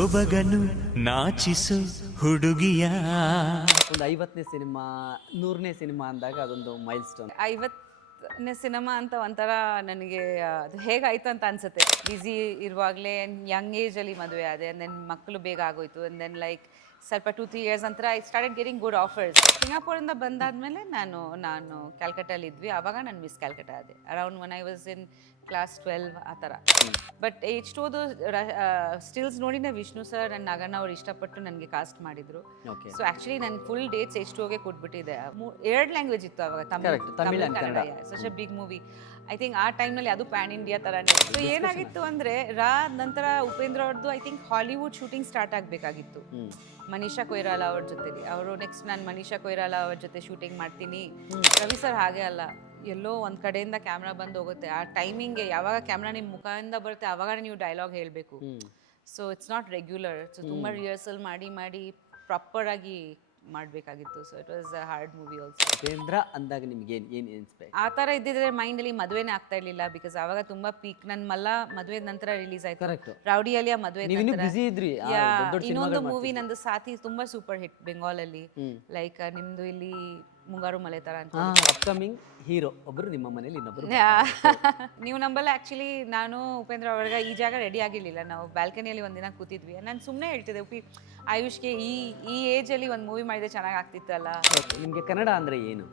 ಸೊಬಗನು ನಾಚಿಸು ಹುಡುಗಿಯ. ಒಂದು 50ನೇ ಸಿನಿಮಾ 100ನೇ ಸಿನಿಮಾ ಅಂದಾಗ ಅದೊಂದು ಮೈಲ್ ಸ್ಟೋನ್. 50ನೇ ಸಿನಿಮಾ ಅಂತ ಒಂಥರ ನನಗೆ ಅದು ಹೇಗಾಯ್ತು ಅಂತ ಅನ್ಸುತ್ತೆ. ಬ್ಯುಸಿ ಇರುವಾಗಲೇ ಯಂಗ್ ಏಜಲ್ಲಿ ಮದುವೆ ಆದೆ, ದೆನ್ ಮಕ್ಕಳು ಬೇಗ ಆಗೋಯ್ತು, ಆ್ಯಂಡ್ ದೆನ್ ಲೈಕ್ ಸ್ವಲ್ಪ 2-3 ಇಯರ್ಸ್ ನಂತರ I started getting good offers. ಸಿಂಗಾಪುರಿಂದ ಬಂದಾದ್ಮೇಲೆ ನಾನು ಕ್ಯಾಲ್ಕಟ್ಟಲ್ಲಿ ಇದ್ವಿ, ಆವಾಗ ನಾನು ಮಿಸ್ ಕ್ಯಾಲ್ಕಟ್ಟ ಆದೆ around one I was in class 12 ಆ ಥರ. ಬಟ್ H2 ಸ್ಟಿಲ್ಸ್ ನೋಡಿನೇ ವಿಷ್ಣು ಸರ್ ನನ್ನ ನಾಗಣ್ಣ ಅವ್ರು ಇಷ್ಟಪಟ್ಟು ನನಗೆ ಕಾಸ್ಟ್ ಮಾಡಿದ್ರು. ಸೊ ಆ್ಯಕ್ಚುಲಿ ನನ್ನ ಫುಲ್ ಡೇಟ್ಸ್ H2ಗೆ ಕೊಟ್ಬಿಟ್ಟಿದೆ. 2 ಲ್ಯಾಂಗ್ವೇಜ್ ಇತ್ತು ಅವಾಗ, Tamil Kannada. Such a big movie. I think ಆ ಟೈಮ್ನಲ್ಲಿ ಅದು ಪ್ಯಾನ್ ಇಂಡಿಯಾ ಥರನೇ. ಸೊ ಏನಾಗಿತ್ತು ಅಂದರೆ ನಂತರ ಉಪೇಂದ್ರ ಅವ್ರದ್ದು I think Hollywood shooting start ಆಗಬೇಕಾಗಿತ್ತು ಮನೀಷಾ ಕೊಯ್ರಾಲಾ ಅವ್ರ ಜೊತೆಲಿ. ಅವರು ನೆಕ್ಸ್ಟ್ ನಾನು ಮನೀಷಾ ಕೊಯ್ರಾಲಾ ಅವ್ರ ಜೊತೆ ಶೂಟಿಂಗ್ ಮಾಡ್ತೀನಿ. ರವಿ ಸರ್ ಹಾಗೆ ಅಲ್ಲ, ಎಲ್ಲೋ ಒಂದು ಕಡೆಯಿಂದ ಕ್ಯಾಮ್ರಾ ಬಂದು ಹೋಗುತ್ತೆ, ಆ ಟೈಮಿಂಗ್ಗೆ ಯಾವಾಗ ಕ್ಯಾಮ್ರಾ ನಿಮ್ಮ ಮುಖದಿಂದ ಬರುತ್ತೆ ಆವಾಗ ನೀವು ಡೈಲಾಗ್ ಹೇಳಬೇಕು. So it's not regular. So ತುಂಬ ರಿಹರ್ಸಲ್ ಮಾಡಿ ಪ್ರಾಪರಾಗಿ ಮಾಡಬೇಕಾಗಿತ್ತು. So it was a hard movie also. Upendra ಅಂದಾಗ ನಿಮ್ಗೆ ಏನು ಇನ್ಸ್ಪೈರ್? ಆ ಥರ ಇದ್ದಿದ್ರೆ ಮೈಂಡಲ್ಲಿ ಮದುವೆನೇ ಆಗ್ತಾ ಇರಲಿಲ್ಲ. ಬಿಕಾಸ್ ಆವಾಗ ತುಂಬ ಪೀಕ್. ನನ್ನ ಮಲ್ಲ ಮದುವೆ ನಂತರ ರಿಲೀಸ್ ಆಯ್ತು, ರೌಡಿ ಅಲಿಯಾ ಮದುವೆ ನಂತರ. ಇನ್ನೊಂದು ಮೂವಿ ನಂದು ಸಾಥಿ ತುಂಬಾ ಸೂಪರ್ ಹಿಟ್ ಬೆಂಗಾಲಲ್ಲಿ, ಲೈಕ್ ನಿಮ್ದು ಇಲ್ಲಿ ಮುಂಗಾರು ಮಲೆ ತರ ಅಂತ. ಅಪ್ಕಮಿಂಗ್ ಹೀರೋ ಒಬ್ಬರು ನಿಮ್ಮ ಮನೇಲಿ, ಇನ್ನೊಬ್ಬರು ನೀವು ನಂಬಲ್ಲ. ಆ್ಯಕ್ಚುಲಿ ನಾನು ಉಪೇಂದ್ರ ಅವ್ರಿಗೆ ಈ ಜಾಗ ರೆಡಿ ಆಗಿರಲಿಲ್ಲ. ನಾವು ಬ್ಯಾಲ್ಕನಿಯಲ್ಲಿ ಒಂದಿನ ಕೂತಿದ್ವಿ, ನಾನು ಸುಮ್ಮನೆ ಹೇಳ್ತಿದ್ದೆ ಆಯುಷ್ಗೆ ಈ ಏಜಲ್ಲಿ ಒಂದು ಮೂವಿ ಮಾಡಿದ್ರೆ ಚೆನ್ನಾಗಿ ಆಗ್ತಿತ್ತಲ್ಲ. ನಿಮಗೆ ಕನ್ನಡ ಅಂದರೆ ಏನು?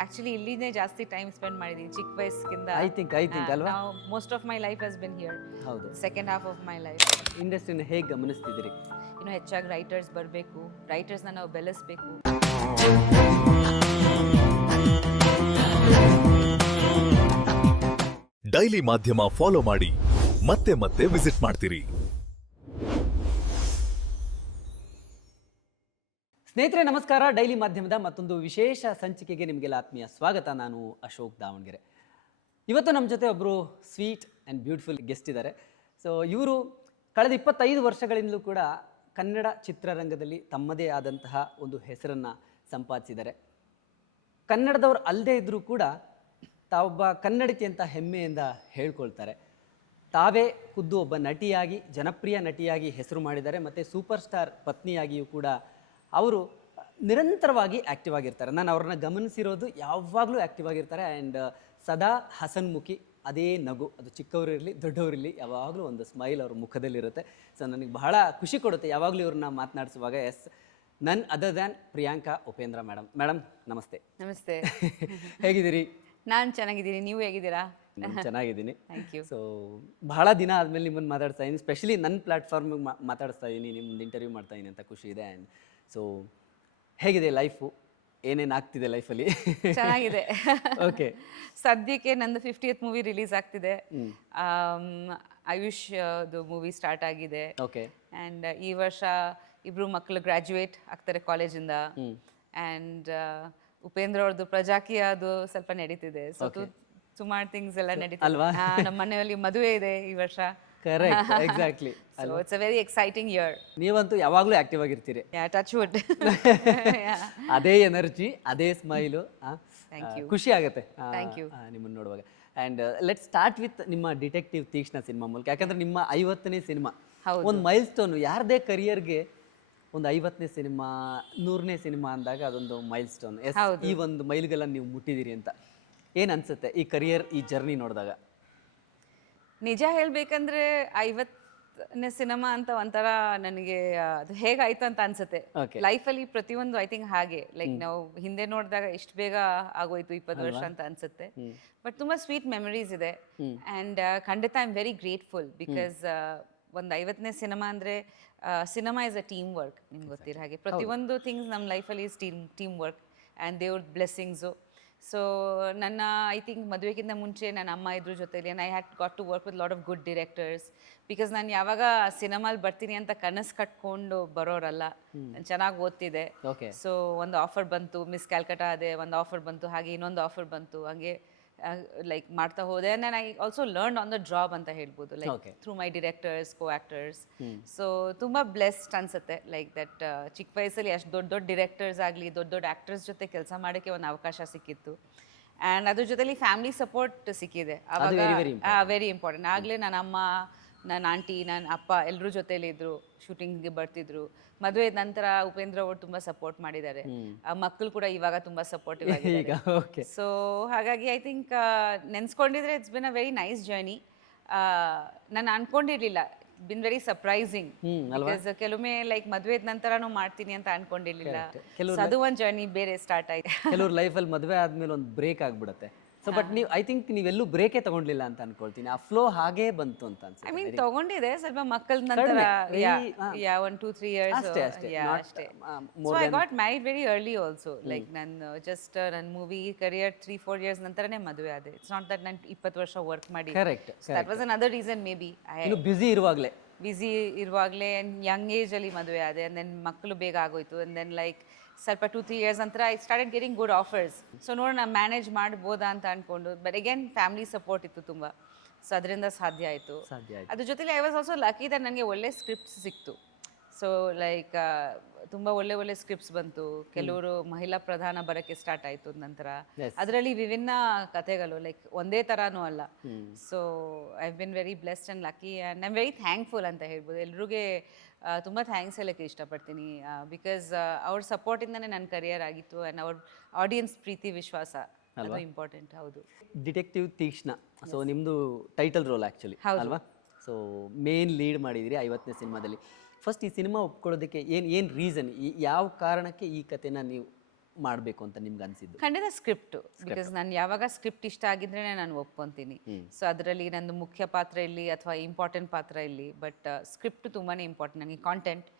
ಆ್ಯಕ್ಚುಲಿ ಇಲ್ಲಿನೇ ಜಾಸ್ತಿ ಟೈಮ್ ಸ್ಪೆಂಡ್ ಮಾಡಿದ್ದೀನಿ ಚಿಕ್ಕ ವಯಸ್ಸಿಂದ. ಐ ಥಿಂಕ್ ಅಲ್ವಾ? Most of my life has been here. ಹೌದು. Second half of my life. ಇಂಡಸ್ಟ್ರಿನ ಹೇಗೆ ಗಮನಿಸ್ತಿದ್ದೀರಿ? ಇನ್ನು ಹೆಚ್ಚಾಗಿ ರೈಟರ್ಸ್ ಬರಬೇಕು, ರೈಟರ್ಸ್ನ ನಾವು ಬೆಳೆಸಬೇಕು. ಡೈಲಿ ಮಾಧ್ಯಮ ಫಾಲೋ ಮಾಡಿ, ಮತ್ತೆ ಮತ್ತೆ ವಿಸಿಟ್ ಮಾಡ್ತೀರಿ. ಸ್ನೇಹಿತರೆ ನಮಸ್ಕಾರ. ಡೈಲಿ ಮಾಧ್ಯಮದ ಮತ್ತೊಂದು ವಿಶೇಷ ಸಂಚಿಕೆಗೆ ನಿಮಗೆಲ್ಲ ಆತ್ಮೀಯ ಸ್ವಾಗತ. ನಾನು ಅಶೋಕ್ ದಾವಣಗೆರೆ. ಇವತ್ತು ನಮ್ಮ ಜೊತೆ ಒಬ್ಬರು ಸ್ವೀಟ್ ಆ್ಯಂಡ್ ಬ್ಯೂಟಿಫುಲ್ ಗೆಸ್ಟ್ ಇದ್ದಾರೆ. ಸೊ ಇವರು ಕಳೆದ 25 ವರ್ಷಗಳಿಂದಲೂ ಕೂಡ ಕನ್ನಡ ಚಿತ್ರರಂಗದಲ್ಲಿ ತಮ್ಮದೇ ಆದಂತಹ ಒಂದು ಹೆಸರನ್ನು ಸಂಪಾದಿಸಿದ್ದಾರೆ. ಕನ್ನಡದವ್ರು ಅಲ್ಲದೇ ಇದ್ದರೂ ಕೂಡ ತಾವೊಬ್ಬ ಕನ್ನಡತಿ ಅಂತ ಹೆಮ್ಮೆಯಿಂದ ಹೇಳ್ಕೊಳ್ತಾರೆ. ತಾವೇ ಖುದ್ದು ಒಬ್ಬ ನಟಿಯಾಗಿ, ಜನಪ್ರಿಯ ನಟಿಯಾಗಿ ಹೆಸರು ಮಾಡಿದ್ದಾರೆ. ಮತ್ತು ಸೂಪರ್ ಸ್ಟಾರ್ ಪತ್ನಿಯಾಗಿಯೂ ಕೂಡ ಅವರು ನಿರಂತರವಾಗಿ ಆ್ಯಕ್ಟಿವ್ ಆಗಿರ್ತಾರೆ. ನಾನು ಅವ್ರನ್ನ ಗಮನಿಸಿರೋದು ಯಾವಾಗಲೂ ಆ್ಯಕ್ಟಿವ್ ಆಗಿರ್ತಾರೆ. ಆ್ಯಂಡ್ ಸದಾ ಹಸನ್ಮುಖಿ, ಅದೇ ನಗು, ಅದು ಚಿಕ್ಕವರಿರಲಿ ದೊಡ್ಡವರಿರಲಿ ಯಾವಾಗಲೂ ಒಂದು ಸ್ಮೈಲ್ ಅವ್ರ ಮುಖದಲ್ಲಿರುತ್ತೆ. ಸೊ ನನಗೆ ಬಹಳ ಖುಷಿ ಕೊಡುತ್ತೆ ಯಾವಾಗಲೂ ಇವ್ರನ್ನ ಮಾತನಾಡಿಸುವಾಗ. None other than Priyanka Upendra madam ನಮಸ್ತೆ. ನಮಸ್ತೆ. ಹೇಗಿದ್ದೀರಿ? ನಾನು ಚೆನ್ನಾಗಿದ್ದೀನಿ, ನೀವು ಹೇಗಿದ್ದೀರಾ? ಚೆನ್ನಾಗಿದ್ದೀನಿ. Thank you. ಸೊ ಬಹಳ ದಿನ ಆದಮೇಲೆ ನಿಮ್ಮನ್ನು ಮಾತಾಡ್ತಾ ಇದ್ದೀನಿ, ಸ್ಪೆಷಲಿ ನನ್ನ ಪ್ಲ್ಯಾಟ್ಫಾರ್ಮಿಗೆ ಮಾತಾಡಿಸ್ತಾ ಇದ್ದೀನಿ, ನಿಮ್ಮದು ಇಂಟರ್ವ್ಯೂ ಮಾಡ್ತಾ ಇದ್ದೀನಿ ಅಂತ ಖುಷಿ ಇದೆ. ಆ್ಯಂಡ್ ಸೊ ಹೇಗಿದೆ ಲೈಫು? ಏನೇನು ಆಗ್ತಿದೆ ಲೈಫಲ್ಲಿ? ಚೆನ್ನಾಗಿದೆ. ಓಕೆ. ಸದ್ಯಕ್ಕೆ ನಂದು 50th ಮೂವಿ ರಿಲೀಸ್ ಆಗ್ತಿದೆ. ಆಯುಷ್ ಮೂವಿ ಸ್ಟಾರ್ಟ್ ಆಗಿದೆ. ಓಕೆ. ಆ್ಯಂಡ್ ಈ ವರ್ಷ ಇಬ್ಬರು ಮಕ್ಕಳು ಗ್ರ್ಯಾಜುಯೇಟ್ ಆಗ್ತಾರೆ ಕಾಲೇಜಿಂದ. ಆ್ಯಂಡ್ ಉಪೇಂದ್ರ ಅವ್ರದ್ದು ಪ್ರಜಾಕೀಯ ಅದು ಸ್ವಲ್ಪ ನಡೀತಿದೆ. ಸೊ ಸುಮಾರು ಥಿಂಗ್ಸ್ ಎಲ್ಲ ನಡೀತಿದೆ. ನಮ್ಮ ಮನೆಯಲ್ಲಿ ಮದುವೆ ಇದೆ ಈ ವರ್ಷ. Correct, exactly. So it's a very exciting year. ನೀವಂತೂ ಯಾವಾಗಲೂ ಆಕ್ಟಿವ್ ಆಗಿರ್ತೀರಿ. Touch wood. ಅದೇ ಎನರ್ಜಿ, ಅದೇ ಸ್ಮೈಲು, ಖುಷಿ ಆಗುತ್ತೆ ನಿಮ್ಮನ್ನು ನೋಡುವಾಗ. ಆ್ಯಂಡ್ ಲೆಟ್ ಸ್ಟಾರ್ಟ್ ವಿತ್ ನಿಮ್ಮ ಡಿಟೆಕ್ಟಿವ್ ತೀಕ್ಷ್ಣ ಸಿನಿಮಾ ಮೂಲಕ. ಯಾಕಂದ್ರೆ ನಿಮ್ಮ 50ನೇ ಸಿನಿಮಾ ಒಂದು ಮೈಲ್ ಸ್ಟೋನು. ಯಾರದೇ ಕರಿಯರ್ಗೆ ಒಂದು 50ನೇ ಸಿನಿಮಾ 100ನೇ ಸಿನಿಮಾ ಅಂದಾಗ ಅದೊಂದು ಮೈಲ್ ಸ್ಟೋನ್. ಈ ಒಂದು ಮೈಲ್ಗೆಲ್ಲ ನೀವು ಮುಟ್ಟಿದ್ದೀರಿ ಅಂತ ಏನು ಅನ್ಸುತ್ತೆ ಈ ಕರಿಯರ್, ಈ ಜರ್ನಿ ನೋಡಿದಾಗ? ನಿಜ ಹೇಳಬೇಕಂದ್ರೆ 50ನೇ ಸಿನಿಮಾ ಅಂತ ಒಂಥರ ನನಗೆ ಅದು ಹೇಗಾಯ್ತು ಅಂತ ಅನ್ಸುತ್ತೆ. ಲೈಫಲ್ಲಿ ಪ್ರತಿಯೊಂದು ಐ ಥಿಂಕ್ ಹಾಗೆ, ಲೈಕ್ ನಾವು ಹಿಂದೆ ನೋಡಿದಾಗ ಎಷ್ಟು ಬೇಗ ಆಗೋಯ್ತು 20 ವರ್ಷ ಅಂತ ಅನ್ಸುತ್ತೆ. ಬಟ್ ತುಂಬ ಸ್ವೀಟ್ ಮೆಮರೀಸ್ ಇದೆ. ಆ್ಯಂಡ್ ಖಂಡಿತ I am very grateful because ಒಂದು 50ನೇ ಸಿನಿಮಾ ಅಂದರೆ cinema is a team work. ನಿಮ್ಗೆ ಗೊತ್ತಿರೋ ಹಾಗೆ ಪ್ರತಿಯೊಂದು ಥಿಂಗ್ಸ್ ನಮ್ಮ ಲೈಫಲ್ಲಿ ಇಸ್ ಟೀಮ್ ವರ್ಕ್ ಆ್ಯಂಡ್ ದೇವ್ರ ಬ್ಲೆಸ್ಸಿಂಗ್ಸು. ಸೊ ನನ್ನ ಐ ಥಿಂಕ್ ಮದುವೆಗಿಂತ ಮುಂಚೆ ನನ್ನ ಅಮ್ಮ ಇದ್ರ ಜೊತೆಲಿ I had got to work with lot of good directors. Because ನಾನು ಯಾವಾಗ ಸಿನಿಮಾಲಿ ಬರ್ತೀನಿ ಅಂತ ಕನಸು ಕಟ್ಕೊಂಡು ಬರೋರಲ್ಲ. ನಾನು ಚೆನ್ನಾಗಿ ಓದ್ತಿದ್ದೆ. ಸೊ ಒಂದು ಆಫರ್ ಬಂತು, ಮಿಸ್ ಕ್ಯಾಲ್ಕಟಾ ಅದೇ ಒಂದು ಆಫರ್ ಬಂತು, ಹಾಗೆ ಇನ್ನೊಂದು ಆಫರ್ ಬಂತು, ಹಾಗೆ ಲೈಕ್ ಮಾಡ್ತಾ ಹೋದೆ. And I also learn on the job ಅಂತ ಹೇಳ್ಬೋದು, like through my directors, co actors. So ತುಂಬ ಬ್ಲೆಸ್ಡ್ ಅನ್ಸುತ್ತೆ ಲೈಕ್ ದಟ್. ಚಿಕ್ಕ ವಯಸ್ಸಲ್ಲಿ ಅಷ್ಟು ದೊಡ್ಡ ಡಿರೆಕ್ಟರ್ಸ್ ಆಗಲಿ, ದೊಡ್ಡ ಆ್ಯಕ್ಟರ್ಸ್ ಜೊತೆ ಕೆಲಸ ಮಾಡೋಕ್ಕೆ ಒಂದು ಅವಕಾಶ ಸಿಕ್ಕಿತ್ತು. ಆ್ಯಂಡ್ ಅದ್ರ ಜೊತೆಲಿ ಫ್ಯಾಮಿಲಿ ಸಪೋರ್ಟ್ ಸಿಕ್ಕಿದೆ. ಅವಾಗ ವೆರಿ ಇಂಪಾರ್ಟೆಂಟ್. ಆಗಲೇ ನನ್ನ ಅಮ್ಮ ನನ್ನ ಆಂಟಿ ನನ್ನ ಅಪ್ಪ ಎಲ್ಲರೂ ಜೊತೆಲಿದ್ರು, ಶೂಟಿಂಗ್ಗೆ ಬರ್ತಿದ್ರು. ಮದುವೆ ನಂತರ ಉಪೇಂದ್ರ ಅವರು ತುಂಬ ಸಪೋರ್ಟ್ ಮಾಡಿದ್ದಾರೆ. ಮಕ್ಕಳು ಕೂಡ ಇವಾಗ ತುಂಬ ಸಪೋರ್ಟಿವ್ ಈಗ ಆಗಿದ್ದಾರೆ. ಓಕೆ. ಸೊ ಹಾಗಾಗಿ ಐ ಥಿಂಕ್ ನೆನೆಸ್ಕೊಂಡಿದ್ರೆ it's been a very nice journey. ನಾನು ಅನ್ಕೊಂಡಿರ್ಲಿಲ್ಲ, ಬಿನ್ ವೆರಿ ಸರ್ಪ್ರೈಸಿಂಗ್. ಬಿಕಾಸ್ ಕೆಲವೊಮ್ಮೆ ಲೈಕ್ ಮದುವೆ ನಂತರನೂ ಮಾಡ್ತೀನಿ ಅಂತ ಅನ್ಕೊಂಡಿರ್ಲಿಲ್ಲ. So ಅದು ಒಂದು ಜರ್ನಿ ಬೇರೆ ಸ್ಟಾರ್ಟ್ ಆಯ್ತು. ಕೆಲವ್ರ ಲೈಫಲ್ಲಿ ಮದುವೆ ಆದ್ಮೇಲೆ ಒಂದು ಬ್ರೇಕ್ ಆಗ್ಬಿಡುತ್ತೆ. ಸೊ ಬಟ್ ನೀವು ಐ ಥಿಂಕ್ ನೀವೆಲ್ಲೂ ಬ್ರೇಕೇ ತಗೊಂಡಿಲ್ಲ ಅಂತ ಅನ್ಕೊಳ್ತೀನಿ. ಆ ಫ್ಲೋ ಹಾಗೇ ಬಂತು ಅಂತ ಐ ಅನ್ಸುತ್ತೆ. ಮೀನ್ ತಗೊಂಡಿದೆ ಸ್ವಲ್ಪ ಮಕ್ಕಳ ನಂತರ, ಯಾ 1-2-3 years ಅಷ್ಟೇ, ಅಷ್ಟೇ. So I got married very early also. Like ನಾನು ಜಸ್ಟ್ ನನ್ನ ಮೂವಿ ಕರಿಯರ್ 3-4 years ನಂತರನೇ ಮದುವೆ ಆದೆ. ಇಟ್ಸ್ ನಾಟ್ ದಟ್ ನಾನು 20 ವರ್ಷ ವರ್ಕ್ ಮಾಡಿ. Correct. That was another reason may be. ಇನ್ನು ಬ್ಯುಸಿ ಇರುವಾಗಲೇ ಇರುವಾಗಲೇ ಯಂಗ್ ಏಜಲ್ಲಿ ಮದುವೆ ಆದೆ. ಆ್ಯಂಡ್ ದೆನ್ ಮಕ್ಕಳು ಬೇಗ ಆಗೋಯ್ತು. ಆ್ಯಂಡ್ ದೆನ್ ಲೈಕ್ ಸ್ವಲ್ಪ 2-3 years ನಂತರ I started getting good offers. So ನೋಡೋಣ ಮ್ಯಾನೇಜ್ ಮಾಡ್ಬೋದಾ ಅಂತ ಅನ್ಕೊಂಡು. ಬಟ್ ಅಗೇನ್ ಫ್ಯಾಮಿಲಿ ಸಪೋರ್ಟ್ ಇತ್ತು ತುಂಬ. ಸೊ ಅದರಿಂದ ಸಾಧ್ಯ ಆಯಿತು. ಅದ್ರ ಜೊತೆಲಿ I was also lucky that ನನಗೆ ಒಳ್ಳೆ ಸ್ಕ್ರಿಪ್ಟ್ಸ್ ಸಿಕ್ತು. ಸೊ ಲೈಕ್ ತುಂಬ ಒಳ್ಳೆ ಸ್ಕ್ರಿಪ್ಟ್ಸ್ ಬಂತು. ಕೆಲವರು ಮಹಿಳಾ ಪ್ರಧಾನ ಬರೋಕ್ಕೆ ಸ್ಟಾರ್ಟ್ ಆಯಿತು ನಂತರ. ಅದರಲ್ಲಿ ವಿಭಿನ್ನ ಕಥೆಗಳು, ಲೈಕ್ ಒಂದೇ ಥರನೂ ಅಲ್ಲ. So I been very blessed and lucky and I am very thankful ಅಂತ ಹೇಳ್ಬೋದು. ಎಲ್ರಿಗೂ ತುಂಬ ಥ್ಯಾಂಕ್ಸ್ ಹೇಳೋಕ್ಕೆ ಇಷ್ಟಪಡ್ತೀನಿ. ಬಿಕಾಸ್ ಅವ್ರ ಸಪೋರ್ಟಿಂದನೇ ನನ್ನ ಕರಿಯರ್ ಆಗಿತ್ತು. ಆ್ಯಂಡ್ ಅವ್ರ ಆಡಿಯನ್ಸ್ ಪ್ರೀತಿ ವಿಶ್ವಾಸ ಅದು ಇಂಪಾರ್ಟೆಂಟ್. ಹೌದು. ಡಿಟೆಕ್ಟಿವ್ ತೀಕ್ಷ್ಣ, ಸೊ ನಿಮ್ಮದು ಟೈಟಲ್ ರೋಲ್ ಆ್ಯಕ್ಚುಲಿ ಅಲ್ವಾ? ಸೊ ಮೇನ್ ಲೀಡ್ ಮಾಡಿದಿರಿ 50ನೇ ಸಿನಿಮಾದಲ್ಲಿ. ಫಸ್ಟ್ ಈ ಸಿನಿಮಾ ಒಪ್ಕೊಳ್ಳೋದಕ್ಕೆ ಏನು ರೀಸನ್, ಯಾವ ಕಾರಣಕ್ಕೆ ಈ ಕಥೆನ ನೀವು ಮಾಡಬೇಕು ಅಂತ ನಿಮ್ಗೆ ಅನಿಸಿದ್ದು? ಖಂಡಿತ ಸ್ಕ್ರಿಪ್ಟು. ಬಿಕಾಸ್ ನಾನು ಯಾವಾಗ ಸ್ಕ್ರಿಪ್ಟ್ ಇಷ್ಟ ಆಗಿದ್ರೆ ನಾನು ಒಪ್ಕೊತೀನಿ. ಸೊ ಅದರಲ್ಲಿ ನಂದು ಮುಖ್ಯ ಪಾತ್ರ ಇಲ್ಲಿ ಅಥವಾ ಇಂಪಾರ್ಟೆಂಟ್ ಪಾತ್ರ ಇಲ್ಲಿ, ಬಟ್ ಸ್ಕ್ರಿಪ್ಟ್ ತುಂಬಾ ಇಂಪಾರ್ಟೆಂಟ್ ನನಗೆ, ಕಾಂಟೆಂಟ್.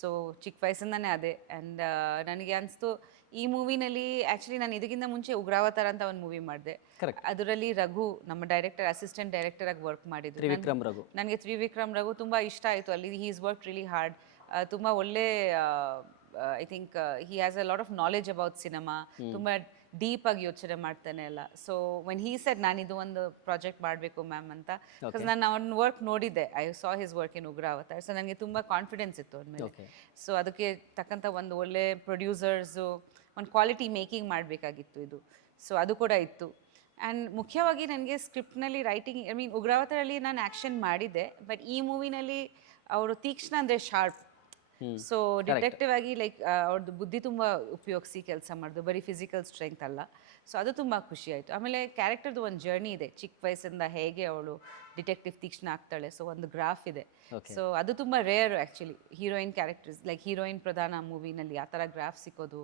ಸೊ ಚಿಕ್ಕ ವಯಸ್ಸಿಂದನೇ ಅದೇ. ಆ್ಯಂಡ್ ನನಗೆ ಅನಿಸ್ತು ಈ ಮೂವಿನಲ್ಲಿ ಆ್ಯಕ್ಚುಲಿ ನಾನು ಇದಕ್ಕಿಂತ ಮುಂಚೆ ಉಗ್ರಾವತಾರ ಅಂತ ಒಂದು ಮೂವಿ ಮಾಡಿದೆ. ಅದರಲ್ಲಿ ರಘು ನಮ್ಮ ಡೈರೆಕ್ಟರ್, ಅಸಿಸ್ಟೆಂಟ್ ಡೈರೆಕ್ಟರ್ ಆಗಿ ವರ್ಕ್ ಮಾಡಿದ್ರು. ನನಗೆ ತ್ರಿವಿಕ್ರಮ್ ರಘು ತುಂಬ ಇಷ್ಟ ಆಯಿತು. ಅಲ್ಲಿ he is work really hard. ತುಂಬ ಒಳ್ಳೆ I think he has a lot of knowledge about cinema. ತುಂಬ ಡೀಪ್ ಆಗಿ ಯೋಚನೆ ಮಾಡ್ತಾನೆ ಎಲ್ಲ. ಸೊ ವೆನ್ ಹೀ ಸೆಡ್ ನಾನು ಇದು ಒಂದು ಪ್ರಾಜೆಕ್ಟ್ ಮಾಡಬೇಕು ಮ್ಯಾಮ್ ಅಂತ, ಬಿಕಾಸ್ ನಾನು ಅವ್ನ ವರ್ಕ್ ನೋಡಿದ್ದೆ. I saw his work in Ugravathara. So ನನಗೆ ತುಂಬ ಕಾನ್ಫಿಡೆನ್ಸ್ ಇತ್ತು ಅವ್ನ ಮೇಲೆ. ಸೊ ಅದಕ್ಕೆ ತಕ್ಕಂಥ ಒಂದು ಒಳ್ಳೆ ಪ್ರೊಡ್ಯೂಸರ್ಸು, ಒಂದು ಕ್ವಾಲಿಟಿ ಮೇಕಿಂಗ್ ಮಾಡಬೇಕಾಗಿತ್ತು ಇದು. ಸೊ ಅದು ಕೂಡ ಇತ್ತು. ಆ್ಯಂಡ್ ಮುಖ್ಯವಾಗಿ ನನಗೆ ಸ್ಕ್ರಿಪ್ಟ್ನಲ್ಲಿ ರೈಟಿಂಗ್, ಐ ಮೀನ್ ಉಗ್ರಾವತಾರಲ್ಲಿ ನಾನು ಆ್ಯಕ್ಷನ್ ಮಾಡಿದ್ದೆ, ಬಟ್ ಈ ಮೂವಿನಲ್ಲಿ ಅವರು ತೀಕ್ಷ್ಣ ಅಂದರೆ ಶಾರ್ಪ್. ಸೊ ಡಿಟೆಕ್ಟಿವ್ ಆಗಿ ಲೈಕ್ ಅವ್ರದ್ದು ಬುದ್ಧಿ ತುಂಬ ಉಪಯೋಗಿಸಿ ಕೆಲಸ ಮಾಡೋದು, ಬರೀ ಫಿಸಿಕಲ್ ಸ್ಟ್ರೆಂತ್ ಅಲ್ಲ. ಸೊ ಅದು ತುಂಬ ಖುಷಿ ಆಯಿತು. ಆಮೇಲೆ ಕ್ಯಾರೆಕ್ಟರ್ದು ಒಂದು ಜರ್ನಿ ಇದೆ, ಚಿಕ್ಕ ವಯಸ್ಸಿಂದ ಹೇಗೆ ಅವಳು ಡಿಟೆಕ್ಟಿವ್ ತೀಕ್ಷ್ಣ ಆಗ್ತಾಳೆ. ಸೊ ಒಂದು ಗ್ರಾಫ್ ಇದೆ. ಸೊ ಅದು ತುಂಬ rare actually, heroine characters like heroine ಪ್ರಧಾನ ಮೂವಿನಲ್ಲಿ ಆ ಥರ ಗ್ರಾಫ್ ಸಿಕ್ಕೋದು.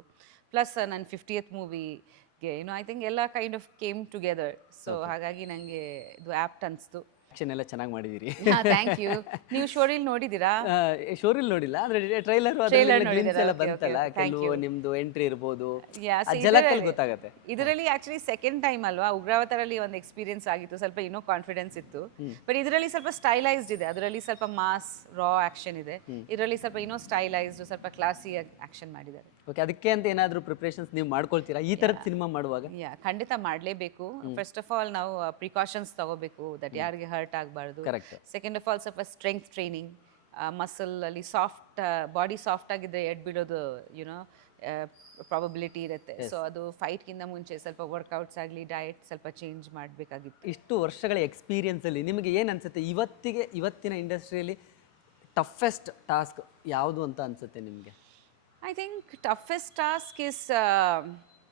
ಪ್ಲಸ್ ನನ್ನ 50th ಮೂವಿಗೆ ಐ ಥಿಂಕ್ ಎಲ್ಲ kind of came together. So ಹಾಗಾಗಿ ನನಗೆ ಇದು ಆ್ಯಪ್ಟ್ ಅನಿಸ್ತು. ಆಕ್ಷನ್ ಎಲ್ಲ ಚೆನ್ನಾಗಿ ಮಾಡಿದಿರಿ. Thank you. ನೀವು ಶೋರಿಲ್ ನೋಡಿದ್ದೀರಾ? ಶೋರಿಲ್ ನೋಡಿಲ್ಲ, ಅಂದ್ರೆ ಟ್ರೈಲರ್ ಎಲ್ಲ ಬಂತಲ್ಲ, ಕೆಲವು ನಿಮ್ದು ಎಂಟ್ರಿ ಇರ್ಬೋದು, ಗೊತ್ತಾಗುತ್ತೆ. ಇದರಲ್ಲಿ ಆಕ್ಚುಲಿ ಸೆಕೆಂಡ್ ಟೈಮ್ ಅಲ್ವಾ, ಉಗ್ರಾವತಾರಲ್ಲಿ ಒಂದು ಎಕ್ಸ್ಪೀರಿಯನ್ಸ್ ಆಗಿತ್ತು, ಸ್ವಲ್ಪ ಇನ್ನೂ ಕಾನ್ಫಿಡೆನ್ಸ್ ಇತ್ತು. ಬಟ್ ಇದರಲ್ಲಿ ಸ್ವಲ್ಪ ಸ್ಟೈಲೈಸ್ಡ್ ಇದೆ. ಅದರಲ್ಲಿ ಸ್ವಲ್ಪ ಮಾಸ್ ರಾ ಆಕ್ಷನ್ ಇದೆ. ಇದರಲ್ಲಿ ಸ್ವಲ್ಪ ಇನ್ನೂ ಸ್ಟೈಲೈಸ್ಡ್, ಸ್ವಲ್ಪ ಕ್ಲಾಸಿ ಆಕ್ಷನ್ ಮಾಡಿದ್ದಾರೆ. ಓಕೆ, ಅದಕ್ಕೆ ಅಂತ ಏನಾದರೂ ಪ್ರಿಪ್ರೇಷನ್ಸ್ ನೀವು ಮಾಡ್ಕೊಳ್ತೀರಾ ಈ ಥರದ ಸಿನಿಮಾ ಮಾಡುವಾಗ? ಖಂಡಿತ ಮಾಡಲೇಬೇಕು. ಫಸ್ಟ್ ಆಫ್ ಆಲ್ ನಾವು ಪ್ರಿಕಾಷನ್ಸ್ ತಗೋಬೇಕು, ದಟ್ ಯಾರಿಗೆ ಹರ್ಟ್ ಆಗಬಾರ್ದು. ಸೆಕೆಂಡ್ ಆಫ್ ಆಲ್ ಸ್ವಲ್ಪ ಸ್ಟ್ರೆಂತ್ ಟ್ರೈನಿಂಗ್, ಮಸಲ್ ಅಲ್ಲಿ ಸಾಫ್ಟ್ ಬಾಡಿ ಸಾಫ್ಟ್ ಆಗಿದ್ರೆ ಎಡ್ ಬಿಡೋದು ಪ್ರಾಬಬಿಲಿಟಿ ಇರುತ್ತೆ. ಸೊ ಅದು ಫೈಟ್ಗಿಂತ ಮುಂಚೆ ಸ್ವಲ್ಪ ವರ್ಕೌಟ್ಸ್ ಆಗಲಿ, ಡಯಟ್ ಸ್ವಲ್ಪ ಚೇಂಜ್ ಮಾಡಬೇಕಾಗಿತ್ತು. ಇಷ್ಟು ವರ್ಷಗಳ ಎಕ್ಸ್ಪೀರಿಯನ್ಸಲ್ಲಿ ನಿಮಗೆ ಏನು ಅನಿಸುತ್ತೆ, ಇವತ್ತಿನ ಇಂಡಸ್ಟ್ರಿಯಲ್ಲಿ ಟಫೆಸ್ಟ್ ಟಾಸ್ಕ್ ಯಾವುದು ಅಂತ ಅನಿಸುತ್ತೆ ನಿಮಗೆ? I think toughest task is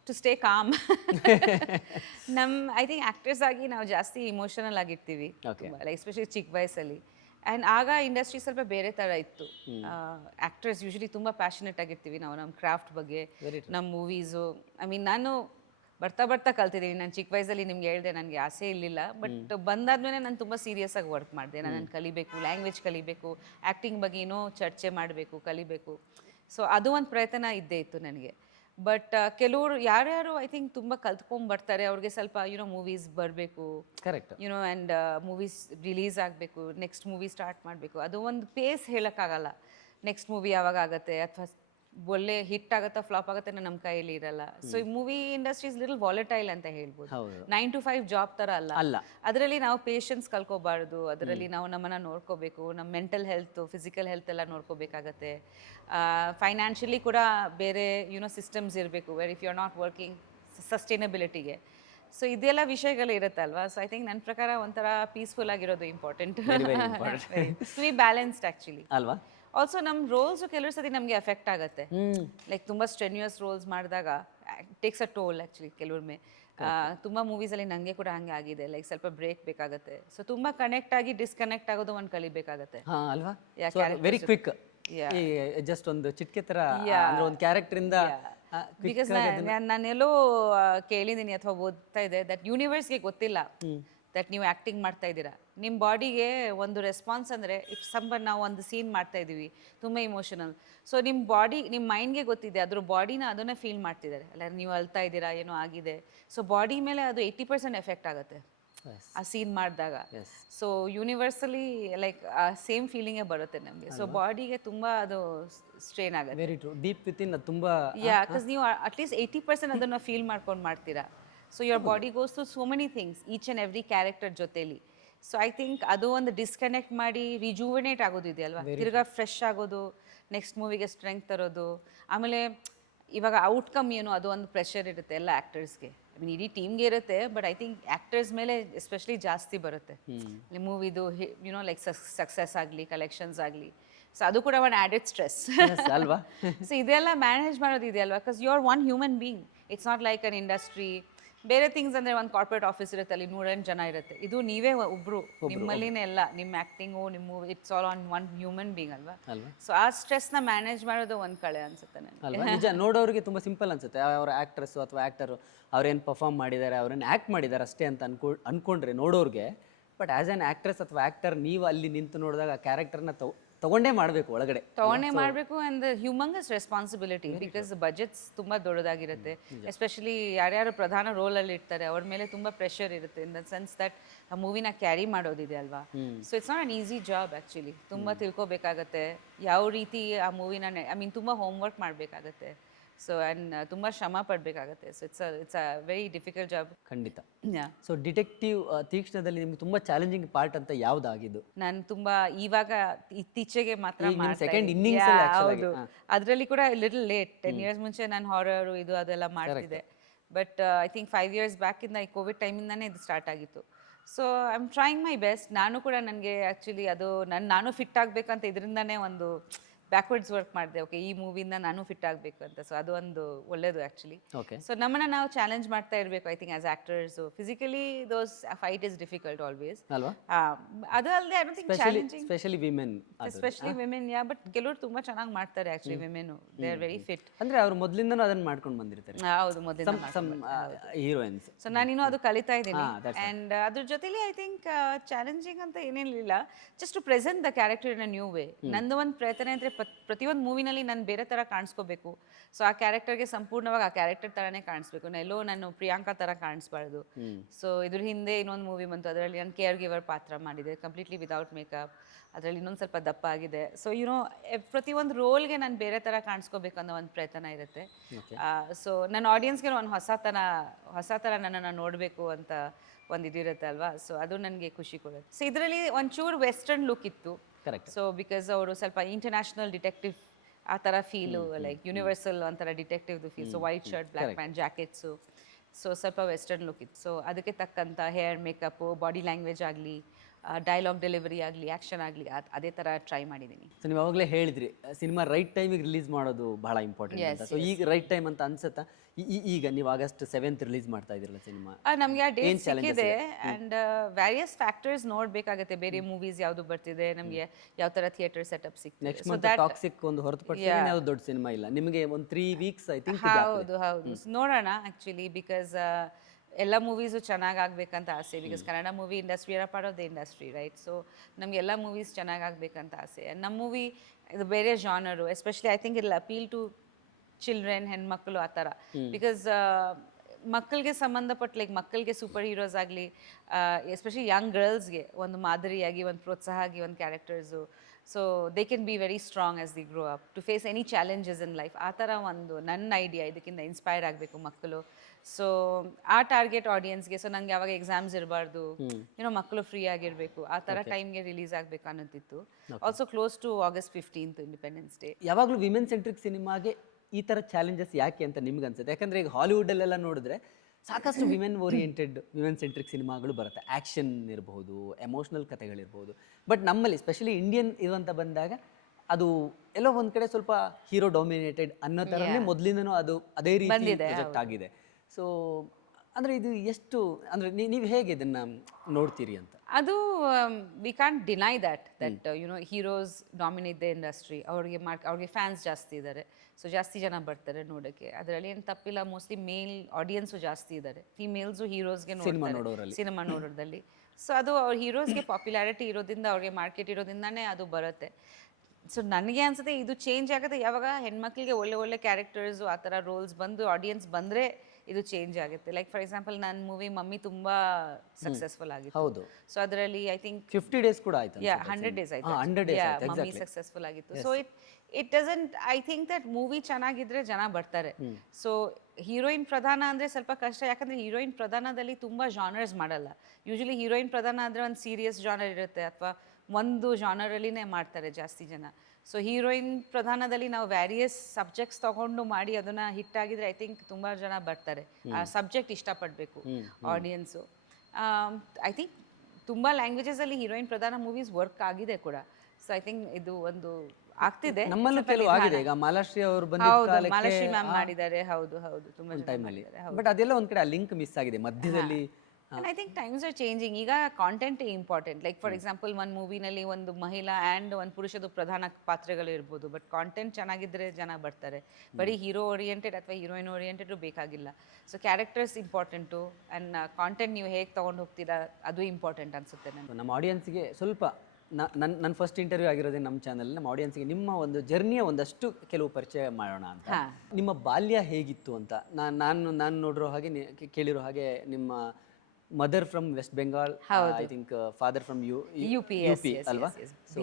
to stay calm. I think actors ಆಗಿ ನಾವು ಜಾಸ್ತಿ ಇಮೋಷನಲ್ ಆಗಿರ್ತೀವಿ, ಎಸ್ಪೆಷಲಿ ಚಿಕ್ಕ ವಯಸ್ಸಲ್ಲಿ. ಆ್ಯಂಡ್ ಆಗ ಇಂಡಸ್ಟ್ರಿ ಸ್ವಲ್ಪ ಬೇರೆ ಥರ ಇತ್ತು. ಆ್ಯಕ್ಟರ್ಸ್ ಯೂಶಲಿ ತುಂಬ ಪ್ಯಾಷನೆಟ್ ಆಗಿರ್ತೀವಿ ನಾವು ನಮ್ಮ ಕ್ರಾಫ್ಟ್ ಬಗ್ಗೆ, ನಮ್ಮ ಮೂವೀಸು. ಐ ಮೀನ್ ನಾನು ಬರ್ತಾ ಕಲ್ತಿದ್ದೀನಿ. ನಾನು ಚಿಕ್ಕ ವಯಸ್ಸಲ್ಲಿ ನಿಮ್ಗೆ ಹೇಳಿದೆ ನನಗೆ ಆಸೆ ಇರಲಿಲ್ಲ, ಬಟ್ ಬಂದಾದ್ಮೇಲೆ ನಾನು ತುಂಬ ಸೀರಿಯಸ್ ಆಗಿ ವರ್ಕ್ ಮಾಡಿದೆ. ನಾನು ಕಲಿಬೇಕು, ಲ್ಯಾಂಗ್ವೇಜ್ ಕಲಿಬೇಕು, ಆ್ಯಕ್ಟಿಂಗ್ ಬಗ್ಗೆ ಏನೋ ಚರ್ಚೆ ಮಾಡಬೇಕು, ಕಲಿಬೇಕು. ಸೊ ಅದು ಒಂದು ಪ್ರಯತ್ನ ಇದ್ದೇ ಇತ್ತು ನನಗೆ. ಬಟ್ ಕೆಲವರು ಯಾರ್ಯಾರು ಐ ಥಿಂಕ್ ತುಂಬ ಕಲ್ತ್ಕೊಂಡ್ಬರ್ತಾರೆ, ಅವ್ರಿಗೆ ಸ್ವಲ್ಪ ಮೂವೀಸ್ ಬರಬೇಕು, ಕರೆಕ್ಟ್, ಆ್ಯಂಡ್ ಮೂವೀಸ್ ರಿಲೀಸ್ ಆಗಬೇಕು, ನೆಕ್ಸ್ಟ್ ಮೂವಿ ಸ್ಟಾರ್ಟ್ ಮಾಡಬೇಕು. ಅದು ಒಂದು ಪೇಸ್ ಹೇಳೋಕ್ಕಾಗಲ್ಲ. ನೆಕ್ಸ್ಟ್ ಮೂವಿ ಯಾವಾಗ ಆಗುತ್ತೆ, ಅಥವಾ ಒಳ್ಳೆ ಹಿಟ್ ಆಗುತ್ತಾ ಫ್ಲಾಪ್ ಆಗುತ್ತೆ ನಮ್ಮ ಕೈಯಲ್ಲಿ ಇರಲ್ಲ. ಸೊ ಈ movie industry is little volatile ಅಂತ ಹೇಳ್ಬೋದು. 9 to 5 ಜಾಬ್ ಥರ ಅಲ್ಲ. ಅದರಲ್ಲಿ ನಾವು ಪೇಷನ್ಸ್ ಕಲ್ಕೋಬಾರ್ದು. ಅದರಲ್ಲಿ ನಾವು ನಮ್ಮನ್ನು ನೋಡ್ಕೋಬೇಕು, ನಮ್ಮ ಮೆಂಟಲ್ ಹೆಲ್ತ್, ಫಿಸಿಕಲ್ ಹೆಲ್ತ್ ಎಲ್ಲ ನೋಡ್ಕೋಬೇಕಾಗತ್ತೆ. ಫೈನಾನ್ಷಿಯಲಿ ಕೂಡ ಬೇರೆ ಸಿಸ್ಟಮ್ಸ್ ಇರಬೇಕು, where if you are not working ಸಸ್ಟೈನಬಿಲಿಟಿಗೆ. ಸೊ ಇದೆಲ್ಲ ವಿಷಯಗಳು ಇರುತ್ತಲ್ವಾ. ಸೊ ಐ ಥಿಂಕ್ ನನ್ನ ಪ್ರಕಾರ ಒಂಥರ ಪೀಸ್ಫುಲ್ ಆಗಿರೋದು important, to be balanced actually ಅಲ್ವಾ? ಆಲ್ಸೋ ನಮ್ಮ ರೋಲ್ಸ್ ಕೆಲವು ಸತಿ ನಮಗೆ ಎಫೆಕ್ಟ್ ಆಗುತ್ತೆ. ಲೈಕ್ ತುಂಬ ಸ್ಟ್ರೆನ್ಯೂಯಸ್ ರೋಲ್ಸ್ ಮಾಡಿದಾಗ ಟೇಕ್ಸ್ ಅ ಟೋಲ್ ಆ್ಯಕ್ಚುಲಿ ಕೆಲವೊಮ್ಮೆ. ತುಂಬ ಮೂವೀಸಲ್ಲಿ ನನಗೆ ಕೂಡ ಹಂಗೆ ಆಗಿದೆ, ಲೈಕ್ ಸ್ವಲ್ಪ ಬ್ರೇಕ್ ಬೇಕಾಗುತ್ತೆ. ಸೊ ತುಂಬ ಕನೆಕ್ಟ್ ಆಗಿ ಡಿಸ್ಕನೆಕ್ಟ್ ಆಗೋದು ಒಂದು ಕಲಿಬೇಕಾಗತ್ತೆ. ಹಾ ಅಲ್ವಾ? Yeah, ವೆರಿ ಕ್ವಿಕ್, ಜಸ್ಟ್ ಒಂದು ಚಿಟ್ಕೆ ತರ ಅಂದ್ರೆ ಒಂದು ಕ್ಯಾರೆಕ್ಟರ್ ಇಂದ ಬಿಕಾಸ್ ನಾನೆಲ್ಲೋ ಕೇಳಿದ್ದೀನಿ ಅಥವಾ ಓದ್ತಾ ಇದೆ ದಟ್ ಯೂನಿವರ್ಸ್ಗೆ ಗೊತ್ತಿಲ್ಲ ದಟ್ ನೀವು ಆ್ಯಕ್ಟಿಂಗ್ ಮಾಡ್ತಾ ಇದ್ದೀರಾ. ನಿಮ್ಮ ಬಾಡಿಗೆ ಒಂದು ರೆಸ್ಪಾನ್ಸ್ ಅಂದರೆ ಇಫ್ ನಾವು ಒಂದು ಸೀನ್ ಮಾಡ್ತಾ ಇದ್ದೀವಿ ತುಂಬ ಇಮೋಷನಲ್, ಸೊ ನಿಮ್ಮ ಬಾಡಿ ನಿಮ್ಮ ಮೈಂಡ್ಗೆ ಗೊತ್ತಿದೆ ಅದ್ರ ಬಾಡಿನ ಅದನ್ನೇ ಫೀಲ್ ಮಾಡ್ತಿದ್ದಾರೆ ಅಲ್ಲ, ನೀವು ಅಳ್ತಾ ಇದ್ದೀರಾ ಏನೋ ಆಗಿದೆ. ಸೊ ಬಾಡಿ ಮೇಲೆ ಅದು 80% ಎಫೆಕ್ಟ್ ಆಗುತ್ತೆ ಆ ಸೀನ್ ಮಾಡಿದಾಗ. ಸೊ ಯೂನಿವರ್ಸಲಿ ಲೈಕ್ ಸೇಮ್ ಫೀಲಿಂಗೇ ಬರುತ್ತೆ ನಮಗೆ. ಸೊ ಬಾಡಿಗೆ ತುಂಬ ಅದು ಸ್ಟ್ರೇನ್ ಆಗುತ್ತೆ. ವೆರಿ ಟ್ರೂ, ಡೀಪ್ ವಿತಿನ್ ಅದು ತುಂಬಾ. ಬಿಕಾಸ್ ನೀವು ಅಟ್ಲೀಸ್ಟ್ 80% ಅದನ್ನು ಫೀಲ್ ಮಾಡ್ಕೊಂಡು ಮಾಡ್ತೀರಾ. So your body goes to so many things each and every character ಜೊತೆಲಿ. ಸೊ ಐ ಥಿಂಕ್ ಅದು ಒಂದು ಡಿಸ್ಕನೆಕ್ಟ್ ಮಾಡಿ ರಿಜುವನೇಟ್ ಆಗೋದು ಇದೆಯಲ್ವಾ, ತಿರ್ಗಾ ಫ್ರೆಶ್ ಆಗೋದು, ನೆಕ್ಸ್ಟ್ ಮೂವಿಗೆ ಸ್ಟ್ರೆಂತ್ ತರೋದು. ಆಮೇಲೆ ಇವಾಗ ಔಟ್ಕಮ್ ಏನು ಅದು ಒಂದು ಪ್ರೆಷರ್ ಇರುತ್ತೆ ಎಲ್ಲ ಆ್ಯಕ್ಟರ್ಸ್ಗೆ. ಐ ಮೀನ್ ಇಡೀ ಟೀಮ್ಗೆ ಇರುತ್ತೆ, ಬಟ್ ಐ ಥಿಂಕ್ ಆ್ಯಕ್ಟರ್ಸ್ ಮೇಲೆ ಎಸ್ಪೆಷಲಿ ಜಾಸ್ತಿ ಬರುತ್ತೆ. ಮೂವಿದು ಯುನೋ ಲೈಕ್ ಸಕ್ಸಸ್ ಆಗಲಿ ಕಲೆಕ್ಷನ್ಸ್ ಆಗಲಿ. ಸೊ ಅದು ಕೂಡ ಒಂದು ಆ್ಯಡೆಡ್ ಸ್ಟ್ರೆಸ್ ಅಲ್ವಾ? ಸೊ ಇದೆಲ್ಲ ಮ್ಯಾನೇಜ್ ಮಾಡೋದು ಇದೆಯಲ್ವಾ, because you are one human being. It's not like an industry. ಬೇರೆ ಥಿಂಗ್ಸ್ ಅಂದರೆ ಒಂದು ಕಾರ್ಪೊರೇಟ್ ಆಫೀಸ್ ಇರುತ್ತೆ, ಅಲ್ಲಿ 108 ಜನ ಇರುತ್ತೆ. ಇದು ನೀವೇ ಒಬ್ರು, ನಿಮ್ಮಲ್ಲಿನೇ ಎಲ್ಲ, ನಿಮ್ಮ ಆ್ಯಕ್ಟಿಂಗು ನಿಮ್ಮ it's all on one human being ಅಲ್ವಾ. ಸೊ ಆ ಸ್ಟ್ರೆಸ್ನ ಮ್ಯಾನೇಜ್ ಮಾಡೋದು ಒಂದು ಕಳೆ ಅನ್ಸುತ್ತೆ ನನಗೆ. ಅಲ್ವಾ? ನಿಜ, ನೋಡೋರಿಗೆ ತುಂಬ ಸಿಂಪಲ್ ಅನ್ಸುತ್ತೆ. ಅವ್ರ ಆ್ಯಕ್ಟ್ರೆಸ್ಸು ಅಥವಾ ಆ್ಯಕ್ಟರು ಅವ್ರೇನು ಪರ್ಫಾರ್ಮ್ ಮಾಡಿದ್ದಾರೆ, ಅವ್ರೇನು ಆ್ಯಕ್ಟ್ ಮಾಡಿದ್ದಾರೆ ಅಷ್ಟೇ ಅಂತ ಅನ್ಕೊಂಡ್ರೆ ನೋಡೋರಿಗೆ. ಬಟ್ ಆ್ಯಸ್ ಆ್ಯನ್ ಆ್ಯಕ್ಟ್ರೆಸ್ ಅಥವಾ ಆ್ಯಕ್ಟರ್ ನೀವು ಅಲ್ಲಿ ನಿಂತು ನೋಡಿದಾಗ ಆ ಕ್ಯಾರೆಕ್ಟರ್ನ ತಗೊಂಡೇ ಮಾಡಬೇಕು, ಒಳಗಡೆ ತಗೊಂಡೇ ಮಾಡಬೇಕು. ಆ್ಯಂಡ್ ಹ್ಯೂಮಂಗಸ್ ರೆಸ್ಪಾನ್ಸಿಬಿಲಿಟಿ, ಬಿಕಾಸ್ ಬಜೆಟ್ಸ್ ತುಂಬ ದೊಡ್ಡದಾಗಿರುತ್ತೆ. ಎಸ್ಪೆಷಲಿ ಯಾರ್ಯಾರು ಪ್ರಧಾನ ರೋಲಲ್ಲಿ ಇರ್ತಾರೆ ಅವ್ರ ಮೇಲೆ ತುಂಬ ಪ್ರೆಷರ್ ಇರುತ್ತೆ, ಇನ್ ದ ಸೆನ್ಸ್ ದಟ್ ಆ ಮೂವಿನ ಕ್ಯಾರಿ ಮಾಡೋದಿದೆ ಅಲ್ವಾ. So it's not an easy job actually. ತುಂಬ ತಿಳ್ಕೊಬೇಕಾಗತ್ತೆ ಯಾವ ರೀತಿ ಆ ಮೂವಿನ ಐ ಮೀನ್ ತುಂಬ ಹೋಮ್ವರ್ಕ್ ಮಾಡಬೇಕಾಗತ್ತೆ. ಸೊ ಆ್ಯಂಡ್ ತುಂಬ ಶ್ರಮ ಪಡಬೇಕಾಗತ್ತೆ. So it's a very difficult job. ಖಂಡಿತ. ಸೊ ಡಿಟೆಕ್ಟಿವ್ ತೀಕ್ಷ್ಣದಲ್ಲಿ ನಿಮ್ಗೆ ತುಂಬ ಚಾಲೆಂಜಿಂಗ್ ಪಾರ್ಟ್ ಅಂತ ಯಾವುದಾಗಿದ್ದು? ನಾನು ತುಂಬ ಇವಾಗ ಇತ್ತೀಚೆಗೆ ಮಾತ್ರ ಸೆಕೆಂಡ್ ಇನ್ನಿಂಗ್ಸ್. ಹೌದು, ಅದರಲ್ಲಿ ಕೂಡ ಲಿಟಲ್ ಲೇಟ್. 10 years ಮುಂಚೆ ನಾನು ಹಾರರು ಇದು ಅದೆಲ್ಲ ಮಾಡ್ತಿದ್ದೆ. ಬಟ್ ಐ ಥಿಂಕ್ 5 years ಬ್ಯಾಕಿಂದ ಈ ಕೋವಿಡ್ ಟೈಮಿಂದಾನೇ ಇದು ಸ್ಟಾರ್ಟ್ ಆಗಿತ್ತು. So I am trying my best. ನಾನು ಕೂಡ ನನಗೆ ಆ್ಯಕ್ಚುಲಿ ಅದು ನಾನು ಫಿಟ್ ಆಗಬೇಕಂತ ಇದರಿಂದನೇ ಒಂದು ಬ್ಯಾಕ್ವರ್ಡ್ಸ್ ವರ್ಕ್ ಮಾಡಿದೆ. ಓಕೆ, ಈ ಮೂವಿಯಿಂದ ನಾನು ಫಿಟ್ ಆಗಬೇಕು ಅಂತ. ಸೊ ಅದು ಒಂದು ಒಳ್ಳೇದು ಆ್ಯಕ್ಚುಲಿ. ಸೊ ನಮ್ಮನ್ನ ನಾವು ಚಾಲೆಂಜ್ ಮಾಡ್ತಾ ಇರಬೇಕು. I think as actors physically those fight is difficult always ಅಲ್ವಾ? ಅದು ಅಲ್ಲದೆ I don't think challenging specially women. But ಕೆಲವರು ತುಂಬಾ ಚೆನ್ನಾಗಿ ಮಾಡ್ತಾರೆ actually. Women they are very fit. ಅಂದ್ರೆ ಅವ್ರು ಮೊದಲಿಂದನೂ ಅದನ್ನ ಮಾಡ್ಕೊಂಡು ಬಂದಿರ್ತಾರೆ. ಹೌದು, ಮೊದಲಿಂದ ಹೀರೋಯಿನ್ಸ್. ಸೊ ನಾನಿನ್ನೂ ಅದು ಕಲಿತಾ ಇದ್ದೀನಿ. ಆ್ಯಂಡ್ ಅದ್ರ ಜೊತೆಲಿ ಐ ಥಿಂಕ್ ಚಾಲೆಂಜಿಂಗ್ ಅಂತ ಏನೇನಿಲ್ಲ, just to present the character in a new way. ನಂದು ಒಂದು ಪ್ರಯತ್ನ ಅಂದರೆ ಪ್ರತಿಯೊಂದು ಮೂವಿನಲ್ಲಿ ನಾನು ಬೇರೆ ಥರ ಕಾಣಿಸ್ಕೋಬೇಕು. ಸೊ ಆ ಕ್ಯಾರೆಕ್ಟರ್ಗೆ ಸಂಪೂರ್ಣವಾಗಿ ಆ ಕ್ಯಾರೆಕ್ಟರ್ ಥರನೇ ಕಾಣಿಸ್ಬೇಕು. ಎಲ್ಲೋ ನಾನು ಪ್ರಿಯಾಂಕಾ ಥರ ಕಾಣಿಸ್ಬಾರ್ದು. ಸೊ ಇದ್ರ ಹಿಂದೆ ಇನ್ನೊಂದು ಮೂವಿ ಬಂತು, ಅದರಲ್ಲಿ ನಾನು ಕೇರ್ ಗಿವರ್ ಪಾತ್ರ ಮಾಡಿದೆ, ಕಂಪ್ಲೀಟ್ಲಿ ವಿದೌಟ್ ಮೇಕಪ್. ಅದರಲ್ಲಿ ಇನ್ನೊಂದು ಸ್ವಲ್ಪ ದಪ್ಪ ಆಗಿದೆ. ಸೊ ಯುನೋ ಪ್ರತಿಯೊಂದು ರೋಲ್ಗೆ ನಾನು ಬೇರೆ ಥರ ಕಾಣಿಸ್ಕೋಬೇಕು ಅನ್ನೋ ಒಂದು ಪ್ರಯತ್ನ ಇರುತ್ತೆ. ಸೊ ನನ್ನ ಆಡಿಯನ್ಸ್ಗೆ ಒಂದು ಹೊಸ ಥರ ನನ್ನನ್ನು ನೋಡಬೇಕು ಅಂತ ಒಂದು ಇದಿರುತ್ತೆ ಅಲ್ವಾ. ಸೊ ಅದು ನನಗೆ ಖುಷಿ ಕೊಡುತ್ತೆ. ಸೊ ಇದರಲ್ಲಿ ಒಂಚೂರು ವೆಸ್ಟರ್ನ್ ಲುಕ್ ಇತ್ತು. ಸೊ ಬಿಕಾಸ್ ಅವರು ಸ್ವಲ್ಪ ಇಂಟರ್ನ್ಯಾಷನಲ್ ಡಿಟೆಕ್ಟಿವ್ ಆ ಥರ ಫೀಲು, ಲೈಕ್ ಯೂನಿವರ್ಸಲ್ ಒಂಥರ ಡಿಟೆಕ್ಟಿವ್ದು feel. So white shirt, black pant, jackets. So ಸ್ವಲ್ಪ ವೆಸ್ಟರ್ನ್ ಲುಕ್ ಇತ್ತು. ಸೊ ಅದಕ್ಕೆ ತಕ್ಕಂಥ ಹೇರ್, ಮೇಕಪ್ಪು, ಬಾಡಿ ಲ್ಯಾಂಗ್ವೇಜ್ ಆಗಲಿ, ಡೈಲಾಗ್ ಡೆಲಿವರಿ ಆಗಲಿ, ಆ್ಯಕ್ಷನ್ ಆಗಲಿ, ಅದೇ ಥರ ಟ್ರೈ ಮಾಡಿದ್ದೀನಿ. ಸೊ ನೀವು ಅವಾಗಲೇ ಹೇಳಿದ್ರಿ ಸಿನಿಮಾ ರೈಟ್ ಟೈಮಿಗೆ ರಿಲೀಸ್ ಮಾಡೋದು ಬಹಳ ಇಂಪಾರ್ಟೆಂಟ್ ಅಂತ. ಸೊ ಈಗ ರೈಟ್ ಟೈಮ್ ಅಂತ ಅನ್ಸುತ್ತಾ? ಈಗ ನೀವು August 7th ರಿಲೀಸ್ ಮಾಡ್ತಾ ಇದ್ದೀರಲ್ಲ ಸಿನಿಮಾ, ನಮಗೆ ಆ ಡೇಟ್ ಸಿಕ್ಕಿದೆ. ಆ್ಯಂಡ್ ವ್ಯಾರಿಯಸ್ ಫ್ಯಾಕ್ಟರ್ಸ್ ನೋಡಬೇಕಾಗುತ್ತೆ. ಬೇರೆ ಮೂವೀಸ್ ಯಾವುದು ಬರ್ತಿದೆ, ನಮಗೆ ಯಾವ ಥರ ಥಿಯೇಟರ್ ಸೆಟಪ್ ಸಿಕ್ಕಿದೆ. ನೆಕ್ಸ್ಟ್ ಮಂತ್ ಟಾಕ್ಸಿಕ್ ಒಂದು ಹೊರತುಪಡಿಸಿ ಯಾವುದು ದೊಡ್ಡ ಸಿನಿಮಾ ಇಲ್ಲ ನಿಮಗೆ. ಒಂದು 3 weeks ಐ ಥಿಂಕ್. ಹೌದು ನೋಡೋಣ ಆ್ಯಕ್ಚುಲಿ. ಬಿಕಾಸ್ ಎಲ್ಲ ಮೂವೀಸು ಚೆನ್ನಾಗಿ ಆಗ್ಬೇಕಂತ ಆಸೆ. Because Kannada movie industry are part of the industry, right? So ನಮ್ಗೆ ಎಲ್ಲ ಮೂವೀಸ್ ಚೆನ್ನಾಗಿ ಆಗ್ಬೇಕಂತ ಆಸೆ. ನಮ್ಮ ಮೂವಿ ಇದು ಬೇರೆ genre, especially I think it appeal to children, ಹೆಣ್ಮಕ್ಳು ಆ ಥರ. ಬಿಕಾಸ್ ಮಕ್ಕಳಿಗೆ ಸಂಬಂಧಪಟ್ಟ ಲೈಕ್ ಮಕ್ಕಳಿಗೆ ಸೂಪರ್ ಹೀರೋಸ್ ಆಗಲಿ, ಎಸ್ಪೆಷಲಿ ಯಂಗ್ ಗರ್ಲ್ಸ್ಗೆ ಒಂದು ಮಾದರಿಯಾಗಿ, ಒಂದು ಪ್ರೋತ್ಸಾಹ ಆಗಿ ಒಂದು characters. So they can be very strong as they grow up to face any challenges in life. ಆ ಥರ ಒಂದು ನನ್ನ ಐಡಿಯಾ. ಇದಕ್ಕಿಂತ ಇನ್ಸ್ಪೈರ್ ಆಗಬೇಕು ಮಕ್ಕಳು. ಸೊ ಆ ಟಾರ್ಗೆಟ್ ಆಡಿಯನ್ಸ್ಗೆ. ಸೊ ನಂಗೆ ಯಾವಾಗ ಎಕ್ಸಾಮ್ಸ್ ಇರಬಾರ್ದು, ಏನೋ ಮಕ್ಕಳು ಫ್ರೀ ಆಗಿರಬೇಕು, ಆ ಥರ ಟೈಮ್ಗೆ ರಿಲೀಸ್ ಆಗಬೇಕು ಅನ್ನೋದಿತ್ತು. Also close to August 15th independence day. ಯಾವಾಗಲೂ ವಿಮೆನ್ ಸೆಂಟ್ರಿಕ್ ಸಿನಿಮಾಗೆ ಈ ಥರ ಚಾಲೆಂಜಸ್ ಯಾಕೆ ಅಂತ ನಿಮ್ಗೆ ಅನ್ಸುತ್ತೆ? ಯಾಕಂದರೆ ಈಗ ಹಾಲಿವುಡಲ್ಲೆಲ್ಲ ನೋಡಿದ್ರೆ ಸಾಕಷ್ಟು ವಿಮೆನ್ ಸೆಂಟ್ರಿಕ್ ಸಿನಿಮಾಗಳು ಬರುತ್ತೆ. ಆ್ಯಕ್ಷನ್ ಇರಬಹುದು, ಎಮೋಷ್ನಲ್ ಕಥೆಗಳಿರ್ಬೋದು. ಬಟ್ ನಮ್ಮಲ್ಲಿ ಸ್ಪೆಷಲಿ ಇಂಡಿಯನ್ ಇರುವಂತ ಬಂದಾಗ ಅದು ಎಲ್ಲೋ ಒಂದು ಕಡೆ ಸ್ವಲ್ಪ ಹೀರೋ ಡಾಮಿನೇಟೆಡ್ ಅನ್ನೋ ಥರನೇ ಮೊದಲಿಂದನೂ ಅದು ಅದೇ ರೀತಿ ಪ್ರೊಜೆಕ್ಟ್ ಆಗಿದೆ. ಸೊ ಅಂದರೆ ಇದು ಎಷ್ಟು ಅಂದರೆ ನೀವು ಹೇಗೆ ಇದನ್ನು ನೋಡ್ತೀರಿ ಅಂತ? ಅದು we can deny that heroes dominate the industry. ಅವ್ರಿಗೆ ಫ್ಯಾನ್ಸ್ ಜಾಸ್ತಿ ಇದ್ದಾರೆ, ಸೊ ಜಾಸ್ತಿ ಜನ ಬರ್ತಾರೆ ನೋಡೋಕ್ಕೆ. ಅದರಲ್ಲಿ ಏನು ತಪ್ಪಿಲ್ಲ. ಮೋಸ್ಟ್ಲಿ ಮೇಲ್ ಆಡಿಯನ್ಸು ಜಾಸ್ತಿ ಇದ್ದಾರೆ, ಫಿಮೇಲ್ಸು ಹೀರೋಸ್ಗೆ ಸಿನಿಮಾ ನೋಡೋದ್ರಲ್ಲಿ. ಸೊ ಅದು ಅವ್ರ ಹೀರೋಸ್ಗೆ ಪಾಪ್ಯುಲಾರಿಟಿ ಇರೋದ್ರಿಂದ, ಅವ್ರಿಗೆ ಮಾರ್ಕೆಟ್ ಇರೋದ್ರಿಂದನೇ ಅದು ಬರುತ್ತೆ. ಸೊ ನನಗೆ ಅನ್ಸುತ್ತೆ ಇದು ಚೇಂಜ್ ಆಗುತ್ತೆ ಯಾವಾಗ ಹೆಣ್ಮಕ್ಳಿಗೆ ಒಳ್ಳೆ ಒಳ್ಳೆ ಕ್ಯಾರೆಕ್ಟರ್ಸು ಆ ಥರ ರೋಲ್ಸ್ ಬಂದು ಆಡಿಯನ್ಸ್ ಬಂದರೆ ಇದು ಚೇಂಜ್ ಆಗುತ್ತೆ. ಲೈಕ್ ಫಾರ್ ಎಕ್ಸಾಂಪಲ್ ನನ್ನ ಮೂವಿ ಮಮ್ಮಿ ತುಂಬ ಸಕ್ಸಸ್ಫುಲ್ ಆಗಿತ್ತು. ಹೌದು. ಸೊ ಅದರಲ್ಲಿ ಐ ಥಿಂಕ್ 50 days ಕೂಡ ಆಯ್ತು. 100 days ಆಯ್ತು. 100 days ಆಯ್ತು, ಮಮ್ಮಿ ಸಕ್ಸಸ್ಫುಲ್ ಆಗಿತ್ತು. So it doesn't, I think that movie ಚೆನ್ನಾಗಿದ್ರೆ ಜನ ಬರ್ತಾರೆ. ಸೊ ಹೀರೋಯಿನ್ ಪ್ರಧಾನ ಅಂದರೆ ಸ್ವಲ್ಪ ಕಷ್ಟ, ಯಾಕಂದರೆ ಹೀರೋಯಿನ್ ಪ್ರಧಾನದಲ್ಲಿ ತುಂಬ ಜಾನರ್ಸ್ ಮಾಡಲ್ಲ. ಯೂಶಲಿ ಹೀರೋಯಿನ್ ಪ್ರಧಾನ ಅಂದರೆ ಒಂದು ಸೀರಿಯಸ್ ಜಾನರ್ ಇರುತ್ತೆ ಅಥವಾ ಒಂದು ಜಾನರಲ್ಲಿನೇ ಮಾಡ್ತಾರೆ ಜಾಸ್ತಿ ಜನ. ಸೊ ಹೀರೋಯಿನ್ ಪ್ರಧಾನದಲ್ಲಿ ನಾವು ವ್ಯಾರಿಯಸ್ ಸಬ್ಜೆಕ್ಟ್ಸ್ ತಗೊಂಡು ಮಾಡಿ ಅದನ್ನ ಹಿಟ್ ಆಗಿದ್ರೆ ಐ ಥಿಂಕ್ ತುಂಬ ಜನ ಬರ್ತಾರೆ. ಆ ಸಬ್ಜೆಕ್ಟ್ ಇಷ್ಟಪಡಬೇಕು ಆಡಿಯನ್ಸು. ಐ ಥಿಂಕ್ ತುಂಬ ಲ್ಯಾಂಗ್ವೇಜಸಲ್ಲಿ ಹೀರೋಯಿನ್ ಪ್ರಧಾನ ಮೂವೀಸ್ ವರ್ಕ್ ಆಗಿದೆ ಕೂಡ. ಸೊ ಐ ಥಿಂಕ್ ಇದು ಒಂದು ಆಗ್ತಿದೆ. ನಮ್ಮಲ್ಲೂ ಕೆಲವು ಆಗಿದೆ. ಈಗ ಮಾಲಾಶ್ರೀ ಅವರು ಬಂದಿದ್ದ ಮಾಲಾಶ್ರೀ ಮ್ಯಾಮ್ ಮಾಡಿದ್ದಾರೆ. ಹೌದು ಹೌದು, ತುಂಬ ಟೈಮಲ್ಲಿ. ಬಟ್ ಅದೆಲ್ಲ ಒಂದ್ ಕಡೆ ಆ ಲಿಂಕ್ ಮಿಸ್ ಆಗಿದೆ ಮಧ್ಯದಲ್ಲಿ. I think times are changing. ಈಗ content important. Like for example ಒಂದು ಮೂವಿನಲ್ಲಿ ಒಂದು ಮಹಿಳಾ ಆ್ಯಂಡ್ ಒಂದು ಪುರುಷದ ಪ್ರಧಾನ ಪಾತ್ರಗಳು ಇರ್ಬೋದು, ಬಟ್ ಕಾಂಟೆಂಟ್ ಚೆನ್ನಾಗಿದ್ದರೆ ಜನ ಬರ್ತಾರೆ. ಬರೀ ಹೀರೋ ಓರಿಯೆಂಟೆಡ್ ಅಥವಾ ಹೀರೋಯಿನ್ ಓರಿಯೆಂಟೆಡು ಬೇಕಾಗಿಲ್ಲ. So characters important and content ನೀವು ಹೇಗೆ ತೊಗೊಂಡು ಹೋಗ್ತೀರಾ ಅದು ಇಂಪಾರ್ಟೆಂಟ್ ಅನಿಸುತ್ತೆ ನನಗೆ. ನಮ್ಮ ಆಡಿಯನ್ಸ್ಗೆ ಸ್ವಲ್ಪ ನನ್ನ ಫಸ್ಟ್ ಇಂಟರ್ವ್ಯೂ ಆಗಿರೋದೇ ನಮ್ಮ ಚಾನಲ್. ನಮ್ಮ ಆಡಿಯನ್ಸ್ಗೆ ನಿಮ್ಮ ಒಂದು ಜರ್ನಿಯ ಒಂದಷ್ಟು ಕೆಲವು ಪರಿಚಯ ಮಾಡೋಣ ಅಂತ. ನಿಮ್ಮ ಬಾಲ್ಯ ಹೇಗಿತ್ತು ಅಂತ ನಾನು ನೋಡಿರೋ ಹಾಗೆ ಕೇಳಿರೋ ಹಾಗೆ ನಿಮ್ಮ mother from West Bengal, I think father from UP ಅಲ್ವಾ? ಸೊ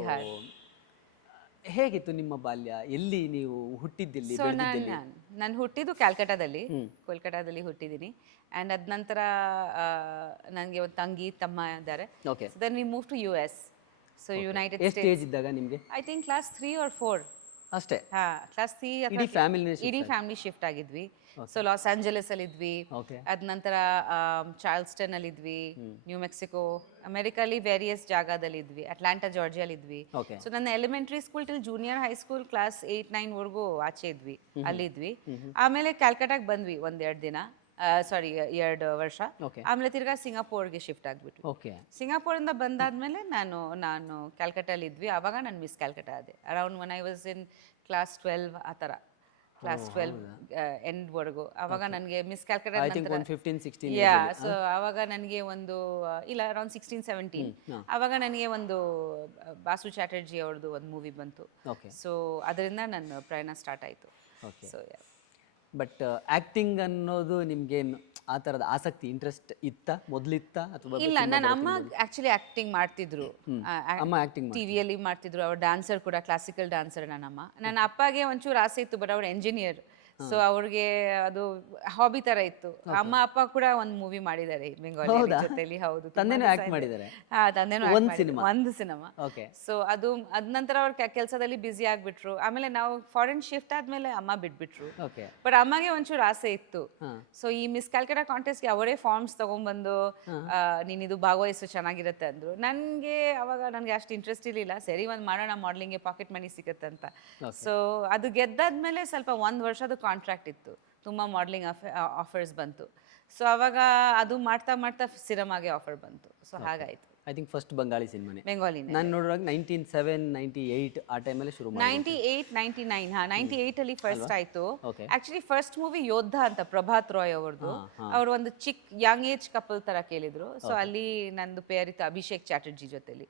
ಹೇಗಿತ್ತು ನಿಮ್ಮ ಬಾಲ್ಯ? ಎಲ್ಲಿ ನೀವು ಹುಟ್ಟಿದ್ದಿಲ್ಲಿ? ಸೊ ನಾನು ಹುಟ್ಟಿದ್ದು ಕ್ಯಾಲ್ಕಟಾದಲ್ಲಿ, ಕೋಲ್ಕಟಾದಲ್ಲಿ ಹುಟ್ಟಿದ್ದೀನಿ. ಆ್ಯಂಡ್ ಅದ ನಂತರ ನನಗೆ ಒಂದು ತಂಗಿ ತಮ್ಮ ಇದ್ದಾರೆ. So then we move to US. So United ಎಷ್ಟು ಏಜ್ ಇದ್ದಾಗ ನಿಮಗೆ? ಐ ಥಿಂಕ್ ಕ್ಲಾಸ್ 3 or 4 ಅಷ್ಟೇ. ಕ್ಲಾಸ್ 3 ಇಡೀ family shift ಆಗಿದ್ವಿ. So loss Angeles ಅಲ್ಲಿ ಇದ್ವಿ. ಅದ ನಂತರ ಚಾರ್ಲ್ಸ್ಟನ್ ಅಲ್ಲಿ ಇದ್ವಿ, ನ್ಯೂ ಮೆಕ್ಸಿಕೋ, ಅಮೆರಿಕಲ್ಲಿ ವೇರಿಯಸ್ ಜಾಗದಲ್ಲಿ ಇದ್ವಿ, ಅಟ್ಲಾಂಟಾ ಜಾರ್ಜಿಯಲ್ಲಿ ಇದ್ವಿ. ಸೊ ನನ್ನ elementary school till junior high school class 8-9 ವರ್ಗೂ ಆಚೆ ಇದ್ವಿ, ಅಲ್ಲಿದ್ವಿ. ಆಮೇಲೆ ಕ್ಯಾಲ್ಕಟಾಗೆ ಬಂದ್ವಿ 1-2 ದಿನ, ಸಾರಿ 2 ವರ್ಷ. ಆಮೇಲೆ ತಿರ್ಗಾ ಸಿಂಗಾಪುರ್ಗೆ ಶಿಫ್ಟ್ ಆಗ್ಬಿಟ್ವಿ. ಸಿಂಗಾಪುರಿಂದ ಬಂದಾದ್ಮೇಲೆ ನಾನು ಕ್ಯಾಲ್ಕಟಲ್ಲಿ ಇದ್ವಿ. ಆವಾಗ ನಾನು ಮಿಸ್ ಕ್ಯಾಲ್ಕಟಾ ಅದೇ around when I was in class 12 ಆ ಥರ, ಕ್ಲಾಸ್ 12 ಎಂಡ್ ವರ್ಗು. ಆವಾಗ ನನಗೆ ಮಿಸ್ ಕ್ಯಾಲ್ಕಟಾ ಸೊ ಆವಾಗ ನನಗೆ ಒಂದು ಇಲ್ಲ ಅರೌಂಡ್ 16-17 ಆವಾಗ ನನಗೆ ಒಂದು ಬಾಸು ಚಾಟರ್ಜಿ ಅವ್ರದ್ದು ಒಂದು ಮೂವಿ ಬಂತು. ಸೊ ಅದರಿಂದ ನನ್ನ ಪ್ರಯಾಣ ಸ್ಟಾರ್ಟ್ ಆಯಿತು. ಸೊ ಬಟ್ ಆಕ್ಟಿಂಗ್ ಅನ್ನೋದು ನಿಮ್ಗೇನು ಆ ಥರದ ಆಸಕ್ತಿ, ಇಂಟ್ರೆಸ್ಟ್ ಮೊದಲಿತ್ತ ಅಥವಾ? ಇಲ್ಲ, ನನ್ನ ಅಮ್ಮ ಆಕ್ಚುಲಿ ಆಕ್ಟಿಂಗ್ ಮಾಡ್ತಿದ್ರು, ಟಿವಿಯಲ್ಲಿ ಮಾಡ್ತಿದ್ರು. ಅವ್ರ ಡ್ಯಾನ್ಸರ್ ಕೂಡ, ಕ್ಲಾಸಿಕಲ್ ಡ್ಯಾನ್ಸರ್ ನನ್ನ ಅಪ್ಪಗೆ ಒಂಚೂರು ಆಸೆ ಇತ್ತು, ಬಟ್ ಅವ್ರು ಎಂಜಿನಿಯರ್. ಸೊ ಅವ್ರಿಗೆ ಅದು ಹಾಬಿ ತರ ಇತ್ತು. ಅಮ್ಮ ಅಪ್ಪ ಕೂಡ ಒಂದು ಮೂವಿ ಮಾಡಿದ್ದಾರೆ ಬೆಂಗಾಲಿ ಜೊತೆಲಿ. ಹೌದು, ತಂದೆನೂ ಆಕ್ಟ್ ಮಾಡಿದ್ದಾರೆ. ತಂದೆನೂ ಒಂದು ಸಿನಿಮಾ. ಸೊ ಅದು ಅದ ನಂತರ ಅವ್ರ ಕೆಲಸದಲ್ಲಿ ಬ್ಯುಸಿ ಆಗ್ಬಿಟ್ರು. ಆಮೇಲೆ ನಾವು ಫಾರಿನ್ ಶಿಫ್ಟ್ ಆದ್ಮೇಲೆ ಅಮ್ಮ ಬಿಟ್ಬಿಟ್ರು. ಬಟ್ ಅಮ್ಮಗೆ ಒಂಚೂರು ಆಸೆ ಇತ್ತು. ಸೊ ಈ ಮಿಸ್ ಕ್ಯಾಲ್ಕಟಾ ಕಾಂಟೆಸ್ಟ್ಗೆ ಅವರೇ ಫಾರ್ಮ್ಸ್ ತಗೊಂಡ್ಬಂದು ನೀನ್ ಇದು ಭಾಗವಹಿಸು ಚೆನ್ನಾಗಿರುತ್ತೆ ಅಂದ್ರು. ನನ್ಗೆ ಅಷ್ಟು ಇಂಟ್ರೆಸ್ಟ್ ಇರಲಿಲ್ಲ. ಸರಿ ಒಂದ್ ಮಾಡೋಣ, ಮಾಡ್ಲಿಂಗ್ಗೆ ಪಾಕೆಟ್ ಮನಿ ಸಿಗುತ್ತೆ ಅಂತ. ಸೊ ಅದು ಗೆದ್ದಾದ್ಮೇಲೆ ಸ್ವಲ್ಪ 1 ವರ್ಷದ ಕಾಂಟ್ರಾಕ್ಟ್ ಇತ್ತು, ತುಂಬಾ ಮಾಡ್ಲಿಂಗ್ ಆಫರ್ಸ್ ಬಂತು. ಸೊ ಅವಾಗ ಅದು ಮಾಡ್ತಾ ಮಾಡ್ತಾ ಸಿನಿಮಾಗೆ ಆಫರ್ ಬಂತು. ಸೊ ಹಾಗಾಯ್ತು. ಐ ಥಿಂಕ್ ಫಸ್ಟ್ ಬಂಗಾಳಿ ಸಿನಿಮಾನೇ. ಬೆಂಗಾಲಿ ನಾನು ನೋಡುವಾಗ 1997-98 ಆ ಟೈಮಲ್ಲಿ ಶುರು ಮಾಡಿ. 98-99 98 ಅಲ್ಲಿ ಫಸ್ಟ್ ಆಯ್ತು. ಆಕ್ಚುಲಿ ಫಸ್ಟ್ ಮೂವಿ ಯೋಧ ಅಂತ ಪ್ರಭಾತ್ ರಾಯ್ ಅವ್ರದ್ದು. ಅವ್ರು ಒಂದು ಯಂಗ್ ಏಜ್ ಕಪಲ್ ತರ ಕೇಳಿದ್ರು. ಸೊ ಅಲ್ಲಿ ನಂದು ಪೇರ್ ಇತ್ತು ಅಭಿಷೇಕ್ ಚಾಟರ್ಜಿ ಜೊತೆಲಿ.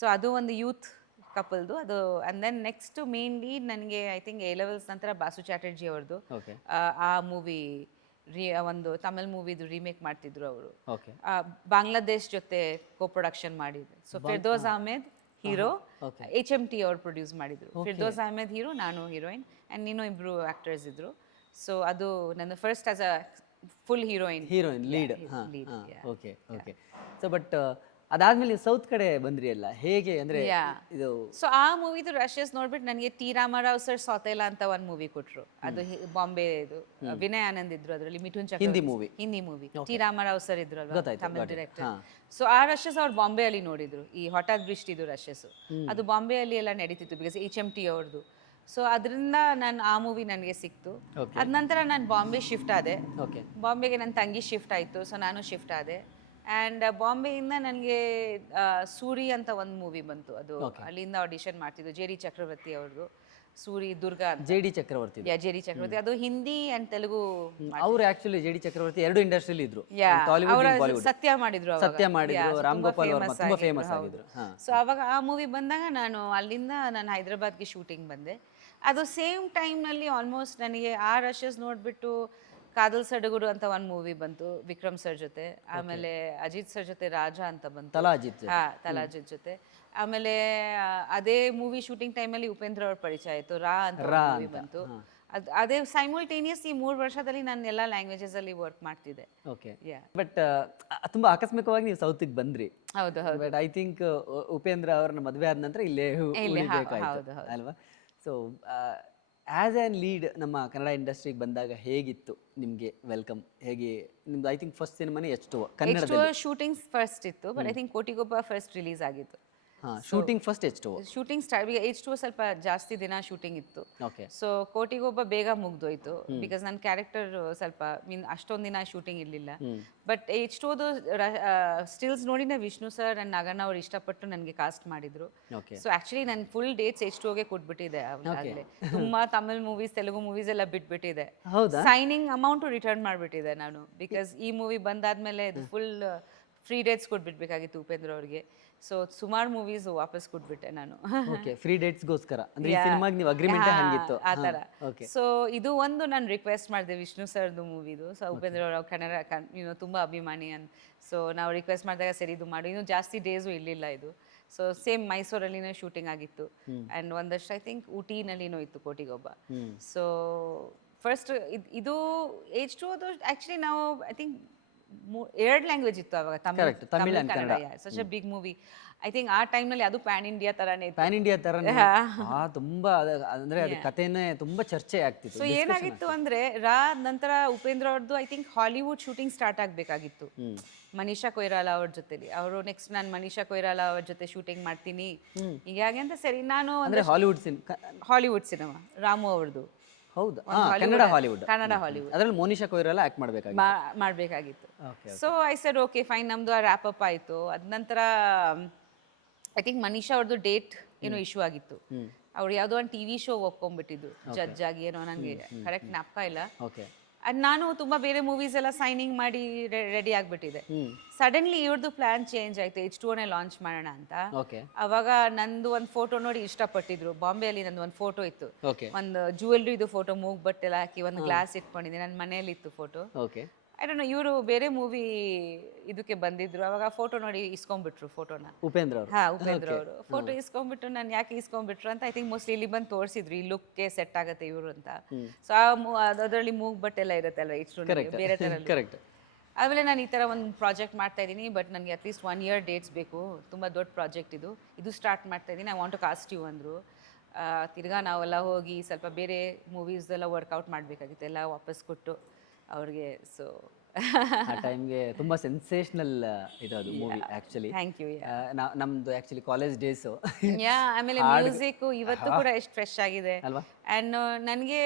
ಸೊ ಅದು ಒಂದು ಯೂತ್ ಕಪಲ್ದು ಅದು. And then next main lead ನನಗೆ ಐ ಥಿಂಕ್ A levels ನಂತರ ಬಾಸು ಚಾಟರ್ಜಿ ಅವ್ರದ್ದು ಆ ಮೂವಿ, ಒಂದು ತಮಿಳ್ ಮೂವಿದು ರೀಮೇಕ್ ಮಾಡ್ತಿದ್ರು ಅವರು. ಬಾಂಗ್ಲಾದೇಶ್ ಜೊತೆ ಕೋ ಪ್ರೊಡಕ್ಷನ್ ಮಾಡಿದ್ರು. ಸೊ ಫಿರ್ದೋಸ್ ಅಹ್ಮೆದ್ ಹೀರೋ, HMT ಅವ್ರು ಪ್ರೊಡ್ಯೂಸ್ ಮಾಡಿದ್ರು. ಫಿರ್ದೋಸ್ ಅಹ್ಮೆದ್ ಹೀರೋ, ನಾನು ಹೀರೋಯಿನ್, ಅಂಡ್ ನೀನು ಇಬ್ರು ಆಕ್ಟರ್ಸ್ ಇದ್ರು. ಸೊ ಅದು ನನ್ನ first as a full heroine lead. Okay. So but ಅದಾದ್ಮೇಲೆ ನೀವು ಸೌತ್ ಕಡೆ ಬಂದ್ರಿ ಅಲ್ಲ, ಹೇಗೆ ಅಂದ್ರೆ Yeah. ಇದು ಸೊ ಆ ಮೂವಿದು ರಶಸ್ ನೋಡ್ಬಿಟ್ಟು ನನಗೆ ಟಿ ರಾಮರಾವ್ ಸರ್ ಸೌತೆಲ ಅಂತ ಒಂದು ಮೂವಿ ಕೊಟ್ರು. ಅದು ಬಾಂಬೆ ಇದು ವಿನಯ್ ಆನಂದ್ ಇದ್ರು ಅದರಲ್ಲಿ, Mithun Chakraborty Hindi movie. Hindi movie. T Ramarao sir ಇದ್ರು ಅಲ್ವಾ, ಗೊತ್ತಾಯ್ತು, Tamil got it. Director. So ಆ ರಶಸ್ ಅವ್ರು ಬಾಂಬೆಯಲ್ಲಿ ನೋಡಿದ್ರು, ಈ ಹಠಾತ್ ದೃಷ್ಟಿದು ರಶಸ್. ಅದು ಬಾಂಬೆಯಲ್ಲಿ ಎಲ್ಲ ನಡೀತಿತ್ತು ಬಿಕಾಸ್ HMT ಅವ್ರದ್ದು. ಸೊ ಅದರಿಂದ ನಾನು ಆ ಮೂವಿ ನನಗೆ ಸಿಕ್ತು. Okay. ಅದ ನಂತರ ನಾನು ಬಾಂಬೆ ಶಿಫ್ಟ್ ಆದೆ. ಓಕೆ ಬಾಂಬೆಗೆ ನನ್ನ ತಂಗಿ ಶಿಫ್ಟ್ ಆಯಿತು, ಸೊ ನಾನು ಶಿಫ್ಟ್ ಆದೆ. ಆ್ಯಂಡ್ ಬಾಂಬೆಯಿಂದ ನನಗೆ ಸೂರಿ ಅಂತ ಒಂದು ಮೂವಿ ಬಂತು. ಅದು ಅಲ್ಲಿಂದ ಆಡಿಷನ್ ಮಾಡ್ತಿದ್ದು, ಜೆ ಡಿ ಚಕ್ರವರ್ತಿ ಅವ್ರದ್ದು, ಸೂರಿ ದುರ್ಗಾ ಅಂತ. ಜೆ ಡಿ ಚಕ್ರವರ್ತಿ ಜೆ ಡಿ ಚಕ್ರವರ್ತಿ, ಅದು ಹಿಂದಿ ಆ್ಯಂಡ್ ತೆಲುಗು. ಅವ್ರು ಆಕ್ಚುಲಿ ಜೆ ಡಿ ಚಕ್ರವರ್ತಿ ಎರಡು ಇಂಡಸ್ಟ್ರಿಲಿ ಇದ್ರು, ಅವ್ರ ಟಾಲಿವುಡ್ ಬಾಲಿವುಡ್. ಸತ್ಯ ಮಾಡಿದ್ರು ಅವಾಗ. ಸತ್ಯ ಮಾಡಿದ್ರು, Yeah, ರಾಮ್ ತುಂಬಾ ಗೋಪಾಲ್ ವರ್ಮ famous ತುಂಬಾ ಆಗಿದ್ರು, ಫೇಮಸ್ ಹೌದು. ಆಗಿದ್ರು. ಹಾ. ಸೊ ಅವಾಗ ಆ ಮೂವಿ ಬಂದಾಗ ಅಲ್ಲಿಂದ ನಾನು ಹೈದ್ರಾಬಾದ್ಗೆ ಶೂಟಿಂಗ್ ಬಂದೆ. ಅದು ಸೇಮ್ ಟೈಮ್ನಲ್ಲಿ ಆಲ್ಮೋಸ್ಟ್ ನನಗೆ ಆ ರಶಸ್ ನೋಡಿಬಿಟ್ಟು ಕಾದಲ್ ಸಡಗುಡು ಅಂತ ಒಂದು ಮೂವಿ ಬಂತು ವಿಕ್ರಮ್ ಸರ್ ಜೊತೆ. ಆಮೇಲೆ ಅಜಿತ್ ಸರ್ ಜೊತೆ ರಾಜಾ ಅಂತ ಬಂತು. ತಲಾ ಅಜಿತ್ ಜೊತೆ. ತಲಾ ಅಜಿತ್ ಜೊತೆ. ಆಮೇಲೆ ಅದೇ ಮೂವಿ ಶೂಟಿಂಗ್ ಟೈಮಲ್ಲಿ ಉಪೇಂದ್ರ ಅವ್ರ ಪರಿಚಯ ಆಯಿತು, ರಾ ಅಂತ ಮೂವಿ ಬಂತು. ಅದೇ ಸೈಮಲ್ಟೇನಿಯಸ್ ಈ 3 ವರ್ಷದಲ್ಲಿ ನಾನು ಎಲ್ಲ ಲ್ಯಾಂಗ್ವೇಜಸ್ ಅಲ್ಲಿ ವರ್ಕ್ ಮಾಡ್ತಿದ್ದೆ. ಓಕೆ, ಬಟ್ ತುಂಬಾ ಆಕಸ್ಮಿಕವಾಗಿ ನೀವು ಸೌತಿಗೆ ಬಂದ್ರಿ. ಹೌದು ಹೌದು. ಬಟ್ ಐ ಥಿಂಕ್ ಉಪೇಂದ್ರ ಅವ್ರನ್ನ ಮದುವೆ ಆದ ನಂತರ ಇಲ್ಲೇ ಉಳಿಬೇಕಾಯ್ತು ಅಲ್ವಾ? ಸೊ ಆಸ್ ಆ್ಯನ್ ಲೀಡ್ ನಮ್ಮ ಕನ್ನಡ ಇಂಡಸ್ಟ್ರಿಗೆ ಬಂದಾಗ ಹೇಗಿತ್ತು ನಿಮಗೆ ವೆಲ್ಕಮ್? ಹೇಗೆ ನಿಮ್ದು ಐ ಥಿಂಕ್ ಫಸ್ಟ್ ಸಿನಿಮಾನೇ ಎಷ್ಟು ಕನ್ನಡದಲ್ಲಿ? ಶೂಟಿಂಗ್ ಫಸ್ಟ್ ಇತ್ತು, but I think Kotigobba first release ಆಗಿತ್ತು. ಶೂಟಿಂಗ್ ಫಸ್ಟ್ ಎಷ್ಟು? ಶೂಟಿಂಗ್ ಸ್ಟಾರ್ಟ್ H2 ಸ್ವಲ್ಪ ಜಾಸ್ತಿ ದಿನ ಶೂಟಿಂಗ್ ಇತ್ತು. ಓಕೆ. ಸೊ ಕೋಟಿಗೊಬ್ಬ ಬೇಗ ಮುಗ್ದೋಯ್ತು ಬಿಕಾಸ್ ನನ್ನ ಕ್ಯಾರೆಕ್ಟರ್ ಸ್ವಲ್ಪ ಅಷ್ಟೊಂದು ದಿನ ಶೂಟಿಂಗ್ ಇರಲಿಲ್ಲ. ಬಟ್ H2ದು ಸ್ಟಿಲ್ಸ್ ನೋಡಿನ ವಿಷ್ಣು ಸರ್ ನನ್ನ ನಾಗಣ್ಣ ಅವ್ರು ಇಷ್ಟಪಟ್ಟು ನನಗೆ ಕಾಸ್ಟ್ ಮಾಡಿದ್ರು. ಓಕೆ. ಸೊ ಆಕ್ಚುಲಿ ನನ್ನ ಫುಲ್ ಡೇಟ್ಸ್ H2ಗೆ ಕೊಟ್ಬಿಟ್ಟಿದೆ ಆಗಲೇ. ತುಂಬಾ ತಮಿಳ್ ಮೂವೀಸ್ ತೆಲುಗು ಮೂವೀಸ್ ಎಲ್ಲ ಬಿಟ್ಬಿಟ್ಟಿದೆ. ಹೌದಾ? ಸೈನಿಂಗ್ ಅಮೌಂಟ್ ರಿಟರ್ನ್ ಮಾಡಿಬಿಟ್ಟಿದೆ ನಾನು, ಬಿಕಾಸ್ ಈ ಮೂವಿ ಬಂದಾದ್ಮೇಲೆ ಫುಲ್ ಫ್ರೀ ಡೇಟ್ಸ್ ಕೊಟ್ಬಿಡ್ಬೇಕಾಗಿತ್ತು ಉಪೇಂದ್ರ ಅವ್ರಿಗೆ. ಸೊ ಸುಮಾರು ಮೂವೀಸ್ ವಾಪಸ್ ಕೊಟ್ಬಿಟ್ಟೆ ನಾನು. ಓಕೆ, ಫ್ರೀ ಡೇಟ್ಸ್ಗೋಸ್ಕರ ಅಂದ್ರೆ ಈ ಸಿನಿಮಾಗೆ ನೀವು ಅಗ್ರಿಮೆಂಟ್ ಹಂಗಿತ್ತು ಆ ಥರ. ಓಕೆ. ಸೊ ಇದು ಒಂದು ನಾನು ರಿಕ್ವೆಸ್ಟ್ ಮಾಡಿದೆ ವಿಷ್ಣು ಸರ್ದು ಮೂವಿದು. ಸೊ ಉಪೇಂದ್ರ ಅವರು ಕನ್ನಡ ತುಂಬಾ ಅಭಿಮಾನಿ ಅಂತ. ಸೊ ನಾವು ರಿಕ್ವೆಸ್ಟ್ ಮಾಡಿದಾಗ ಸರಿ ಇದು ಮಾಡಿ, ಇನ್ನು ಜಾಸ್ತಿ ಡೇಸು ಇರಲಿಲ್ಲ ಇದು. ಸೊ ಸೇಮ್ ಮೈಸೂರಲ್ಲಿನೂ ಶೂಟಿಂಗ್ ಆಗಿತ್ತು ಆ್ಯಂಡ್ ಒಂದಷ್ಟು ಐ ಥಿಂಕ್ ಊಟಿನಲ್ಲಿನೂ ಇತ್ತು ಕೋಟಿಗೊಬ್ಬ. ಸೊ ಫಸ್ಟ್ ಇದು H2 ಅದು ಆ್ಯಕ್ಚುಲಿ ನಾವು ಐ ಥಿಂಕ್ 2 ಲ್ಯಾಂಗ್ವೇಜ್ ಇತ್ತು ಅವಾಗ, Tamil and Kannada. Such a big movie. I think ಆ ಟೈಮ್ನಲ್ಲಿ ಅದು ಪ್ಯಾನ್ ಇಂಡಿಯಾ ತರಾನೇ ಇತ್ತು. ಪ್ಯಾನ್ ಇಂಡಿಯಾ ತರ ತುಂಬಾ ಅಂದ್ರೆ ಅದು ಕಥೆನೇ ತುಂಬಾ ಚರ್ಚೆ ಆಗ್ತಿತ್ತು. ಸೊ ಏನಾಗಿತ್ತು ಅಂದ್ರೆ ನಂತರ ಉಪೇಂದ್ರ ಅವ್ರದ್ದು I think Hollywood shooting start ಆಗಬೇಕಾಗಿತ್ತು ಮನೀಷಾ ಕೊಯ್ರಾಲಾ ಅವ್ರ ಜೊತೆಲಿ. ಅವರು ನೆಕ್ಸ್ಟ್ ನಾನು ಮನೀಷಾ ಕೊಯ್ರಾಲಾ ಅವ್ರ ಜೊತೆ ಶೂಟಿಂಗ್ ಮಾಡ್ತೀನಿ ಹೀಗಾಗಿ ಅಂತ. ಸರಿ, ನಾನು ಅಂದ್ರೆ ಹಾಲಿವುಡ್ ಸಿನಿಮಾ ರಾಮು ಅವ್ರದ್ದು. ಹೌದಾ? ಕನ್ನಡ ಹಾಲಿವುಡ್. ಅದ್ರಲ್ಲಿ ಮೋನಿಶಾ ಕೊಯ್ರಾಲಾ ಆಕ್ಟ್ ಮಾಡಬೇಕಾಗಿತ್ತು. So I said okay fine, ನಮ್ದು ರ್ಯಾಪ್ ಅಪ್ ಆಯಿತು. ಅದ ನಂತರ ಐ ಥಿಂಕ್ ಮನೀಷಾ ಅವ್ರದ್ದು ಡೇಟ್ ಏನೋ ಇಶ್ಯೂ ಆಗಿತ್ತು. ಅವ್ರು ಯಾವುದೋ ಒಂದು TV ಶೋ ಒಪ್ಕೊಂಡ್ಬಿಟ್ಟಿದ್ದು ಜಡ್ಜ್ ಆಗಿ, ಏನೋ ನನಗೆ ಕರೆಕ್ಟ್ ಜ್ಞಾಪಕ ಇಲ್ಲ. ಅದು ನಾನು ತುಂಬಾ ಬೇರೆ ಮೂವೀಸ್ ಎಲ್ಲ ಸೈನಿಂಗ್ ಮಾಡಿ ರೆಡಿ ಆಗಿಬಿಟ್ಟಿದೆ. ಸಡನ್ಲಿ ಇವ್ರದ್ದು ಪ್ಲಾನ್ ಚೇಂಜ್ ಆಯ್ತು, H2 ಲಾಂಚ್ ಮಾಡೋಣ ಅಂತ. ಅವಾಗ ನಂದು ಒಂದು ಫೋಟೋ ನೋಡಿ ಇಷ್ಟಪಟ್ಟಿದ್ರು. ಬಾಂಬೆಯಲ್ಲಿ ನಂದು ಒಂದು ಫೋಟೋ ಇತ್ತು, ಒಂದು ಜ್ಯುವೆಲ್ರಿದು ಫೋಟೋ, ಮೂಗ್ ಬಟ್ಟೆಲ್ಲ ಹಾಕಿ ಒಂದು ಗ್ಲಾಸ್ ಇಟ್ಕೊಂಡಿದ್ದೆ, ನನ್ನ ಮನೆಯಲ್ಲಿ ಇತ್ತು ಫೋಟೋ. ಐ ಡೋಂಟ್ ನೋ, ಇವರು ಬೇರೆ ಮೂವಿ ಇದಕ್ಕೆ ಬಂದಿದ್ರು, ಅವಾಗ ಫೋಟೋ ನೋಡಿ ಇಸ್ಕೊಂಡ್ಬಿಟ್ರು ಫೋಟೋನ ಉಪೇಂದ್ರ ಅವರು. ಫೋಟೋ ಇಸ್ಕೊಂಡ್ಬಿಟ್ಟು ನಾನು ಯಾಕೆ ಇಸ್ಕೊಂಡ್ಬಿಟ್ರು ಅಂತ ಐ ಥಿಂಕ್ ಮೋಸ್ಟ್ಲಿ ಇಲ್ಲಿ ಬಂದು ತೋರಿಸಿದ್ರು, ಈ ಲುಕ್ಗೆ ಸೆಟ್ ಆಗುತ್ತೆ ಇವರು ಅಂತ. ಸೊ ಅದರಲ್ಲಿ ಮೂಗ್ ಬಟ್ಟೆ ಎಲ್ಲ ಇರುತ್ತೆ ಅಲ್ವಾ H2 ಬೇರೆ ಥರ. ಆಮೇಲೆ ನಾನು ಈ ಥರ ಒಂದು ಪ್ರಾಜೆಕ್ಟ್ ಮಾಡ್ತಾ ಇದ್ದೀನಿ, ಬಟ್ ನನಗೆ ಅಟ್ಲೀಸ್ಟ್ 1 year ಡೇಟ್ಸ್ ಬೇಕು, ತುಂಬ ದೊಡ್ಡ ಪ್ರಾಜೆಕ್ಟ್ ಇದು ಸ್ಟಾರ್ಟ್ ಮಾಡ್ತಾ ಇದ್ದೀನಿ, I want to cast you ಅಂದರು. ತಿರ್ಗಾ ನಾವೆಲ್ಲ ಹೋಗಿ ಸ್ವಲ್ಪ ಬೇರೆ ಮೂವೀಸ್ದೆಲ್ಲ ವರ್ಕೌಟ್ ಮಾಡಬೇಕಾಗಿತ್ತು, ಎಲ್ಲ ವಾಪಸ್ ಕೊಟ್ಟು ಅವ್ರಿಗೆ. ಸೊ ಆ ಟೈಮ್ಗೆ ತುಂಬಾ ಸೆನ್ಸೇಷನಲ್ ಇದು ಅದು ಮೂವಿ ಆಕ್ಚುಲಿ. Thank you. ನಮ್ದು ಆಕ್ಚುಲಿ ಕಾಲೇಜ್ ಡೇಸು. ಆಮೇಲೆ ಮ್ಯೂಸಿಕ್ ಇವತ್ತು ಕೂಡ ಎಷ್ಟು ಫ್ರೆಶ್ ಆಗಿದೆ ಆ್ಯಂಡ್ ನನಗೆ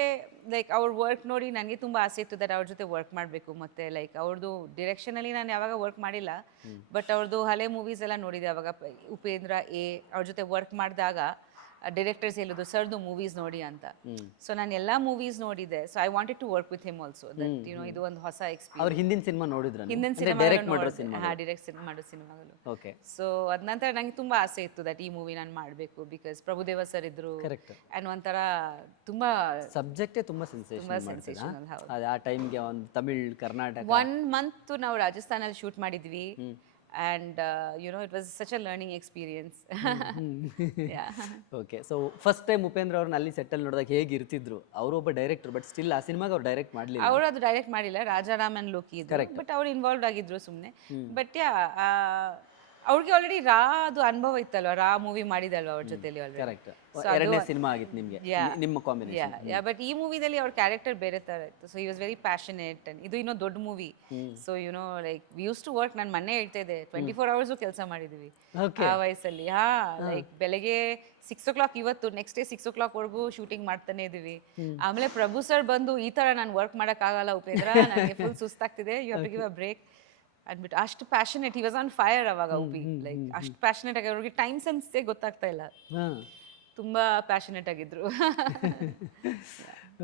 ಲೈಕ್ ಅವ್ರ ವರ್ಕ್ ನೋಡಿ ನನಗೆ ತುಂಬ ಆಸೆ ಇತ್ತು ದಟ್ ಅವ್ರ ಜೊತೆ ವರ್ಕ್ ಮಾಡಬೇಕು. ಮತ್ತು ಲೈಕ್ ಅವ್ರದ್ದು ಡಿರೆಕ್ಷನಲ್ಲಿ ನಾನು ಯಾವಾಗ ವರ್ಕ್ ಮಾಡಿಲ್ಲ, ಬಟ್ ಅವ್ರದ್ದು ಹಳೆ ಮೂವೀಸ್ ಎಲ್ಲ ನೋಡಿದೆ. ಅವಾಗ ಉಪೇಂದ್ರ ಅವ್ರ ಜೊತೆ ವರ್ಕ್ ಮಾಡಿದಾಗ ಡೈರೆಕ್ಟರ್ಸ್ ಹೇಳಿದ್ರು ಸರ್ದು ಮೂವೀಸ್ ನೋಡಿ ಅಂತ. ಸೊ ನಾನು ಎಲ್ಲ ಮೂವೀಸ್ ನೋಡಿದೆ. So I wanted to work with him also, that ಇದು ಒಂದು ಹೊಸ ಎಕ್ಸ್ಪೀರಿಯನ್ಸ್. ಅವ್ರ ಹಿಂದಿನ ಸಿನಿಮಾ ನೋಡಿದ್ರು? ಹಿಂದಿನ ಸಿನಿಮಾ ಡೈರೆಕ್ಟ್ ಮಾಡೋ ಸಿನಿಮಾಗಳು. ಓಕೆ. ಸೊ ಅದ ನಂತರ ನಂಗೆ ತುಂಬಾ ಆಸೆ ಇತ್ತು ದಟ್ ಈ ಮೂವಿ ನಾನು ಮಾಡಬೇಕು, ಬಿಕಾಸ್ ಪ್ರಭುದೇವ ಸರ್ ಇದ್ರು ಆ್ಯಂಡ್ ಒಂಥರ ತುಂಬಾ ಸಬ್ಜೆಕ್ಟೇ ತುಂಬಾ ಸೆನ್ಸೇಷನಲ್. ಆ ಟೈಮ್ಗೆ ಒಂದು ತಮಿಳ್ ಕರ್ನಾಟಕ 1 month ನಾವು ರಾಜಸ್ಥಾನಲ್ಲಿ ಶೂಟ್ ಮಾಡಿದ್ವಿ. And it was such a learning experience. Okay. So first time Upendra ಅವ್ರನ್ನ ಅಲ್ಲಿ ಸೆಟ್ಟಲ್ ನೋಡಿದಾಗ ಹೇಗೆ ಇರ್ತಿದ್ರು? ಅವರು ಒಬ್ಬ ಡೈರೆಕ್ಟರ್, ಬಟ್ ಸ್ಟಿಲ್ ಆ ಸಿನಿಮಾಗೆ ಅವ್ರು ಡೈರೆಕ್ಟ್ ಮಾಡಲಿಲ್ಲ. ಅವರು ಅದು ಡೈರೆಕ್ಟ್ ಮಾಡಿಲ್ಲ, ರಾಜಾರಾಮನ್ ಲೋಕಿ ಇದ್ರು, ಬಟ್ ಅವ್ರು ಇನ್ವಾಲ್ವ್ ಆಗಿದ್ರು ಸುಮ್ಮನೆ. ಬಟ್ ಅವ್ರಿಗೆ ಆಲ್ರೆಡಿ ರಾ ಅದು ಅನುಭವ ಇತ್ತಲ್ವಾ, ರಾ ಮೂವಿ ಮಾಡಿದಲ್ವಾ ಅವ್ರ ಜೊತೆಲಿ ಆಲ್ರೆಡಿ. ಕರೆಕ್ಟ್. ಎರಡನೇ ಸಿನಿಮಾ ಆಗಿತ್ತು ನಿಮಗೆ ನಿಮ್ಮ ಕಾಂಬಿನೇಷನ್. ಬಟ್ ಈ ಮೂವಿದಲ್ಲಿ ಅವ್ರ ಕ್ಯಾರೆಕ್ಟರ್ ಬೇರೆ ತರ ಇತ್ತು. ಸೊ ಈ ವಾಸ್ ವೆರಿ ಪ್ಯಾಷನೇಟ್. ಇದು ಇನ್ನೂ ದೊಡ್ಡ movie. So like we use to work. ನಾನು ಮೊನ್ನೆ ಹೇಳ್ತಾ ಇದ್ದೆ 24 hours ಕೆಲಸ ಮಾಡಿದೀವಿ ಆ ವಯಸ್ಸಲ್ಲಿ. ಲೈಕ್ ಬೆಳಗ್ಗೆ 6 o'clock, ಇವತ್ತು ನೆಕ್ಸ್ಟ್ ಡೇ 6 o'clock ವರೆಗೂ ಶೂಟಿಂಗ್ ಮಾಡ್ತಾನೆ ಇದೀವಿ. ಆಮೇಲೆ ಪ್ರಭು ಸರ್ ಬಂದು ಈ ತರ ನಾನು ವರ್ಕ್ ಮಾಡಕ್ ಆಗಲ್ಲ ಉಪೇಂದ್ರ, ನನಗೆ ಫುಲ್ ಸುಸ್ತಾಗ್ತಿದೆ, you have to give a break ಅಂದ್ಬಿಟ್ಟು ಅಷ್ಟು passionate. He was on fire ಅವಾಗ ಉಪಿ. ಲೈಕ್ ಅಷ್ಟು ಪ್ಯಾಷನೇಟ್ ಆಗಿ ಅವ್ರಿಗೆ ಟೈಮ್ ಸೆನ್ಸೇ ಗೊತ್ತಾಗ್ತಾ ಇಲ್ಲ, ತುಂಬಾ ಪ್ಯಾಷನೇಟ್ ಆಗಿದ್ರು.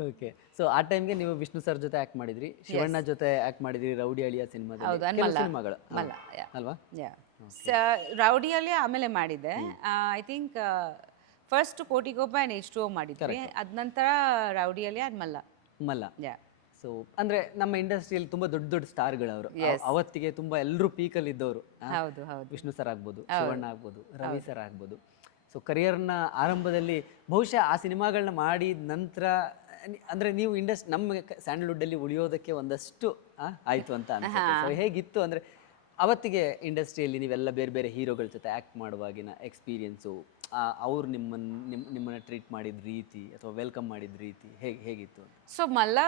ಓಕೆ. ಸೊ ಆ ಟೈಮ್ಗೆ ನೀವು ವಿಷ್ಣು ಸರ್ ಜೊತೆ ಆಕ್ಟ್ ಮಾಡಿದ್ರಿ, ಶಿವಣ್ಣ ಜೊತೆ ಆಕ್ಟ್ ಮಾಡಿದ್ರಿ ರೌಡಿ ಅಳಿಯ ಸಿನಿಮಾದಲ್ಲಿ, ಸಿನಿಮಾಗಳು ಅಲ್ವಾ? ರೌಡಿಯಲ್ಲಿ ಆಮೇಲೆ ಮಾಡಿದ್ದೆ. I think first Kotigobba and H2O ಮಾಡಿದ್ವಿ. ಅದ ನಂತರ ರೌಡಿಯಲ್ಲಿ ಆ್ಯಂಡ್ ಮಲ್ಲ. ಸೊ ಅಂದ್ರೆ ನಮ್ಮ ಇಂಡಸ್ಟ್ರಿಯಲ್ಲಿ ತುಂಬಾ ದೊಡ್ಡ ದೊಡ್ಡ ಸ್ಟಾರ್ಗಳು ಅವರು. ಅವತ್ತಿಗೆ ತುಂಬಾ ಎಲ್ಲರೂ ಪೀಕಲ್ಲಿ ಇದ್ದವರು. ಹೌದು ಹೌದು. ವಿಷ್ಣು ಸರ್ ಆಗ್ಬೋದು, ಶಿವಣ್ಣ ಆಗ್ಬೋದು, ರವಿ ಸರ್ ಆಗ್ಬೋದು. ಸೊ ಕರಿಯರ್ನ ಆರಂಭದಲ್ಲಿ ಬಹುಶಃ ಆ ಸಿನಿಮಾಗಳನ್ನ ಮಾಡಿದ ನಂತರ ಅಂದ್ರೆ ನೀವು ನಮ್ಮ ಸ್ಯಾಂಡಲ್ವುಡ್ ಅಲ್ಲಿ ಉಳಿಯೋದಕ್ಕೆ ಒಂದಷ್ಟು ಆಯ್ತು ಅಂತ ಅನ್ಸುತ್ತೆ. ಸೊ ಹೇಗಿತ್ತು ಅಂದ್ರೆ ಅವತ್ತಿಗೆ ಇಂಡಸ್ಟ್ರಿಯಲ್ಲಿ ನೀವೆಲ್ಲ ಬೇರೆ ಬೇರೆ ಹೀರೋಗಳ ಜೊತೆ ಆ್ಯಕ್ಟ್ ಮಾಡುವಾಗಿನ ಎಕ್ಸ್ಪೀರಿಯನ್ಸು, ಅವ್ರು ನಿಮ್ಮನ್ನ ಟ್ರೀಟ್ ಮಾಡಿದ ರೀತಿ ಅಥವಾ ವೆಲ್ಕಮ್ ಮಾಡಿದ ರೀತಿ ಹೇಗಿತ್ತು? ಸೊ ಮಲ್ಲ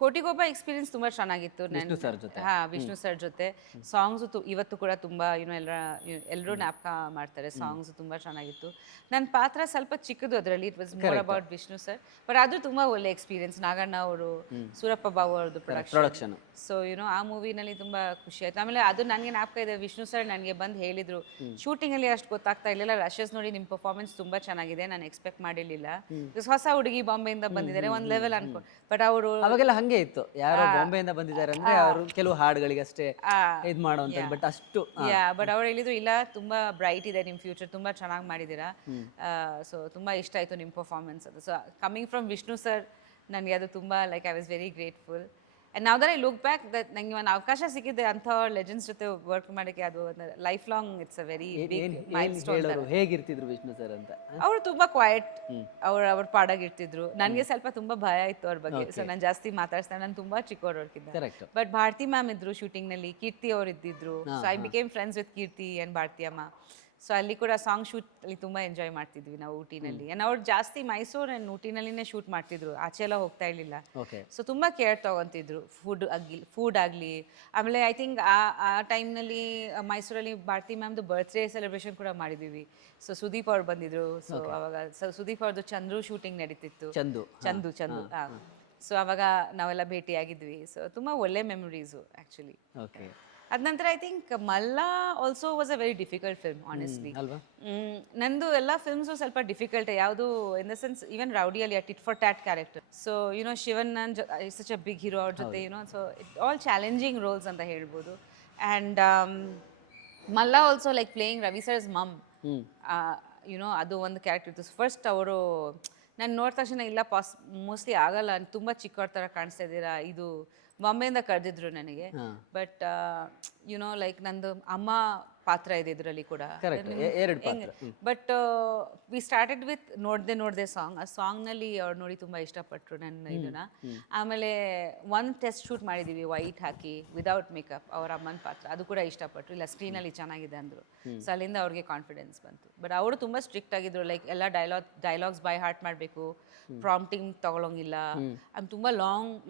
ಕೋಟಿಗೊಬ್ಬ ಎಕ್ಸ್ಪೀರಿಯನ್ಸ್ ತುಂಬಾ ಚೆನ್ನಾಗಿತ್ತು. ವಿಷ್ಣು ಸರ್ ಜೊತೆ. ವಿಷ್ಣು ಸರ್ ಜೊತೆ ಸಾಂಗ್ಸ್ ಇವತ್ತು ಕೂಡ ತುಂಬಾ ಎಲ್ಲರೂ ಜ್ಞಾಪಕ ಮಾಡ್ತಾರೆ. ಸಾಂಗ್ಸ್ ತುಂಬಾ ಚೆನ್ನಾಗಿತ್ತು. ನನ್ನ ಪಾತ್ರ ಸ್ವಲ್ಪ ಚಿಕ್ಕದು ಅದರಲ್ಲಿ. It was more about Vishnu sir, but ಅದು ತುಂಬಾ ಒಳ್ಳೆ ಎಕ್ಸ್ಪೀರಿಯನ್ಸ್. ನಾಗಣ್ಣ ಅವರು, ಸೂರಪ್ಪ ಬಾಬು ಅವ್ರದ್ದು ಪ್ರೊಡಕ್ಷನ್. ಸೊ ಆ ಮೂವಿನಲ್ಲಿ ತುಂಬಾ ಖುಷಿ ಆಯ್ತು. ಆಮೇಲೆ ಅದು ನನಗೆ ಜ್ಞಾಪಕ ಇದೆ, ವಿಷ್ಣು ಸರ್ ನನಗೆ ಬಂದು ಹೇಳಿದ್ರು, ಶೂಟಿಂಗ್ ಅಲ್ಲಿ ಅಷ್ಟು ಗೊತ್ತಾಗ್ತಾ ಇರಲಿಲ್ಲ, ರಶಸ್ ನೋಡಿ ನಿಮ್ಮ ಪರ್ಫಾರ್ಮೆನ್ಸ್ ತುಂಬಾ ಚೆನ್ನಾಗಿದೆ, ನಾನು ಎಕ್ಸ್ಪೆಕ್ಟ್ ಮಾಡಿರ್ಲಿಲ್ಲ, ಹೊಸ ಹುಡುಗಿ ಬಾಂಬೆಯಿಂದ ಬಂದಿದ್ದಾರೆ ಒಂದ್ ಲೆವೆಲ್ ಅನ್ಕೊಂಡು. ಬಟ್ ಅವರು ಅವಾಗೆಲ್ಲ ಹಂಗೆ ಇತ್ತು, ಯಾರೋ ಬಾಂಬೆಯಿಂದ ಬಂದಿದ್ದಾರೆ ಅಂದ್ರೆ ಅವರು ಕೆಲವು ಹಾಡುಗಳಿಗೆ ಅಷ್ಟೇ ಇದ್ ಮಾಡುವಂತ, ಬಟ್ ಅಷ್ಟು ಬಟ್ ಅವ್ರು ಹೇಳಿದ್ರು ಇಲ್ಲ ತುಂಬಾ ಬ್ರೈಟ್ ಇದೆ ನಿಮ್ ಫ್ಯೂಚರ್, ತುಂಬಾ ಚೆನ್ನಾಗಿ ಮಾಡಿದೀರಾ. ಸೊ ತುಂಬಾ ಇಷ್ಟ ಆಯ್ತು ನಿಮ್ ಪರ್ಫಾರ್ಮೆನ್ಸ್ ಅದು. So coming from Vishnu sir ನನಗೆ ಅದು ತುಂಬಾ like I was very grateful. And ನಾವು that I look back that ನನಗೆ ಒಂದು ಅವಕಾಶ ಸಿಕ್ಕಿದೆ ಅಂಥ ಲೆಜೆಂಡ್ಸ್ ಜೊತೆ ವರ್ಕ್ ಮಾಡೋಕ್ಕೆ. ಅದು life long it's a very big milestone. ಹೇಗಿರ್ತಿದ್ರು ವಿಷ್ಣು ಸರ್ ಅಂತ? ಅವರು ತುಂಬಾ ಕ್ವೈಟ್, ಅವ್ರ ಪಾಡಾಗಿರ್ತಿದ್ರು. ನನಗೆ ಸ್ವಲ್ಪ ತುಂಬಾ ಭಯ ಇತ್ತು ಅವ್ರ ಬಗ್ಗೆ. ಸೊ ನಾನು ಜಾಸ್ತಿ ಮಾತಾಡ್ಸ್ತೇನೆ, ನಾನು ತುಂಬಾ ಚಿಕ್ಕವ್ರವ್ರಕ್ಕಿಂತ. ಬಟ್ ಭಾರತಿ ಮ್ಯಾಮ್ ಇದ್ರು ಶೂಟಿಂಗ್ನಲ್ಲಿ, ಕೀರ್ತಿ ಅವ್ರು ಇದ್ದಿದ್ರು. So I became friends with Keerthi and Bharathi ಅಮ್ಮ. ಸೊ ಅಲ್ಲಿ ಕೂಡ ಸಾಂಗ್ ಶೂಟ್ ಅಲ್ಲಿ ತುಂಬ ಎಂಜಾಯ್ ಮಾಡ್ತಿದ್ವಿ ನಾವು ಊಟಿನಲ್ಲಿ. ಆ್ಯಂಡ್ ಅವ್ರು ಜಾಸ್ತಿ ಮೈಸೂರು ಆ್ಯಂಡ್ ಊಟಿನಲ್ಲಿನೇ ಶೂಟ್ ಮಾಡ್ತಿದ್ರು, ಆಚೆ ಎಲ್ಲ ಹೋಗ್ತಾ ಇರಲಿಲ್ಲ. ಸೊ ತುಂಬ ಕೇರ್ ತೊಗೊತಿದ್ರು, ಫುಡ್ ಆಗಲಿ. ಆಮೇಲೆ ಐ ಥಿಂಕ್ ಆ ಟೈಮ್ನಲ್ಲಿ ಮೈಸೂರಲ್ಲಿ ಭಾರತಿ ಮ್ಯಾಮ್ದು ಬರ್ತ್ಡೇ ಸೆಲೆಬ್ರೇಷನ್ ಕೂಡ ಮಾಡಿದ್ದೀವಿ. ಸೊ ಸುದೀಪ್ ಅವ್ರು ಬಂದಿದ್ರು. ಸೊ ಅವಾಗ ಸುದೀಪ್ ಅವ್ರದ್ದು ಚಂದ್ರು ಶೂಟಿಂಗ್ ನಡೀತಿತ್ತು. ಚಂದು ಸೊ ಅವಾಗ ನಾವೆಲ್ಲ ಭೇಟಿಯಾಗಿದ್ವಿ. ಸೊ ತುಂಬ ಒಳ್ಳೆ ಮೆಮೊರೀಸು ಆ್ಯಕ್ಚುಲಿ. ಅದ ನಂತರ I think Malla also was a very difficult film honestly. ನಂದು ಎಲ್ಲ ಫಿಲ್ಮ್ಸು ಸ್ವಲ್ಪ ಡಿಫಿಕಲ್ಟ್. ಯಾವುದು ಇನ್ ದ ಸೆನ್ಸ್ ಈವನ್ ರೌಡಿಯಲ್ಲಿ tit for tat character. So Shivan such a big hero ಅವ್ರ ಜೊತೆ so it all challenging roles ಅಂತ ಹೇಳ್ಬೋದು. And Malla also like playing Ravi sir's mum, ಅದು ಒಂದು ಕ್ಯಾರೆಕ್ಟರ್ ಇತ್ತು. ಫಸ್ಟ್ ಅವರು ನಾನು ನೋಡಿದ ತಕ್ಷಣ ಇಲ್ಲ ಮೋಸ್ಟ್ಲಿ ಆಗಲ್ಲ, ತುಂಬ ಚಿಕ್ಕವ್ರ ಥರ ಕಾಣಿಸ್ತಾ ಇದ್ದೀರಾ, ಇದು ಬಾಂಬೆಯಿಂದ ಕರೆದಿದ್ರು ನನಗೆ. ಬಟ್ ಲೈಕ್ ನಂದು ಅಮ್ಮ ಪಾತ್ರ ಇದೆ ಇದರಲ್ಲಿ ಕೂಡ. ಬಟ್ ವಿ ಸ್ಟಾರ್ಟೆಡ್ ವಿತ್ ನೋಡ್ದೆ ಸಾಂಗ್. ಆ ಸಾಂಗ್ನಲ್ಲಿ ಅವ್ರು ನೋಡಿ ತುಂಬ ಇಷ್ಟಪಟ್ಟರು ನನ್ನ ಇದನ್ನ. ಆಮೇಲೆ ಒಂದು ಟೆಸ್ಟ್ ಶೂಟ್ ಮಾಡಿದ್ದೀವಿ ವೈಟ್ ಹಾಕಿ ವಿದೌಟ್ ಮೇಕಪ್, ಅವ್ರ ಅಮ್ಮನ ಪಾತ್ರ, ಅದು ಕೂಡ ಇಷ್ಟಪಟ್ಟರು. ಇಲ್ಲ ಸ್ಕ್ರೀನಲ್ಲಿ ಚೆನ್ನಾಗಿದೆ ಅಂದರು. ಸೊ ಅಲ್ಲಿಂದ ಅವ್ರಿಗೆ ಕಾನ್ಫಿಡೆನ್ಸ್ ಬಂತು. ಬಟ್ ಅವರು ತುಂಬ ಸ್ಟ್ರಿಕ್ಟ್ ಆಗಿದ್ರು, ಲೈಕ್ ಎಲ್ಲ ಡೈಲಾಗ್ಸ್ ಬೈ ಹಾರ್ಟ್ ಮಾಡಬೇಕು, ಪ್ರಾಂಪ್ಟಿಂಗ್ ತಗೊಳಂಗಿಲ್ಲ. ತುಂಬ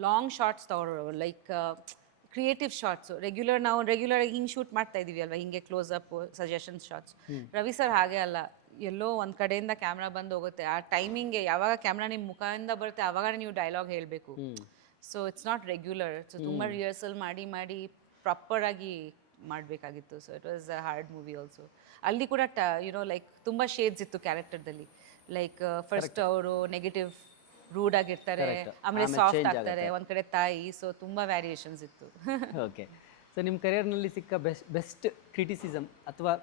ಲಾಂಗ್ ಶಾರ್ಟ್ಸ್ ತಗೊಳ್ಳೋರು, ಲೈಕ್ ಕ್ರಿಯೇಟಿವ್ ಶಾರ್ಟ್ಸು. ನಾವು ರೆಗ್ಯುಲರಾಗಿ ಹಿಂಗೆ ಶೂಟ್ ಮಾಡ್ತಾ ಇದೀವಿ ಅಲ್ವಾ, ಹಿಂಗೆ close up suggestion shots. Ravi sir ಹಾಗೆ ಅಲ್ಲ, ಎಲ್ಲೋ ಒಂದು ಕಡೆಯಿಂದ ಕ್ಯಾಮ್ರಾ ಬಂದು ಹೋಗುತ್ತೆ, ಆ ಟೈಮಿಂಗ್ಗೆ ಯಾವಾಗ ಕ್ಯಾಮ್ರಾ ನಿಮ್ಮ ಮುಖದಿಂದ ಬರುತ್ತೆ ಆವಾಗ ನೀವು ಡೈಲಾಗ್ ಹೇಳಬೇಕು. So it's not regular. So ತುಂಬ ರಿಹರ್ಸಲ್ ಮಾಡಿ ಪ್ರಾಪರಾಗಿ ಮಾಡಬೇಕಾಗಿತ್ತು. So it was a hard movie also. ಅಲ್ಲಿ ಕೂಡ ಲೈಕ್ ತುಂಬ ಶೇಡ್ಸ್ ಇತ್ತು ಕ್ಯಾರೆಕ್ಟರ್ದಲ್ಲಿ. ಲೈಕ್ ಫಸ್ಟ್ ಅವರು ನೆಗೆಟಿವ್ ರೂಡ್ ಆಗಿರ್ತಾರೆ, ಆಮೇಲೆ ಸಾಫ್ಟ್ ಆಗ್ತಾರೆ, ಒಂದ್ ಕಡೆ ತಾಯಿ. ಸೊ ತುಂಬಾ ವ್ಯಾರಿಯೇಷನ್ಸ್ ಇತ್ತು. ಓಕೆ. ಸೊ ನಿಮ್ಮ ಕರಿಯರ್ನಲ್ಲಿ ಸಿಕ್ಕ ಬೆಸ್ಟ್ ಕ್ರಿಟಿಸಿಸಮ್ ಅಥವಾ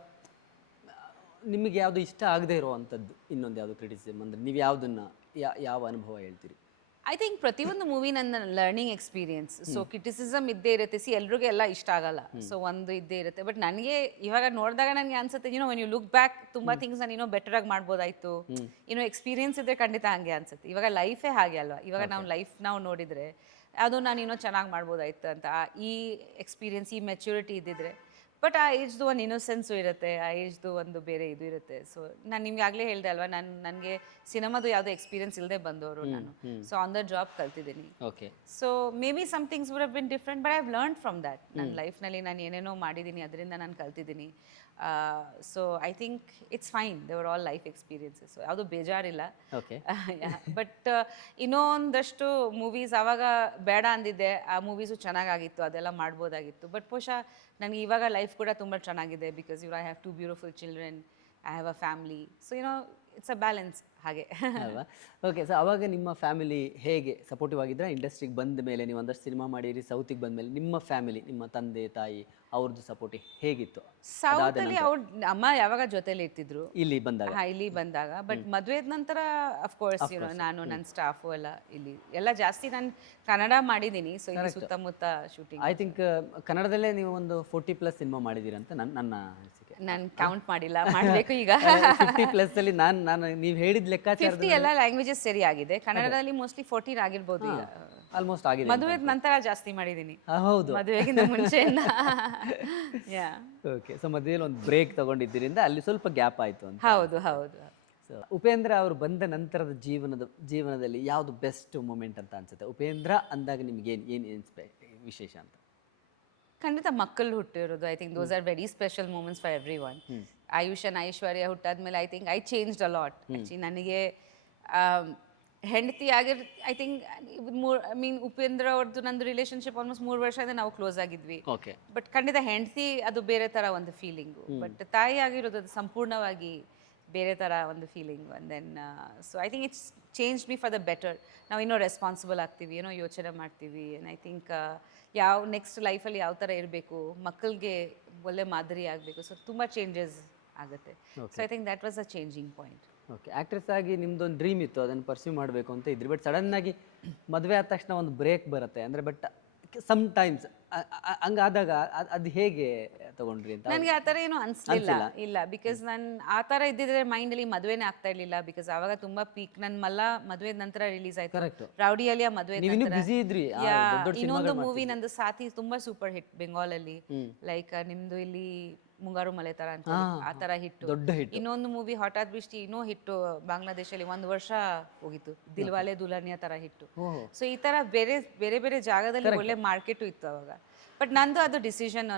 ನಿಮಗೆ ಯಾವುದು ಇಷ್ಟ ಆಗದೆ ಇರುವಂಥದ್ದು ಇನ್ನೊಂದು ಯಾವುದು ಕ್ರಿಟಿಸಿಸಮ್ ಅಂದರೆ ನೀವು ಯಾವುದನ್ನ ಯಾವ ಅನುಭವ ಹೇಳ್ತೀರಿ? ಐ ಥಿಂಕ್ ಪ್ರತಿಯೊಂದು ಮೂವಿ ನನ್ನ ಲರ್ನಿಂಗ್ ಎಕ್ಸ್ಪೀರಿಯನ್ಸ್. ಸೊ ಕ್ರಿಟಿಸಿಸಮ್ ಇದ್ದೇ ಇರುತ್ತೆ. ಎಲ್ರಿಗೂ ಎಲ್ಲ ಇಷ್ಟ ಆಗಲ್ಲ. ಸೊ ಒಂದು ಇದ್ದೇ ಇರುತ್ತೆ. ಬಟ್ ನನಗೆ ಇವಾಗ ನೋಡಿದಾಗ ನನಗೆ ಅನ್ಸುತ್ತೆ, ವೆನ್ ಯು ಲುಕ್ ಬ್ಯಾಕ್ ತುಂಬಾ ಥಿಂಗ್ಸ್ ನಾನು ಬೆಟರ್ ಆಗಿ ಮಾಡ್ಬೋದಾಯ್ತು. ಎಕ್ಸ್ಪೀರಿಯನ್ಸ್ ಇದ್ರೆ ಖಂಡಿತ ಹಂಗೆ ಅನ್ಸುತ್ತೆ. ಇವಾಗ ಲೈಫೇ ಹಾಗೆ ಅಲ್ವಾ, ಇವಾಗ ನಾವು ನೋಡಿದ್ರೆ ಅದು ನಾನು ಚೆನ್ನಾಗಿ ಮಾಡ್ಬೋದಾಯ್ತು ಅಂತ ಈ ಎಕ್ಸ್ಪೀರಿಯನ್ಸ್, ಈ ಮೆಚ್ಯೂರಿಟಿ ಇದ್ದಿದ್ರೆ ಬಟ್ ಆ ಏಜ್ದು ಒಂದು ಇನ್ನೋಸೆನ್ಸು ಇರುತ್ತೆ, ಆ ಏಜ್ದು ಒಂದು ಬೇರೆ ಇದು ಇರುತ್ತೆ. ಸೊ ನಾನು ನಿಮ್ಗೆ ಆಗಲೇ ಹೇಳಿದೆ ಅಲ್ವಾ, ನನಗೆ ಸಿನಿಮಾದು ಯಾವುದೋ ಎಕ್ಸ್ಪೀರಿಯನ್ಸ್ ಇಲ್ಲದೆ ಬಂದವರು ನಾನು. ಸೊ ಆನ್ ದ ಜಾಬ್ ಕಲ್ತಿದ್ದೀನಿ. Okay. So maybe some things would have been different, but I have learn from that. ನನ್ನ ಲೈಫ್ನಲ್ಲಿ ನಾನು ಏನೇನೋ ಮಾಡಿದ್ದೀನಿ, ಅದರಿಂದ ನಾನು ಕಲ್ತಿದ್ದೀನಿ. So I think it's fine, they're all life experiences. So ಯಾವುದು ಬೇಜಾರಿಲ್ಲ. ಓಕೆ. ಬಟ್ ಇನ್ನೊಂದಷ್ಟು ಮೂವೀಸ್ ಆವಾಗ ಬೇಡ ಅಂದಿದ್ದೆ, ಆ ಮೂವೀಸು ಚೆನ್ನಾಗಾಗಿತ್ತು, ಅದೆಲ್ಲ ಮಾಡ್ಬೋದಾಗಿತ್ತು. ಬಟ್ ಬಹುಶಃ ನನಗೆ ಇವಾಗ ಲೈಫ್ ಕೂಡ ತುಂಬ ಚೆನ್ನಾಗಿದೆ, because I have 2 beautiful children, I have a family. So it's a balance ಹಾಗೆ. ಅಲ್ವಾ? ಓಕೆ. ಸೊ ಅವಾಗ ನಿಮ್ಮ ಫ್ಯಾಮಿಲಿ ಹೇಗೆ ಸಪೋರ್ಟಿವ್ ಆಗಿದ್ರೆ ಇಂಡಸ್ಟ್ರಿಗೆ ಬಂದ ಮೇಲೆ, ನೀವು ಒಂದಷ್ಟು ಸಿನಿಮಾ ಮಾಡಿರಿ, ಸೌತಿಗೆ ಬಂದ ಮೇಲೆ ನಿಮ್ಮ ಫ್ಯಾಮಿಲಿ, ನಿಮ್ಮ ತಂದೆ ತಾಯಿ ಅವ್ರದ್ದು ಸಪೋರ್ಟ್ ಹೇಗಿತ್ತು? ಸೌತಲ್ಲಿ ಅವ್ರ ಅಮ್ಮ ಯಾವಾಗ ಜೊತೆಲಿ ಇರ್ತಿದ್ರು ಇಲ್ಲಿ ಬಂದಾಗ? ಇಲ್ಲಿ ಬಂದಾಗ. ಬಟ್ ಮದುವೆದ ನಂತರ ಅಫ್ಕೋರ್ಸ್ ನಾನು ನನ್ನ ಸ್ಟಾಫು ಎಲ್ಲ ಇಲ್ಲಿ ಎಲ್ಲ ಜಾಸ್ತಿ ನಾನು ಕನ್ನಡ ಮಾಡಿದ್ದೀನಿ. ಸೊ ಇಲ್ಲಿ ಸುತ್ತಮುತ್ತ ಶೂಟಿಂಗ್. ಐ ಥಿಂಕ್ ಕನ್ನಡದಲ್ಲೇ ನೀವು ಒಂದು 40+ ಸಿನಿಮಾ ಮಾಡಿದ್ದೀರಂತ ನನ್ನ ಅನಿಸಿಕೆ. ನಾನು ಕೌಂಟ್ ಮಾಡಿಲ್ಲ, ಮಾಡಬೇಕು ಈಗ. 50+ ಅಲ್ಲಿ ನಾನು ನೀವು ಹೇಳಿದ ಲೆಕ್ಕಾಚಾರ 50 ಎಲ್ಲ ಲ್ಯಾಂಗ್ವೇಜಸ್ ಸರಿ ಆಗಿದೆ. ಕನ್ನಡದಲ್ಲಿ ಮೋಸ್ಟ್ಲಿ 14 ಆಗಿರ್ಬೋದು ಈಗ. ಆಲ್ಮೋಸ್ಟ್ ಆಗಿದೆ. ಮದುವೆದ ನಂತರ ಜಾಸ್ತಿ ಮಾಡಿದ್ದೀನಿ, ಹೌದು, ಮದುವೆಗಿಂತ ಮುಂಚೆಯಿಂದ. ಓಕೆ. ಸೊ ಮದುವೆಯಲ್ಲಿ ಒಂದು ಬ್ರೇಕ್ ತಗೊಂಡಿದ್ದರಿಂದ ಅಲ್ಲಿ ಸ್ವಲ್ಪ ಗ್ಯಾಪ್ ಆಯಿತು ಅಂತ. ಹೌದು ಹೌದು. ಸೊ ಉಪೇಂದ್ರ ಅವರು ಬಂದ ನಂತರದ ಜೀವನದಲ್ಲಿ ಯಾವುದು ಬೆಸ್ಟ್ ಮೂಮೆಂಟ್ ಅಂತ ಅನ್ಸುತ್ತೆ? ಉಪೇಂದ್ರ ಅಂದಾಗ ನಿಮ್ಗೆ ಏನು ವಿಶೇಷ ಅಂತ? ಖಂಡಿತ ಮಕ್ಕಳು ಹುಟ್ಟಿರೋದು. I think those are very special moments for everyone. Ayush and Aishwarya ಹುಟ್ಟಾದ್ಮೇಲೆ I think I changed a lot. Actually ನನಗೆ ಹೆಂಡತಿ ಐ ಥಿಂಕ್ ಉಪೇಂದ್ರ ಅವ್ರದ್ದು ನಂದು ರಿಲೇಷನ್ಶಿಪ್ ಆಲ್ಮೋಸ್ಟ್ 3 ವರ್ಷದಿಂದ ನಾವು ಕ್ಲೋಸ್ ಆಗಿದ್ವಿ. ಓಕೆ. ಬಟ್ ಖಂಡಿತ ಹೆಂಡತಿ ಅದು ಬೇರೆ ಥರ ಒಂದು ಫೀಲಿಂಗು. ಬಟ್ ತಾಯಿ ಆಗಿರೋದು ಅದು ಸಂಪೂರ್ಣವಾಗಿ ಬೇರೆ ಥರ ಒಂದು feeling. And then so I think it's change me for the better. ನಾವು ಇನ್ನೂ ರೆಸ್ಪಾನ್ಸಿಬಲ್ ಆಗ್ತೀವಿ, ಏನೋ ಯೋಚನೆ ಮಾಡ್ತೀವಿ. ಆ್ಯಂಡ್ ಐ ಥಿಂಕ್ ಯಾವ ನೆಕ್ಸ್ಟ್ ಲೈಫಲ್ಲಿ ಯಾವ ಥರ ಇರಬೇಕು, ಮಕ್ಕಳಿಗೆ ಒಳ್ಳೆ ಮಾದರಿ ಆಗಬೇಕು. ಸೊ ತುಂಬ ಚೇಂಜಸ್ ಆಗುತ್ತೆ. So I think that was a changing point. Okay. Actress ಆಗಿ ನಿಮ್ದೊಂದು ಡ್ರೀಮ್ ಇತ್ತು, ಅದನ್ನು ಪರ್ಸ್ಯೂ ಮಾಡಬೇಕು ಅಂತ ಇದ್ರಿ. ಬಟ್ ಸಡನ್ನಾಗಿ ಮದುವೆ ಆದ ತಕ್ಷಣ ಒಂದು ಬ್ರೇಕ್ ಬರುತ್ತೆ ಅಂದರೆ. ಬಟ್ ಸಮ್ಟೈಮ್ಸ್ ಹಂಗಾದಾಗ ಅದು ಹೇಗೆ ತಗೊಂಡ್ರಿ ಅಂತ? ನನಗೆ ಆ ಥರ ಏನು ಅನಿಸ್ಲಿಲ್ಲ. ಇಲ್ಲ, ಬಿಕಾಸ್ ನಾನು ಆ ಥರ ಇದ್ದಿದ್ರೆ ಮೈಂಡಲ್ಲಿ ಮದುವೆನೇ ಆಗ್ತಾ ಇರಲಿಲ್ಲ. ಬಿಕಾಸ್ ಆವಾಗ ತುಂಬ ಪೀಕ್ ನನ್ನ ಮದುವೆ ನಂತರ ರಿಲೀಸ್ ಆಯ್ತು ರೌಡಿ ಅಲಿಯಾ ಮದುವೆ ನಂತರ. ಇನ್ನೊಂದು ಮೂವಿ ನಂದು ಸಾಥಿ ತುಂಬಾ ಸೂಪರ್ ಹಿಟ್ ಬೆಂಗಾಲಲ್ಲಿ. ಲೈಕ್ ನಿಮ್ದು ಇಲ್ಲಿ ಮುಂಗಾರು ಮಲೆ ತರ ಅಂತ ಆ ತರ ಹಿಟ್ಟು. ಇನ್ನೊಂದು ಮೂವಿ ಹಠಾತ್ ಬೃಷ್ಟಿ ಇನ್ನೂ ಹಿಟ್ಟು ಬಾಂಗ್ಲಾದೇಶಲ್ಲಿ 1 ವರ್ಷ ಹೋಗಿತ್ತು, ದಿಲ್ವಾಲೆ ದುಲ್ಹನಿಯಾ ತರ ಹಿಟ್ಟು. ಸೊ ಈ ತರ ಬೇರೆ ಬೇರೆ ಬೇರೆ ಜಾಗದಲ್ಲಿ ಒಳ್ಳೆ ಮಾರ್ಕೆಟು ಇತ್ತು ಅವಾಗ. ಬಟ್ ನಂದು ಅದು ಡಿಸಿಷನ್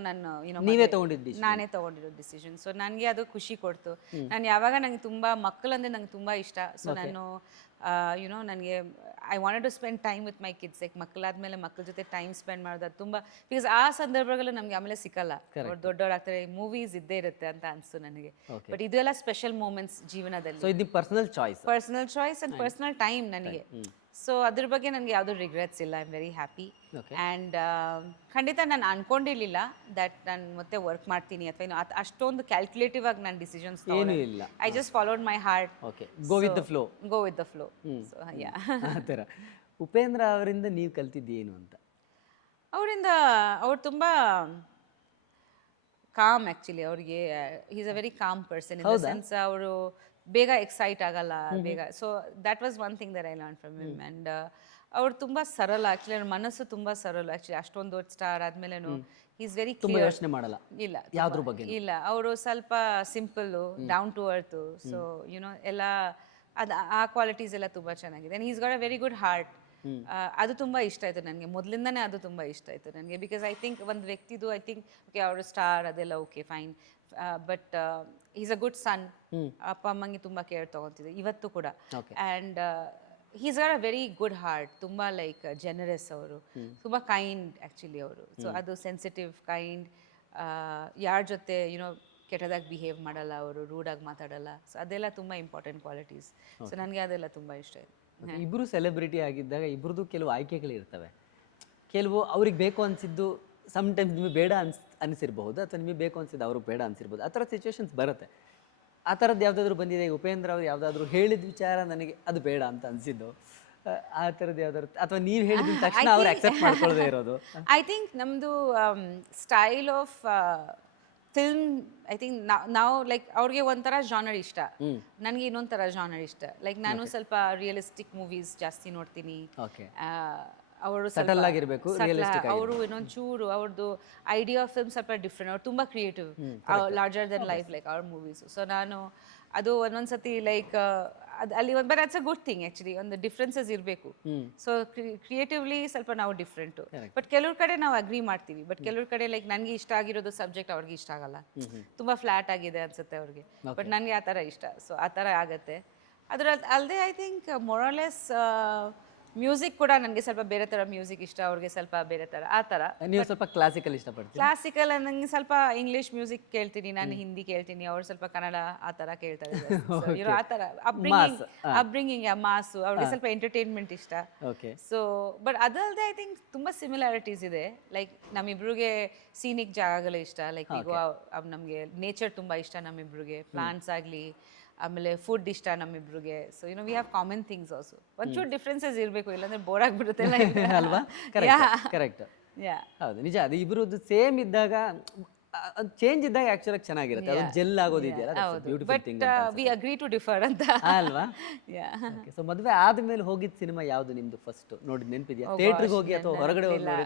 ನಾನೇ ತಗೊಂಡಿರೋ ಡಿಸಿಷನ್. ಸೊ ನನಗೆ ಅದು ಖುಷಿ ಕೊಡ್ತು. ನಾನು ಯಾವಾಗ ನಂಗೆ ತುಂಬ ಮಕ್ಕಳಂದ್ರೆ ನಂಗೆ ತುಂಬ ಇಷ್ಟ. ಸೊ ನಾನು ನನಗೆ I wanted to spend time with my kids. Like ಮಕ್ಕಳಾದ್ಮೇಲೆ ಮಕ್ಕಳ ಜೊತೆ ಟೈಮ್ ಸ್ಪೆಂಡ್ ಮಾಡೋದು ಅದು ತುಂಬ, ಬಿಕಾಸ್ ಆ ಸಂದರ್ಭಗಳು ನಮ್ಗೆ ಆಮೇಲೆ ಸಿಕ್ಕಲ್ಲ. ಅವ್ರು ದೊಡ್ಡವರಾಗ್ತಾರೆ, ಮೂವೀಸ್ ಇದ್ದೇ ಇರುತ್ತೆ ಅಂತ ಅನಿಸ್ತು ನನಗೆ. ಬಟ್ ಇದು ಎಲ್ಲ ಸ್ಪೆಷಲ್ ಮೂಮೆಂಟ್ಸ್ ಜೀವನದಲ್ಲಿ. Personal choice and personal time ನನಗೆ. ಸೊ ಅದ್ರ ಬಗ್ಗೆ ನನಗೆ ಯಾವುದೂ ರಿಗ್ರೆಟ್ಸ್ ಇಲ್ಲ. I am very happy. And ಖಂಡಿತ ನಾನು ಅನ್ಕೊಂಡಿರಲಿಲ್ಲ ದಟ್ ನಾನು ಮತ್ತೆ ವರ್ಕ್ ಮಾಡ್ತೀನಿ ಅಥವಾ ಏನು ಅಷ್ಟೊಂದು ಕ್ಯಾಲ್ಕುಲೇಟಿವ್ ಆಗಿ ನಾನು ಡಿಸಿಷನ್ಸ್ ತಗೊಂಡಿಲ್ಲ. I just followed my heart. Go with the flow. So yeah. ಆ ಥರ. ಉಪೇಂದ್ರ ಅವರಿಂದ ನೀವು ಕಲ್ತಿದ್ದೇನು ಅಂತ? ಅವ್ರು ತುಂಬ ಕಾಮ್. ಆ್ಯಕ್ಚುಲಿ ಅವ್ರಿಗೆ is a very calm person in the sense ಅವರು ಬೇಗ ಎಕ್ಸೈಟ್ ಆಗಲ್ಲ ಬೇಗ. So that was one thing that I learn from him. And ಅವ್ರು ತುಂಬ ಸರಳ. ಆ್ಯಕ್ಚುಲಿ ಅವ್ರ ಮನಸ್ಸು ತುಂಬ ಸರಳ. ಆ್ಯಕ್ಚುಲಿ ಅಷ್ಟೊಂದು ದೊಡ್ಡ ಸ್ಟಾರ್ ಆದ್ಮೇಲೇನು ಈಸ್ ವೆರಿ ಕ್ಲಿಯರ್. ಯೋಚನೆ ಮಾಡಲ್ಲ. ಇಲ್ಲ, ಯಾವ್ದ್ರ ಬಗ್ಗೆ ಇಲ್ಲ. ಅವರು ಸ್ವಲ್ಪ simple, down to earth. So ಎಲ್ಲ ಅದು ಆ ಕ್ವಾಲಿಟೀಸ್ ಎಲ್ಲ ತುಂಬ ಚೆನ್ನಾಗಿದೆ. And he's got a very good heart. ಅದು ತುಂಬ ಇಷ್ಟ ಆಯಿತು ನನಗೆ, ಮೊದಲಿಂದನೇ ಅದು ತುಂಬ ಇಷ್ಟ ಆಯಿತು ನನಗೆ. ಬಿಕಾಸ್ ಐ ಥಿಂಕ್ ಒಂದು ವ್ಯಕ್ತಿದು ಐ ಥಿಂಕ್ ಓಕೆ ಅವರು ಸ್ಟಾರ್ ಅದೆಲ್ಲ okay fine, but is a good son. ಅಪ್ಪ ಅಮ್ಮಂಗೆ ತುಂಬ ಕೇರ್ ತೊಗೊತಿದ್ದೆ ಇವತ್ತು ಕೂಡ. And he's got a very good heart. ತುಂಬ ಲೈಕ್ ಜನರಸ್ ಅವರು, ತುಂಬ ಕೈಂಡ್ ಆ್ಯಕ್ಚುಲಿ ಅವರು. ಸೊ ಅದು ಸೆನ್ಸಿಟಿವ್, ಕೈಂಡ್, ಯಾರ ಜೊತೆ ಕೆಟ್ಟದಾಗಿ ಬಿಹೇವ್ ಮಾಡಲ್ಲ ಅವರು, ರೂಡಾಗಿ ಮಾತಾಡಲ್ಲ. ಸೊ ಅದೆಲ್ಲ ತುಂಬ ಇಂಪಾರ್ಟೆಂಟ್ ಕ್ವಾಲಿಟೀಸ್. ಸೊ ನನಗೆ ಅದೆಲ್ಲ ತುಂಬ ಇಷ್ಟ ಆಯಿತು. ಇಬ್ಬರು ಸೆಲೆಬ್ರಿಟಿ ಆಗಿದ್ದಾಗ ಇಬ್ಬರದು ಕೆಲವು ಆಯ್ಕೆಗಳಿರ್ತವೆ. ಕೆಲವು ಅವ್ರಿಗೆ ಬೇಕು ಅನಿಸಿದ್ದು ಸಮ್ಟೈಮ್ಸ್ ನಿಮಗೆ ಬೇಡ ಅನಿಸಿರ್ಬಹುದು, ಅಥವಾ ನಿಮಗೆ ಬೇಕು ಅನಿಸಿದ್ದು ಅವ್ರಿಗೆ ಬೇಡ ಅನಿಸಿರ್ಬೋದು. ಆ ಥರ ಸಿಚುವೇಶನ್ಸ್ ಬರುತ್ತೆ. ಆ ಥರದ್ದು ಯಾವುದಾದ್ರೂ ಬಂದಿದೆ? ಉಪೇಂದ್ರ ಅವ್ರು ಯಾವುದಾದ್ರೂ ಹೇಳಿದ ವಿಚಾರ ನನಗೆ ಅದು ಬೇಡ ಅಂತ ಅನಿಸಿದ್ದು ಆ ಥರದ್ದು ಯಾವ್ದಾದ್ರು, ಅಥವಾ ನೀವು ಹೇಳಿದ ತಕ್ಷಣ ಅವ್ರು ಅಕ್ಸೆಪ್ಟ್ ಮಾಡ್ಕೊಳ್ಳದೆ ಇರೋದು? ಐ ಥಿಂಕ್ ನಮ್ಮದು style of film, I think ನಾವು ಲೈಕ್ ಅವ್ರಿಗೆ ಒಂಥರ ಜಾನರ್ ಇಷ್ಟ, ನನಗೆ ಇನ್ನೊಂದು ಥರ ಜಾನರ್ ಇಷ್ಟ. ಲೈಕ್ ನಾನು ಸ್ವಲ್ಪ ರಿಯಲಿಸ್ಟಿಕ್ ಮೂವೀಸ್ ಜಾಸ್ತಿ ನೋಡ್ತೀನಿ. ಅವರು Subtle ಆಗಿರ್ಬೇಕು, realistic ಅವರು ಇನ್ನೊಂದು ಚೂರು ಅವ್ರದ್ದು ಐಡಿಯಾ ಆಫ್ ಫಿಲ್ಮ್ ಸ್ವಲ್ಪ ಡಿಫ್ರೆಂಟ್. ಅವ್ರು ತುಂಬ creative, larger then life like ಅವ್ರ ಮೂವೀಸು. ಸೊ ನಾನು ಅದು ಒಂದೊಂದ್ಸತಿ ಲೈಕ್ ಅದು ಅಲ್ಲಿ ಒಂದು but ಅಟ್ಸ್ a good thing actually, ಒಂದು ಡಿಫ್ರೆನ್ಸಸ್ ಇರಬೇಕು. ಸೊ ಕ್ರಿಯೇಟಿವ್ಲಿ ಸ್ವಲ್ಪ ನಾವು ಡಿಫ್ರೆಂಟು. ಬಟ್ ಕೆಲವ್ರ ಕಡೆ ನಾವು ಅಗ್ರಿ ಮಾಡ್ತೀವಿ, ಬಟ್ ಕೆಲವ್ರ ಕಡೆ ಲೈಕ್ ನನಗೆ ಇಷ್ಟ ಆಗಿರೋದು ಸಬ್ಜೆಕ್ಟ್ ಅವ್ರಿಗೆ ಇಷ್ಟ ಆಗಲ್ಲ, ತುಂಬ ಫ್ಲ್ಯಾಟ್ ಆಗಿದೆ ಅನ್ಸುತ್ತೆ ಅವ್ರಿಗೆ, ಬಟ್ ನನಗೆ ಆ ಥರ ಇಷ್ಟ. ಸೊ ಆ ಥರ ಆಗತ್ತೆ. ಅದರ ಅಲ್ಲದೆ ಐ ಥಿಂಕ್ ಮೊರಲೆಸ್ ಮ್ಯೂಸಿಕ್ ಕೂಡ ನನಗೆ ಸ್ವಲ್ಪ ಬೇರೆ ಥರ ಮ್ಯೂಸಿಕ್ ಇಷ್ಟ, ಅವ್ರಿಗೆ ಸ್ವಲ್ಪ ಬೇರೆ ಥರ ಆ ಥರ. ನೀವು ಸ್ವಲ್ಪ ಕ್ಲಾಸಿಕಲ್ ಇಷ್ಟಪಡ್ತೀವಿ. ಕ್ಲಾಸಿಕಲ್ ನನಗೆ ಸ್ವಲ್ಪ ಇಂಗ್ಲೀಷ್ ಮ್ಯೂಸಿಕ್ ಕೇಳ್ತೀನಿ, ನಾನು ಹಿಂದಿ ಕೇಳ್ತೀನಿ, ಅವ್ರು ಸ್ವಲ್ಪ ಕನ್ನಡ ಆ ಥರ ಕೇಳ್ತಾರೆ. ಇರೋ ಆ ಥರ ಅಪ್ಬ್ರಿಂಗಿಂಗ್ ಮಾಸು, ಅವ್ರಿಗೆ ಸ್ವಲ್ಪ ಎಂಟರ್ಟೈನ್ಮೆಂಟ್ ಇಷ್ಟ. ಓಕೆ. ಸೊ ಬಟ್ ಅದಲ್ಲದೆ ಐ ಥಿಂಕ್ ತುಂಬ ಸಿಮಿಲಾರಿಟೀಸ್ ಇದೆ. ಲೈಕ್ ನಮ್ಮಿಬ್ರಿಗೆ ಸೀನಿಕ್ ಜಾಗಗಳು ಇಷ್ಟ, ಲೈಕ್ ಈಗ ನಮಗೆ ನೇಚರ್ ತುಂಬ ಇಷ್ಟ ನಮ್ಮಿಬ್ರಿಗೆ, ಪ್ಲಾಂಟ್ಸ್ ಆಗಲಿ, ಆಮೇಲೆ ಫುಡ್ ಇಷ್ಟ ನಮ್ಮಿಬ್ರಿಗೆ. So we have common things also. ಒಂಚೂರು ಡಿಫ್ರೆನ್ಸಸ್ ಇರಬೇಕು, ಇಲ್ಲಾಂದ್ರೆ ಬೋರ್ ಆಗ್ಬಿಡುತ್ತೆ ಅಲ್ವಾ? ಕರೆಕ್ಟ್. ಹೌದು, ನಿಜ. ಅದು ಇಬ್ಬರದ್ದು ಸೇಮ್ ಇದ್ದಾಗ, ಚೇಂಜ್ ಇದ್ದಾಗ ಆಕ್ಚುಲಿ ಚೆನ್ನಾಗಿರುತ್ತೆ, ಅದು ಜೆಲ್ ಆಗೋದಿದೆಯಲ್ಲ, beautiful thing. We agree to differ ಅಂತ ಅಲ್ವಾ? ಸೊ ಮದುವೆ ಆದ್ಮೇಲೆ ಹೋಗಿದ್ ಸಿನಿಮಾ ಯಾವ್ದು ನಿಮ್ದು ಫಸ್ಟ್ ನೋಡಿದ್ ನೆನಪಿದ್ಯಾ? ಥಿಯೇಟರ್ಗೆ ಹೋಗಿ ಅಥವಾ ಹೊರಗಡೆ ಹೋಗಿ?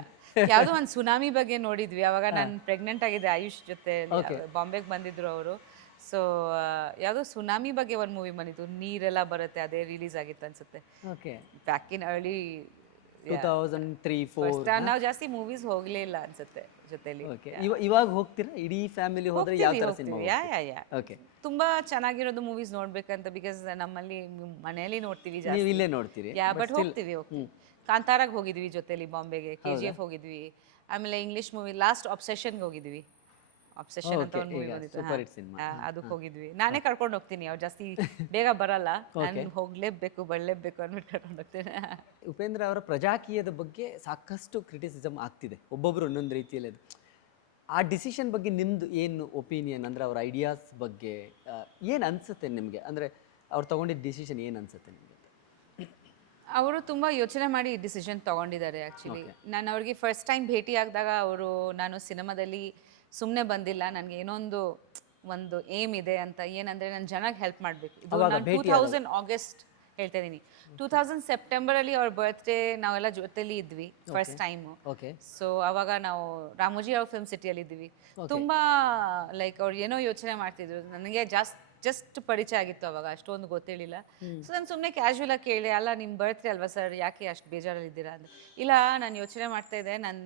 ಯಾವುದೋ ಒಂದು ಸುನಾಮಿ ಬಗ್ಗೆ ನೋಡಿದ್ವಿ. ಅವಾಗ ನಾನು ಪ್ರೆಗ್ನೆಂಟ್ ಆಗಿದ್ದೆ, ಆಯುಷ್ ಜೊತೆ ಬಾಂಬೆಗೆ ಬಂದಿದ್ರು ಅವರು. ಸೊ ಯಾವುದೋ ಸುನಾಮಿ ಬಗ್ಗೆ ಒಂದು ಮೂವಿ ಬಂದಿತ್ತು, ನೀರೆಲ್ಲ ಬರುತ್ತೆ, ಅದೇ ರಿಲೀಸ್ ಆಗಿತ್ತು ಅನ್ಸುತ್ತೆ. ಓಕೆ. Back in early 2003-4. ನಾವು ಜಾಸ್ತಿ ಮೂವೀಸ್ ಹೋಗ್ಲೇ ಇಲ್ಲ ಅನ್ಸುತ್ತೆ ಜೊತೆಲಿ. ಓಕೆ. ಇವಾಗ ಹೋಗ್ತೀರಾ ಇಡೀ ಫ್ಯಾಮಿಲಿ ಹೋದ್ರೆ ಯಾವ ತರ ಸಿನಿಮಾ? ಯಾ ಓಕೆ. ತುಂಬಾ ಚೆನ್ನಾಗಿರೋದು ಮೂವೀಸ್ ನೋಡ್ಬೇಕಂತ, ಬಿಕಾಸ್ ನಮ್ಮಲ್ಲಿ ಮನೆಯಲ್ಲಿ ನೋಡ್ತೀವಿ ನೀವು ಜಾಸ್ತಿ. ಇಲ್ಲೇ ನೋಡ್ತೀರಿ? ಬಟ್ ಹೋಗ್ತೀವಿ. ಕಾಂತಾರಾಗ್ ಹೋಗಿದ್ವಿ ಜೊತೆಲಿ, ಬಾಂಬೆಗೆ KGF ಹೋಗಿದ್ವಿ. ಆಮೇಲೆ ಇಂಗ್ಲಿಷ್ ಮೂವಿ ಲಾಸ್ಟ್ ಅಬ್ಸೆಷನ್ಗೆ ಹೋಗಿದ್ವಿ. ಅಬ್ಸೆಷನ್ ಅಂತ ಒಂದು ಮೂವಿ ಬಂದಿತ್ತು, ಅದಕ್ಕೆ ಹೋಗಿದ್ವಿ. ನಾನೇ ಕರ್ಕೊಂಡು ಹೋಗ್ತೀನಿ, ಅವ್ರು ಜಾಸ್ತಿ ಬೇಗ ಬರಲ್ಲ, ನಾನು ಹೋಗ್ಲೇಬೇಕು ಬರಲೇಬೇಕು ಅಂದ್ಬಿಟ್ಟು ಕರ್ಕೊಂಡು ಹೋಗ್ತೀನಿ. ಉಪೇಂದ್ರ ಅವರ ಪ್ರಜಾಕೀಯದ ಬಗ್ಗೆ ಸಾಕಷ್ಟು ಕ್ರಿಟಿಸಿಸಮ್ ಆಗ್ತಿದೆ, ಒಬ್ಬೊಬ್ರು ಒಂದೊಂದು ರೀತಿಯಲ್ಲಿ. ಅದು ಆ ಡಿಸಿಷನ್ ಬಗ್ಗೆ ನಿಮ್ದು ಏನು ಒಪಿನಿಯನ್? ಅಂದರೆ ಅವ್ರ ಐಡಿಯಾಸ್ ಬಗ್ಗೆ ಏನು ಅನಿಸುತ್ತೆ ನಿಮಗೆ? ಅಂದರೆ ಅವ್ರು ತಗೊಂಡಿದ್ದ ಡಿಸಿಷನ್ ಏನು ಅನಿಸುತ್ತೆ ನಿಮಗೆ? ಅವರು ತುಂಬ ಯೋಚನೆ ಮಾಡಿ ಡಿಸಿಷನ್ ತೊಗೊಂಡಿದ್ದಾರೆ ಆ್ಯಕ್ಚುಲಿ. ನಾನು ಅವ್ರಿಗೆ ಫಸ್ಟ್ ಟೈಮ್ ಭೇಟಿ ಆಗಿದಾಗ ಅವರು, ನಾನು ಸಿನಿಮಾದಲ್ಲಿ ಸುಮ್ಮನೆ ಬಂದಿಲ್ಲ, ನನಗೆ ಏನೊಂದು ಒಂದು ಏಮ್ ಇದೆ ಅಂತ. ಏನಂದರೆ ನಾನು ಜನಕ್ಕೆ ಹೆಲ್ಪ್ ಮಾಡಬೇಕು. ಇದು ನಾನು 2000 ಆಗಸ್ಟ್ ಹೇಳ್ತಾ ಇದ್ದೀನಿ, 2000 ಸೆಪ್ಟೆಂಬರಲ್ಲಿ ಅವ್ರ ಬರ್ತ್ಡೇ ನಾವೆಲ್ಲ ಜೊತೆಲಿ ಇದ್ವಿ ಫಸ್ಟ್ ಟೈಮು. ಓಕೆ. ಸೊ ಅವಾಗ ನಾವು ರಾಮೋಜಿ ರಾವ್ ಫಿಲ್ಮ್ ಸಿಟಿಯಲ್ಲಿ ಇದ್ವಿ. ತುಂಬ ಲೈಕ್ ಅವ್ರು ಏನೋ ಯೋಚನೆ ಮಾಡ್ತಿದ್ರು, ನನಗೆ ಜಸ್ಟ್ ಪರಿಚಯ ಆಗಿತ್ತು ಅವಾಗ, ಅಷ್ಟೊಂದು ಗೊತ್ತಿರಲಿಲ್ಲ. ಸೊ ನಾನು ಸುಮ್ಮನೆ ಕ್ಯಾಶುವಲ್ ಆಗಿ ಕೇಳಿ, ಅಲ್ಲ ನಿಮ್ಮ ಬರ್ತ್ಡೇ ಅಲ್ವಾ ಸರ್, ಯಾಕೆ ಅಷ್ಟು ಬೇಜಾರಲ್ಲಿದ್ದೀರಾ ಅಂದರೆ, ಇಲ್ಲ ನಾನು ಯೋಚನೆ ಮಾಡ್ತಾ ಇದ್ದೆ, ನಾನು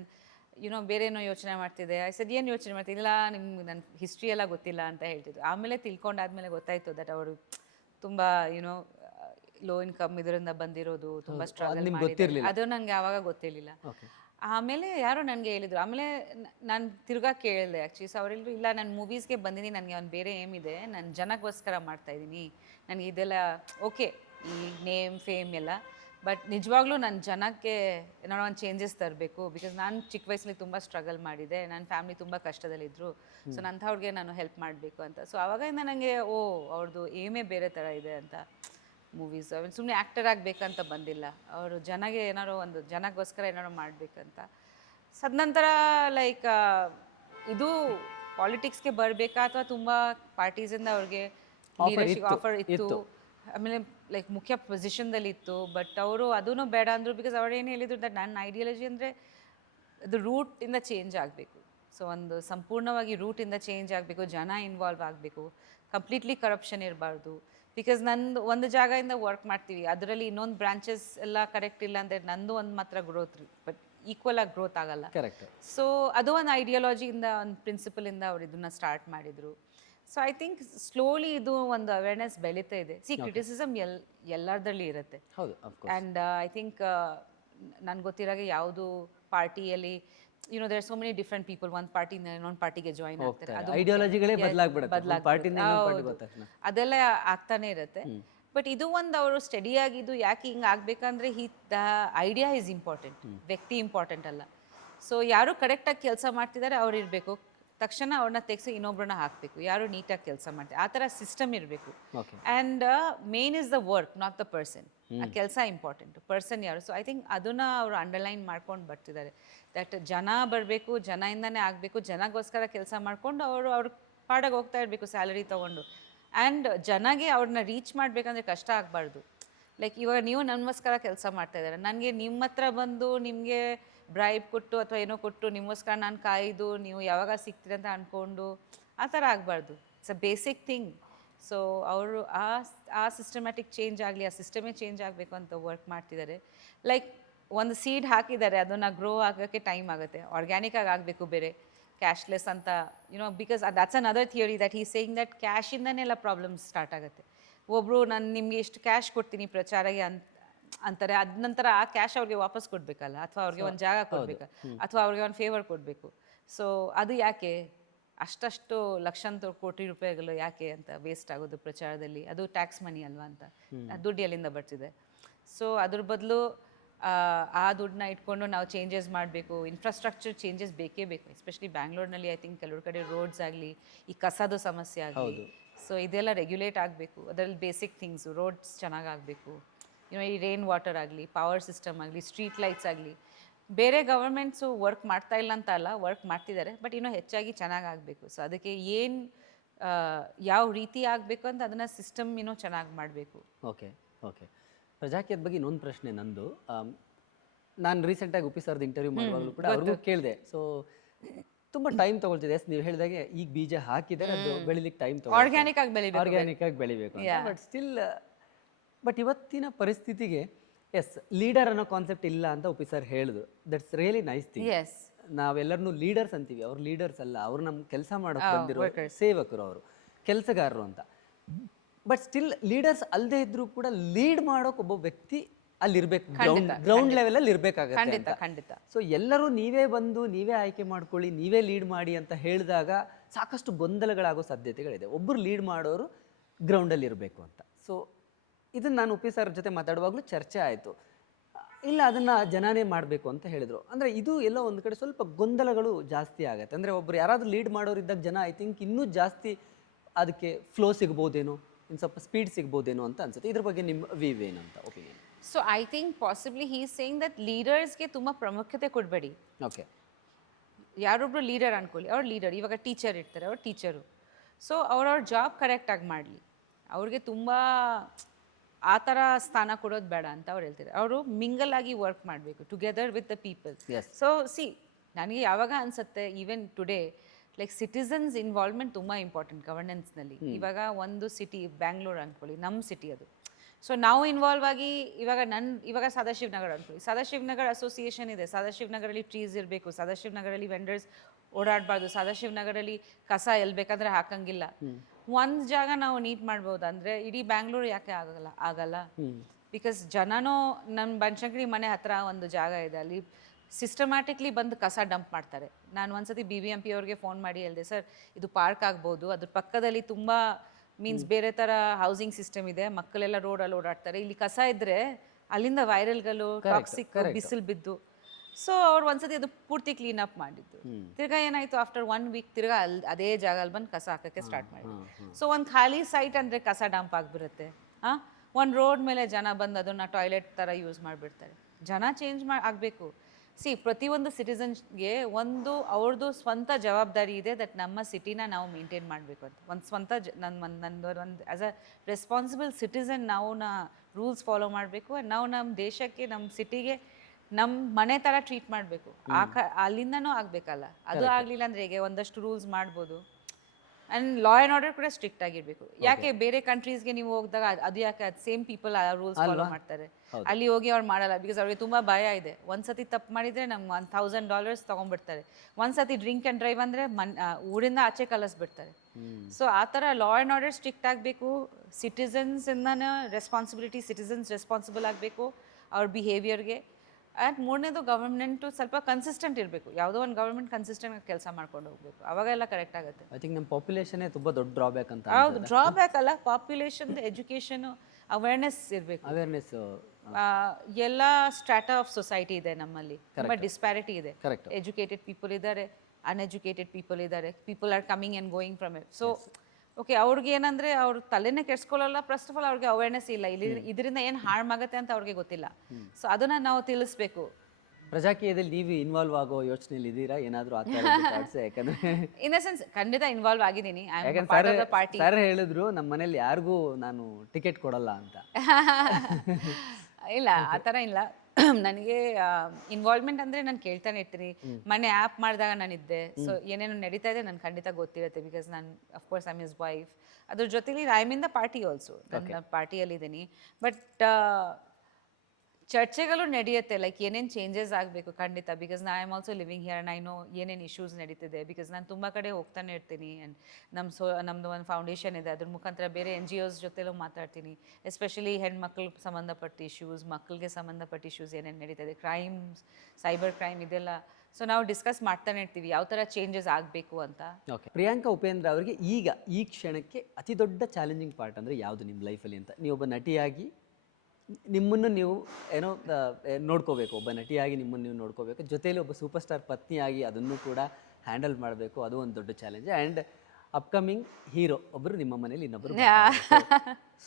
ಬೇರೆ ಏನೋ ಯೋಚನೆ ಮಾಡ್ತಿದ್ದೆ. ಸರ್ ಏನು ಯೋಚನೆ ಮಾಡ್ತಿದ್ದಿಲ್ಲ, ನಿಮ್ಗೆ ನನ್ನ ಹಿಸ್ಟ್ರಿ ಎಲ್ಲ ಗೊತ್ತಿಲ್ಲ ಅಂತ ಹೇಳ್ತಿದ್ರು. ಆಮೇಲೆ ತಿಳ್ಕೊಂಡಾದ್ಮೇಲೆ ಗೊತ್ತಾಯ್ತು ದಟ್ ಅವರು ತುಂಬ ಲೋ ಇನ್ಕಮ್ ಇದರಿಂದ ಬಂದಿರೋದು, ತುಂಬ ಸ್ಟ್ರಗಲ್ ಮಾಡಿದ್ರು. ಅದು ನನಗೆ ಆವಾಗ ಗೊತ್ತಿರಲಿಲ್ಲ. ಆಮೇಲೆ ಯಾರೋ ನನಗೆ ಹೇಳಿದ್ರು. ಆಮೇಲೆ ನಾನು ತಿರ್ಗಾ ಕೇಳಿದೆ ಆ್ಯಕ್ಚುಲಿ. ಸೊ ಅವರೆಲ್ಲರೂ, ಇಲ್ಲ ನಾನು ಮೂವೀಸ್ಗೆ ಬಂದಿದ್ದೀನಿ, ನನಗೆ ಒಂದು ಬೇರೆ ಏಮ್ ಇದೆ, ನಾನು ಜನಕ್ಕೋಸ್ಕರ ಮಾಡ್ತಾಯಿದ್ದೀನಿ, ನನಗೆ ಇದೆಲ್ಲ ಓಕೆ, ಈ ನೇಮ್ ಫೇಮ್ ಎಲ್ಲ, ಬಟ್ ನಿಜವಾಗ್ಲೂ ನಾನು ಜನಕ್ಕೆ ಏನೋ ಒಂದು ಚೇಂಜಸ್ ತರಬೇಕು. ಬಿಕಾಸ್ ನಾನು ಚಿಕ್ಕ ವಯಸ್ಸಲ್ಲಿ ತುಂಬ ಸ್ಟ್ರಗಲ್ ಮಾಡಿದೆ, ನನ್ನ ಫ್ಯಾಮಿಲಿ ತುಂಬ ಕಷ್ಟದಲ್ಲಿದ್ದರು. ಸೊ ನಂಥವ್ರಿಗೆ ನಾನು ಹೆಲ್ಪ್ ಮಾಡಬೇಕು ಅಂತ. ಸೊ ಆವಾಗಿಂದ ನನಗೆ ಅವ್ರದ್ದು ಏಮೇ ಬೇರೆ ಥರ ಇದೆ ಅಂತ. ಮೂವೀಸ್ ಸುಮ್ಮನೆ ಆ್ಯಕ್ಟರ್ ಆಗಬೇಕಂತ ಬಂದಿಲ್ಲ, ಅವರು ಜನಗೆ ಏನಾರು ಒಂದು ಜನಕ್ಕೋಸ್ಕರ ಏನಾರು ಮಾಡಬೇಕಂತ. ಸದ್ನಂತರ ಲೈಕ್ ಇದು ಪಾಲಿಟಿಕ್ಸ್ಗೆ ಬರಬೇಕಾ ಅಥವಾ ತುಂಬ ಪಾರ್ಟೀಸಿಂದ ಅವ್ರಿಗೆ ಲೀಡರ್ಶಿಪ್ ಆಫರ್ ಇತ್ತು, ಆಮೇಲೆ ಲೈಕ್ ಮುಖ್ಯ ಪೊಸಿಷನ್ದಲ್ಲಿ ಇತ್ತು. ಬಟ್ ಅವರು ಅದೂ ಬೇಡ ಅಂದರು. ಬಿಕಾಸ್ ಅವ್ರು ಏನು ಹೇಳಿದ್ರು, ದಟ್ ನನ್ನ ಐಡಿಯಾಲಜಿ ಅಂದರೆ ಅದು ರೂಟಿಂದ ಚೇಂಜ್ ಆಗಬೇಕು. ಸೊ ಒಂದು ಸಂಪೂರ್ಣವಾಗಿ ರೂಟಿಂದ ಚೇಂಜ್ ಆಗಬೇಕು, ಜನ ಇನ್ವಾಲ್ವ್ ಆಗಬೇಕು, ಕಂಪ್ಲೀಟ್ಲಿ ಕರಪ್ಷನ್ ಇರಬಾರ್ದು. ಬಿಕಾಸ್ ನಂದು ಒಂದು ಜಾಗದಿಂದ ವರ್ಕ್ ಮಾಡ್ತೀವಿ, ಅದರಲ್ಲಿ ಇನ್ನೊಂದು ಬ್ರಾಂಚಸ್ ಎಲ್ಲ ಕರೆಕ್ಟ್ ಇಲ್ಲ ಅಂದರೆ ನಂದು ಒಂದು ಮಾತ್ರ ಗ್ರೋತ್ ರೀ, ಬಟ್ ಈಕ್ವಲ್ ಆಗಿ ಗ್ರೋತ್ ಆಗಲ್ಲ. ಕರೆಕ್ಟ್. ಸೊ ಅದು ಒಂದು ಐಡಿಯಾಲಜಿಯಿಂದ, ಒಂದು ಪ್ರಿನ್ಸಿಪಲಿಂದ ಅವ್ರು ಇದನ್ನು ಸ್ಟಾರ್ಟ್ ಮಾಡಿದರು. ಸೊ ಐ ಥಿಂಕ್ ಸ್ಲೋಲಿ ಇದು ಒಂದು ಅವೇರ್ನೆಸ್ ಬೆಳೀತಾ ಇದೆ. ಕ್ರಿಟಿಸಿಸಮ್ ಎಲ್ಲರದಲ್ಲಿ ಇರುತ್ತೆ. ಹೌದು. ಆ್ಯಂಡ್ ಐ ಥಿಂಕ್ ನನ್ಗೆ ಗೊತ್ತಿರಾಗೆ ಯಾವುದು ಪಾರ್ಟಿಯಲ್ಲಿ there are so many different people, one ಪಾರ್ಟಿಯಿಂದ ಇನ್ನೊಂದು ಪಾರ್ಟಿಗೆ ಜಾಯಿನ್ ಆಗ್ತಾರೆ, ಐಡಿಯಾಲಜಿಗಳೇ ಬದಲಾಗ್ಬಿಡುತ್ತೆ, ಅದೆಲ್ಲ ಆಗ್ತಾನೆ ಇರುತ್ತೆ. ಬಟ್ ಇದು ಒಂದು ಅವರು ಸ್ಟಡಿ ಆಗಿದ್ದು ಯಾಕೆ ಹಿಂಗೆ ಆಗ್ಬೇಕಂದ್ರೆ ದ ಐಡಿಯಾ ಈಸ್ ಇಂಪಾರ್ಟೆಂಟ್, ವ್ಯಕ್ತಿ ಇಂಪಾರ್ಟೆಂಟ್ ಅಲ್ಲ. ಸೊ ಯಾರು ಕರೆಕ್ಟಾಗಿ ಕೆಲಸ ಮಾಡ್ತಿದ್ದಾರೆ ಅವ್ರು ಇರಬೇಕು, ತಕ್ಷಣ ಅವ್ರನ್ನ ತೆಗೆಸಿ ಇನ್ನೊಬ್ರನ್ನ ಹಾಕಬೇಕು, ಯಾರು ನೀಟಾಗಿ ಕೆಲಸ ಮಾಡ್ತಾರೆ ಆ ಥರ ಸಿಸ್ಟಮ್ ಇರಬೇಕು. And main is the work, not the person. ಆ ಕೆಲಸ ಇಂಪಾರ್ಟೆಂಟ್, ಪರ್ಸನ್ ಯಾರು. ಸೊ ಐ ಥಿಂಕ್ ಅದನ್ನು ಅವರು ಅಂಡರ್ಲೈನ್ ಮಾಡ್ಕೊಂಡು ಬರ್ತಿದ್ದಾರೆ. ದಟ್ ಜನ ಬರಬೇಕು, ಜನಯಿಂದನೇ ಆಗಬೇಕು, ಜನಗೋಸ್ಕರ ಕೆಲಸ ಮಾಡಿಕೊಂಡು ಅವ್ರ ಪಾಡಾಗಿ ಹೋಗ್ತಾ ಇರಬೇಕು ಸ್ಯಾಲರಿ ತೊಗೊಂಡು. ಆ್ಯಂಡ್ ಜನಗೆ ಅವ್ರನ್ನ ರೀಚ್ ಮಾಡಬೇಕಂದ್ರೆ ಕಷ್ಟ ಆಗಬಾರ್ದು. ಲೈಕ್ ಇವಾಗ ನೀವು ನಮಗೋಸ್ಕರ ಕೆಲಸ ಮಾಡ್ತಾ ಇದ್ದಾರೆ, ನನಗೆ ನಿಮ್ಮ ಹತ್ರ ಬಂದು ನಿಮಗೆ ಬ್ರೈಬ್ ಕೊಟ್ಟು ಅಥವಾ ಏನೋ ಕೊಟ್ಟು ನಿಮಗೋಸ್ಕರ ನಾನು ಕಾಯ್ದು ನೀವು ಯಾವಾಗ ಸಿಗ್ತೀರಿ ಅಂತ ಅಂದ್ಕೊಂಡು ಆ ಥರ ಆಗಬಾರ್ದು. It's a basic thing. So ಅವರು ಆ ಸಿಸ್ಟಮ್ಯಾಟಿಕ್ ಚೇಂಜ್ ಆಗಲಿ, ಆ ಸಿಸ್ಟಮೇ ಚೇಂಜ್ ಆಗಬೇಕು ಅಂತ ವರ್ಕ್ ಮಾಡ್ತಿದ್ದಾರೆ. ಲೈಕ್ ಒಂದು ಸೀಡ್ ಹಾಕಿದ್ದಾರೆ, ಅದನ್ನು ಗ್ರೋ ಆಗೋಕ್ಕೆ ಟೈಮ್ ಆಗುತ್ತೆ. ಆರ್ಗ್ಯಾನಿಕ್ ಆಗಿ ಆಗಬೇಕು, ಬೇರೆ ಕ್ಯಾಶ್ಲೆಸ್ ಅಂತ because that's another theory that ಈ ಸೇಯಿಂಗ್ ದಟ್ ಕ್ಯಾಶಿಂದನೇ ಎಲ್ಲ ಪ್ರಾಬ್ಲಮ್ಸ್ ಸ್ಟಾರ್ಟ್ ಆಗುತ್ತೆ. ಒಬ್ಬರು ನಾನು ನಿಮಗೆ ಇಷ್ಟು ಕ್ಯಾಶ್ ಕೊಡ್ತೀನಿ ಪ್ರಚಾರಕ್ಕೆ ಅಂತಾರೆ, ಅದ ನಂತರ ಆ ಕ್ಯಾಶ್ ಅವ್ರಿಗೆ ವಾಪಸ್ ಕೊಡಬೇಕಲ್ಲ, ಅಥವಾ ಅವ್ರಿಗೆ ಒಂದು ಜಾಗ ಕೊಡಬೇಕು, ಅಥವಾ ಅವ್ರಿಗೆ ಒಂದು ಫೇವರ್ ಕೊಡಬೇಕು. ಸೊ ಅದು ಯಾಕೆ ಅಷ್ಟು ಲಕ್ಷಾಂತರ ಕೋಟಿ ರೂಪಾಯಿಗಳು ಯಾಕೆ ಅಂತ ವೇಸ್ಟ್ ಆಗೋದು ಪ್ರಚಾರದಲ್ಲಿ? ಅದು ಟ್ಯಾಕ್ಸ್ ಮನಿ ಅಲ್ವಾ ಅಂತ, ದುಡ್ಡು ಎಲ್ಲಿಂದ ಬರ್ತಿದೆ? ಸೊ ಅದ್ರ ಬದಲು ಆ ದುಡ್ಡನ್ನ ಇಟ್ಕೊಂಡು ನಾವು ಚೇಂಜಸ್ ಮಾಡಬೇಕು. ಇನ್ಫ್ರಾಸ್ಟ್ರಕ್ಚರ್ ಚೇಂಜಸ್ ಬೇಕೇ ಬೇಕು. ಎಸ್ಪೆಷಲಿ ಬ್ಯಾಂಗ್ಳೂರ್ನಲ್ಲಿ ಐ ಥಿಂಕ್ ಕೆಲವ್ರ ಕಡೆ ರೋಡ್ಸ್ ಆಗಲಿ, ಈ ಕಸದ ಸಮಸ್ಯೆ ಆಗಲಿ, ಸೊ ಇದೆಲ್ಲ ರೆಗ್ಯುಲೇಟ್ ಆಗಬೇಕು. ಅದರಲ್ಲಿ ಬೇಸಿಕ್ ಥಿಂಗ್ಸು, ರೋಡ್ಸ್ ಚೆನ್ನಾಗಾಗಬೇಕು, ಈ ರೈನ್ ವಾಟರ್ ಆಗಲಿ, ಪವರ್ ಸಿಸ್ಟಮ್ ಆಗಲಿ, ಸ್ಟ್ರೀಟ್ ಲೈಟ್ಸ್ ಆಗಲಿ. ಬೇರೆ ಗವರ್ಮೆಂಟ್ಸು ವರ್ಕ್ ಮಾಡ್ತಾ ಇಲ್ಲ ಅಂತ ಅಲ್ಲ, ವರ್ಕ್ ಮಾಡ್ತಿದ್ದಾರೆ, ಬಟ್ ಇನ್ನೂ ಹೆಚ್ಚಾಗಿ ಚೆನ್ನಾಗಾಗಬೇಕು. ಸೊ ಅದಕ್ಕೆ ಏನು ಯಾವ ರೀತಿ ಆಗಬೇಕು ಅಂತ ಅದನ್ನು ಸಿಸ್ಟಮ್ ಚೆನ್ನಾಗಿ ಮಾಡಬೇಕು. Okay okay. ಪ್ರಜಾಕೀಯದ ಬಗ್ಗೆ ಇನ್ನೊಂದು ಪ್ರಶ್ನೆ ನಂದು. ನಾನು ರೀಸೆಂಟಾಗಿ ಉಪಿ ಸರ್ದು ಇಂಟರ್ವ್ಯೂ ಮಾಡುವಾಗಲೂ ಕೂಡ ಅವ್ರಿಗೂ ಕೇಳಿದೆ. ಸೊ ತುಂಬ ಟೈಮ್ ತೊಗೊಳ್ತಿದೆ. ನೀವು ಹೇಳಿದಾಗೆ ಈಗ ಬೀಜ ಹಾಕಿದರೆ ಅದು ಬೆಳಿಲಿಕ್ಕೆ ಟೈಮ್ ತೊಗೊಳ್ಳುತ್ತೆ, ಆರ್ಗ್ಯಾನಿಕ್ ಆಗಿ ಬೆಳಿಬೇಕು, ಆರ್ಗ್ಯಾನಿಕ್ ಆಗಿ ಬೆಳಿಬೇಕು. ಬಟ್ ಸ್ಟಿಲ್ ಇವತ್ತಿನ ಪರಿಸ್ಥಿತಿಗೆ ಲೀಡರ್ ಅನ್ನೋ ಕಾನ್ಸೆಪ್ಟ್ ಇಲ್ಲ ಅಂತ ಉಪಿ ಸರ್ ಹೇಳಿದ್ರು. That's really nice thing. ನಾವೆಲ್ಲರನ್ನೂ ಲೀಡರ್ಸ್ ಅಂತೀವಿ, ಅವ್ರು ಲೀಡರ್ಸ್ ಅಲ್ಲ, ಅವ್ರು ನಮ್ಮ ಕೆಲಸ ಮಾಡೋಕೆ ಬಂದಿರೋ ಸೇವಕರು, ಅವರು ಕೆಲಸಗಾರರು ಅಂತ. ಬಟ್ ಸ್ಟಿಲ್ ಲೀಡರ್ಸ್ ಅಲ್ಲದೆ ಇದ್ರೂ ಕೂಡ ಲೀಡ್ ಮಾಡೋಕೆ ಒಬ್ಬ ವ್ಯಕ್ತಿ ಅಲ್ಲಿರ್ಬೇಕು, ಗ್ರೌಂಡ್ ಲೆವೆಲಲ್ಲಿ ಇರಬೇಕಾಗುತ್ತೆ. ಸೊ ಎಲ್ಲರೂ ನೀವೇ ಬಂದು ನೀವೇ ಆಯ್ಕೆ ಮಾಡ್ಕೊಳ್ಳಿ, ನೀವೇ ಲೀಡ್ ಮಾಡಿ ಅಂತ ಹೇಳಿದಾಗ ಸಾಕಷ್ಟು ಗೊಂದಲಗಳಾಗೋ ಸಾಧ್ಯತೆಗಳಿದೆ. ಒಬ್ಬರು ಲೀಡ್ ಮಾಡೋರು ಗ್ರೌಂಡಲ್ಲಿ ಇರಬೇಕು ಅಂತ. ಸೊ ಇದನ್ನು ನಾನು ಉಪಿ ಸರ್ ಜೊತೆ ಮಾತಾಡುವಾಗಲೂ ಚರ್ಚೆ ಆಯಿತು. ಇಲ್ಲ, ಅದನ್ನು ಜನನೇ ಮಾಡಬೇಕು ಅಂತ ಹೇಳಿದರು. ಅಂದರೆ ಇದು ಎಲ್ಲ ಒಂದು ಕಡೆ ಸ್ವಲ್ಪ ಗೊಂದಲಗಳು ಜಾಸ್ತಿ ಆಗುತ್ತೆ. ಅಂದರೆ ಒಬ್ರು ಯಾರಾದರೂ ಲೀಡ್ ಮಾಡೋರಿದ್ದಾಗ ಜನ ಐ ಥಿಂಕ್ ಇನ್ನೂ ಜಾಸ್ತಿ ಅದಕ್ಕೆ ಫ್ಲೋ ಸಿಗ್ಬೋದೇನೋ, ಇನ್ನು ಸ್ವಲ್ಪ ಸ್ಪೀಡ್ ಸಿಗ್ಬೋದೇನೋ ಅಂತ ಅನ್ಸುತ್ತೆ. ಇದ್ರ ಬಗ್ಗೆ ನಿಮ್ಮ ವ್ಯೂ ಏನಂತ opinion? So I think possibly he is saying that ಲೀಡರ್ಸ್ಗೆ ತುಂಬ ಪ್ರಾಮುಖ್ಯತೆ ಕೊಡಬೇಡಿ. ಓಕೆ, ಯಾರೊಬ್ಬರು ಲೀಡರ್ ಅನ್ಕೊಳ್ಳಿ, ಅವ್ರು ಲೀಡರ್. ಇವಾಗ ಟೀಚರ್ ಇರ್ತಾರೆ, ಅವ್ರು ಟೀಚರು. ಸೊ ಅವ್ರವ್ರ ಜಾಬ್ ಕರೆಕ್ಟಾಗಿ ಮಾಡಲಿ, ಅವ್ರಿಗೆ ತುಂಬ ಆ ಥರ ಸ್ಥಾನ ಕೊಡೋದು ಬೇಡ ಅಂತ ಅವ್ರು ಹೇಳ್ತಾರೆ. ಅವರು ಮಿಂಗಲ್ ಆಗಿ ವರ್ಕ್ ಮಾಡಬೇಕು, together with the people. So ನನಗೆ ಯಾವಾಗ ಅನಿಸುತ್ತೆ, even today like citizens involvement ತುಂಬ ಇಂಪಾರ್ಟೆಂಟ್ ಗವರ್ನೆನ್ಸ್ನಲ್ಲಿ. ಇವಾಗ ಒಂದು ಸಿಟಿ ಬ್ಯಾಂಗ್ಳೂರ್ ಅಂದ್ಕೊಳ್ಳಿ, ನಮ್ಮ ಸಿಟಿ ಅದು. ಸೊ ನಾವು ಇನ್ವಾಲ್ವ್ ಆಗಿ ಇವಾಗ ಸದಾಶಿವನಗರ ಅಂದ್ಕೊಳ್ಳಿ, ಸದಾಶಿವನಗರ ಅಸೋಸಿಯೇಷನ್ ಇದೆ. ಸದಾಶಿವನಗರಲ್ಲಿ ಟ್ರೀಸ್ ಇರಬೇಕು, ಸದಾಶಿವನಗರಲ್ಲಿ ವೆಂಡರ್ಸ್ ಓಡಾಡಬಾರ್ದು, ಸದಾಶಿವನಗರಲ್ಲಿ ಕಸ ಎಲ್ಲಿ ಬೇಕಾದ್ರೆ ಹಾಕಂಗಿಲ್ಲ. ಒಂದು ಜಾಗ ನಾವು ನೀಟ್ ಮಾಡ್ಬೋದು ಅಂದರೆ ಇಡೀ ಬ್ಯಾಂಗ್ಳೂರು ಯಾಕೆ ಆಗಲ್ಲ? ಬಿಕಾಸ್ ಜನನೂ ನಮ್ಮ ಬನಶಂಕರಿ ಮನೆ ಹತ್ರ ಒಂದು ಜಾಗ ಇದೆ, ಅಲ್ಲಿ ಸಿಸ್ಟಮ್ಯಾಟಿಕ್ಲಿ ಬಂದು ಕಸ ಡಂಪ್ ಮಾಡ್ತಾರೆ. ನಾನು ಒಂದ್ಸತಿ BBMP ಅವ್ರಿಗೆ ಫೋನ್ ಮಾಡಿ ಹೇಳಿದೆ, ಸರ್ ಇದು ಪಾರ್ಕ್ ಆಗ್ಬೋದು, ಅದ್ರ ಪಕ್ಕದಲ್ಲಿ ತುಂಬ ಮೀನ್ಸ್ ಬೇರೆ ಥರ ಹೌಸಿಂಗ್ ಸಿಸ್ಟಮ್ ಇದೆ, ಮಕ್ಕಳೆಲ್ಲ ರೋಡಲ್ಲಿ ಓಡಾಡ್ತಾರೆ, ಇಲ್ಲಿ ಕಸ ಇದ್ದರೆ ಅಲ್ಲಿಂದ ವೈರಲ್ಗಳು, ಟಾಕ್ಸಿಕ್, ಬಿಸಿಲು ಬಿದ್ದು. ಸೊ ಅವ್ರು ಒಂದ್ಸತಿ ಅದು ಪೂರ್ತಿ ಕ್ಲೀನ್ ಅಪ್ ಮಾಡಿದ್ದು. ತಿರ್ಗಾ ಏನಾಯ್ತು, ಆಫ್ಟರ್ 1 ವೀಕ್ ತಿರ್ಗಾ ಅದೇ ಜಾಗಲ್ಲಿ ಬಂದು ಕಸ ಹಾಕೋಕ್ಕೆ ಸ್ಟಾರ್ಟ್ ಮಾಡಿದ್ರು. ಸೊ ಒಂದು ಖಾಲಿ ಸೈಟ್ ಅಂದರೆ ಕಸ ಡಂಪ್ ಆಗಿಬಿಡುತ್ತೆ. ಒಂದು ರೋಡ್ ಮೇಲೆ ಜನ ಬಂದು ಅದನ್ನು ಟಾಯ್ಲೆಟ್ ಥರ ಯೂಸ್ ಮಾಡಿಬಿಡ್ತಾರೆ. ಜನ ಚೇಂಜ್ ಆಗಬೇಕು. ಪ್ರತಿಯೊಂದು ಸಿಟಿಸನ್ಸ್ಗೆ ಒಂದು ಅವ್ರದ್ದು ಸ್ವಂತ ಜವಾಬ್ದಾರಿ ಇದೆ, ದಟ್ ನಮ್ಮ ಸಿಟಿನ ನಾವು ಮೇಂಟೈನ್ ಮಾಡಬೇಕು ಅಂತ. ಒಂದು ಸ್ವಂತ ಒಂದು ಆ್ಯಸ್ ಅ ರೆಸ್ಪಾನ್ಸಿಬಲ್ ಸಿಟಿಸನ್ ನಾವು ರೂಲ್ಸ್ ಫಾಲೋ ಮಾಡಬೇಕು. ನಾವು ನಮ್ಮ ದೇಶಕ್ಕೆ, ನಮ್ಮ ಸಿಟಿಗೆ ನಮ್ಮ ಮನೆ ಥರ ಟ್ರೀಟ್ ಮಾಡಬೇಕು. ಅಲ್ಲಿಂದನೂ ಆಗಬೇಕಲ್ಲ. ಅದು ಆಗಲಿಲ್ಲ ಅಂದರೆ ಹೇಗೆ? ಒಂದಷ್ಟು ರೂಲ್ಸ್ ಮಾಡ್ಬೋದು. ಆ್ಯಂಡ್ ಲಾ ಆ್ಯಂಡ್ ಆರ್ಡರ್ ಕೂಡ ಸ್ಟ್ರಿಕ್ಟ್ ಆಗಿರಬೇಕು. ಯಾಕೆ ಬೇರೆ ಕಂಟ್ರೀಸ್ಗೆ ನೀವು ಹೋಗಿದಾಗ ಅದು ಯಾಕೆ ಅದು ಸೇಮ್ ಪೀಪಲ್ ಆ ರೂಲ್ಸ್ ಫಾಲೋ ಮಾಡ್ತಾರೆ, ಅಲ್ಲಿ ಹೋಗಿ ಅವ್ರು ಮಾಡಲ್ಲ. ಬಿಕಾಸ್ ಅವ್ರಿಗೆ ತುಂಬ ಭಯ ಇದೆ. ಒಂದ್ಸತಿ ತಪ್ಪು ಮಾಡಿದರೆ ನಮ್ಗೆ $1,000 ತೊಗೊಂಡ್ಬಿಡ್ತಾರೆ. ಒಂದ್ಸತಿ ಡ್ರಿಂಕ್ ಆ್ಯಂಡ್ ಡ್ರೈವ್ ಅಂದರೆ ಊರಿಂದ ಆಚೆ ಕಲಿಸ್ಬಿಡ್ತಾರೆ. ಸೊ ಆ ಥರ ಲಾ ಆ್ಯಂಡ್ ಆರ್ಡರ್ ಸ್ಟ್ರಿಕ್ಟ್ ಆಗಬೇಕು. ಸಿಟಿಸನ್ಸಿಂದನೇ ಸಿಟಿಸನ್ಸ್ ರೆಸ್ಪಾನ್ಸಿಬಲ್ ಆಗಬೇಕು ಅವ್ರ ಬಿಹೇವಿಯರ್ಗೆ. ಆ್ಯಂಡ್ ಮೂರನೇದು, ಗವರ್ಮೆಂಟು ಸ್ವಲ್ಪ ಕನ್ಸಿಸ್ಟೆಂಟ್ ಇರಬೇಕು. ಯಾವುದೋ ಒಂದು ಗವರ್ಮೆಂಟ್ ಕನ್ಸಿಸ್ಟೆಂಟ್ ಕೆಲಸ ಮಾಡ್ಕೊಂಡು ಹೋಗ್ಬೇಕು, ಅವಾಗೆಲ್ಲ ಕರೆಕ್ಟ್ ಆಗುತ್ತೆ. ಐ ಥಿಂಕ್ ನಮ್ಮ ಪಾಪ್ಯುಲೇಷನ್ನೇ ತುಂಬ ದೊಡ್ಡ ಡ್ರಾಬ್ಯಾಕ್ ಅಂತ. ಹೌದು, ಡ್ರಾಬ್ಯಾಕ್ ಅಲ್ಲ, ಪಾಪ್ಯುಲೇಷನ್, ಎಜುಕೇಷನು, ಅವೇರ್ನೆಸ್ ಇರಬೇಕು. ಅವೇರ್ನೆಸ್ ಎಲ್ಲ ಸ್ಟ್ರಾಟಾ ಆಫ್ ಸೊಸೈಟಿ ಇದೆ ನಮ್ಮಲ್ಲಿ, ತುಂಬ ಡಿಸ್ಪ್ಯಾರಿಟಿ ಇದೆ. ಎಜುಕೇಟೆಡ್ ಪೀಪಲ್ ಇದ್ದಾರೆ, ಅನ್ಎಜುಕೇಟೆಡ್ ಪೀಪಲ್ ಇದ್ದಾರೆ. People are coming and going from it. So okay, ಅವ್ರಿಗೆ ಏನಂದರೆ ಅವ್ರ ತಲೆನೇ ಕೆಡ್ಸ್ಕೊಳ್ಳಲ್ಲ. ಫಸ್ಟ್ ಆಫ್ ಆಲ್ ಅವ್ರಿಗೆ ಅವೇರ್ನೆಸ್ ಇಲ್ಲ, ಇದರಿಂದ ಏನು ಹಾರ್ಮ್ ಆಗುತ್ತೆ ಅಂತ ಅವ್ರಿಗೆ ಗೊತ್ತಿಲ್ಲ. ಸೊ ಅದನ್ನು ನಾವು ತಿಳಿಸ್ಬೇಕು. ಪ್ರಜಾಕೀಯದಲ್ಲಿ ನೀವು ಇನ್ವಾಲ್ವ್ ಆಗೋ ಯೋಚನೆಯಲ್ಲಿ ಇದ್ದೀರಾ ಏನಾದರೂ ಆ ಥರ ಥಾಟ್ಸ್? ಯಾಕಂದ್ರೆ ಇನ್ ದ ಸೆನ್ಸ್ ಖಂಡಿತ ಇನ್ವಾಲ್ವ್ ಆಗಿದ್ದೀನಿ. ಐ ಆಮ್ ಯಾಕಂದ್ರೆ part of the party. Sir ಹೇಳಿದ್ರು ನಮ್ಮ ಮನೇಲಿ ಯಾರಿಗೂ ನಾನು ಟಿಕೆಟ್ ಕೊಡಲ್ಲ ಅಂತ. ಇಲ್ಲ ಆ ಥರ ಇಲ್ಲ. ನನಗೆ ಇನ್ವಾಲ್ವ್ಮೆಂಟ್ ಅಂದರೆ ನಾನು ಕೇಳ್ತಾನೆ ಇರ್ತೀನಿ. ಮೊನ್ನೆ ಆ್ಯಪ್ ಮಾಡಿದಾಗ ನಾನಿದ್ದೆ. ಸೊ ಏನೇನು ನಡೀತಾ ಇದೆ ನನಗೆ ಖಂಡಿತ ಗೊತ್ತಿರುತ್ತೆ. ಬಿಕಾಸ್ ನಾನು of course I am his wife. ಅದ್ರ ಜೊತೆಲಿ I am in the party also. ನಾನು ಪಾರ್ಟಿಯಲ್ಲಿದ್ದೀನಿ. ಬಟ್ ಚರ್ಚೆಗಳು ನಡೆಯುತ್ತೆ, ಲೈಕ್ ಏನೇನು ಚೇಂಜಸ್ ಆಗಬೇಕು ಖಂಡಿತ. Because I am also living here and I know ಏನೇನು ಇಶ್ಯೂಸ್ ನಡೀತಿದೆ. ಬಿಕಾಸ್ ನಾನು ತುಂಬ ಕಡೆ ಹೋಗ್ತಾನೆ ಇರ್ತೀನಿ. ಆ್ಯಂಡ್ ನಮ್ಮದು ಒಂದು ಫೌಂಡೇಶನ್ ಇದೆ, ಅದ್ರ ಮುಖಾಂತರ ಬೇರೆ NGOs ಜೊತೆಲೂ ಮಾತಾಡ್ತೀನಿ. ಎಸ್ಪೆಷಲಿ ಹೆಣ್ಮಕ್ಳಿಗೆ ಸಂಬಂಧಪಟ್ಟ ಇಶ್ಯೂಸ್, ಮಕ್ಕಳಿಗೆ ಸಂಬಂಧಪಟ್ಟ ಇಶ್ಯೂಸ್ ಏನೇನು ನಡೀತಿದೆ, ಕ್ರೈಮ್ಸ್, ಸೈಬರ್ ಕ್ರೈಮ್ ಇದೆಲ್ಲ. ಸೊ ನಾವು ಡಿಸ್ಕಸ್ ಮಾಡ್ತಾನೆ ಇರ್ತೀವಿ ಯಾವ ಥರ ಚೇಂಜಸ್ ಆಗಬೇಕು ಅಂತ. ಓಕೆ, ಪ್ರಿಯಾಂಕಾ ಉಪೇಂದ್ರ ಅವರಿಗೆ ಈಗ ಈ ಕ್ಷಣಕ್ಕೆ ಅತಿ ದೊಡ್ಡ ಚಾಲೆಂಜಿಂಗ್ ಪಾರ್ಟ್ ಅಂದರೆ ಯಾವುದು ನಿಮ್ಮ ಲೈಫಲ್ಲಿ ಅಂತ? ನೀವೊಬ್ಬ ನಟಿಯಾಗಿ ನಿಮ್ಮನ್ನು ನೀವು ಏನೋ ನೋಡ್ಕೋಬೇಕು, ಒಬ್ಬ ನಟಿಯಾಗಿ ನಿಮ್ಮನ್ನು ನೀವು ನೋಡ್ಕೋಬೇಕು, ಜೊತೆಯಲ್ಲಿ ಒಬ್ಬ ಸೂಪರ್ ಸ್ಟಾರ್ ಪತ್ನಿಯಾಗಿ ಅದನ್ನು ಕೂಡ ಹ್ಯಾಂಡಲ್ ಮಾಡಬೇಕು, ಅದು ಒಂದು ದೊಡ್ಡ ಚಾಲೆಂಜ್. ಆ್ಯಂಡ್ ಅಪ್ಕಮಿಂಗ್ ಹೀರೋ ಒಬ್ಬರು ನಿಮ್ಮ ಮನೇಲಿ ಇನ್ನೊಬ್ಬರು.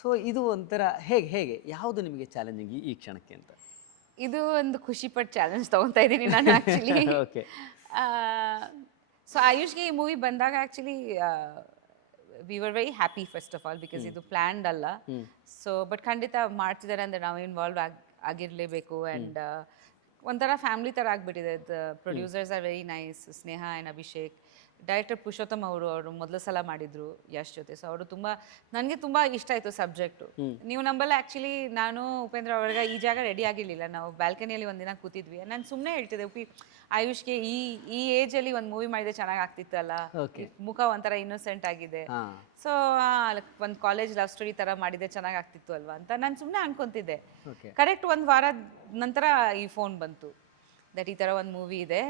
ಸೊ ಇದು ಒಂಥರ ಹೇಗೆ ಯಾವುದು ನಿಮಗೆ ಚಾಲೆಂಜಿಂಗ್ ಈ ಕ್ಷಣಕ್ಕೆ ಅಂತ? ಇದು ಒಂದು ಖುಷಿ ಪಟ್ಟು ಚಾಲೆಂಜ್ ತೊಗೊತಾ ಇದ್ದೀನಿ ನಾನು ಆ್ಯಕ್ಚುಲಿ. ಓಕೆ. ಸೊ ಆಯುಷ್ಗೆ ಈ ಮೂವಿ ಬಂದಾಗ actually we were very happy first of all, because ಇದು ಪ್ಲ್ಯಾನ್ಡ್ ಅಲ್ಲ. ಸೊ ಬಟ್ ಖಂಡಿತ ಮಾಡ್ತಿದ್ದಾರೆ ಅಂದರೆ ನಾವು ಇನ್ವಾಲ್ವ್ ಆಗಿರಲೇಬೇಕು. ಆ್ಯಂಡ್ ಒಂಥರ ಫ್ಯಾಮಿಲಿ ಥರ ಆಗಿಬಿಟ್ಟಿದೆ. Producers are very nice, Sneha and Abhishek. Director Purushottam ಅವರು ಮೊದಲ ಸಲ ಮಾಡಿದ್ರು ಯಶ್ ಜೊತೆ. ಸೊ ಅವರು ನನಗೆ ತುಂಬ ಇಷ್ಟ ಆಯಿತು ಸಬ್ಜೆಕ್ಟು. ನೀವು ನಂಬಲ್ಲ, ಆ್ಯಕ್ಚುಲಿ ನಾನು ಉಪೇಂದ್ರ ಅವ್ರಿಗೆ ಈ ಜಾಗ ರೆಡಿ ಆಗಿರಲಿಲ್ಲ. ನಾವು ಬ್ಯಾಲ್ಕನಿಯಲ್ಲಿ ಒಂದಿನ ಕೂತಿದ್ವಿ. ನಾನು ಸುಮ್ಮನೆ ಹೇಳ್ತಿದ್ದೆ, ಆಯುಷ್ಗೆ ಈ ಏಜಲ್ಲಿ ಒಂದು ಮೂವಿ ಮಾಡಿದ್ರೆ ಚೆನ್ನಾಗಿ ಆಗ್ತಿತ್ತಲ್ಲ, ಮುಖ ಒಂಥರ ಇನ್ನೋಸೆಂಟ್ ಆಗಿದೆ. ಸೊ ಒಂದು ಕಾಲೇಜ್ ಲವ್ ಸ್ಟೋರಿ ಥರ ಮಾಡಿದ್ರೆ ಚೆನ್ನಾಗಿ ಆಗ್ತಿತ್ತು ಅಲ್ವಾ ಅಂತ ನಾನು ಸುಮ್ಮನೆ ಅನ್ಕೊಂತಿದ್ದೆ. ಕರೆಕ್ಟ್ ಒಂದು ವಾರದ ನಂತರ ಈ ಫೋನ್ ಬಂತು, ದಟ್ ಈ ಥರ ಒಂದು ಮೂವಿ ಇದೆ,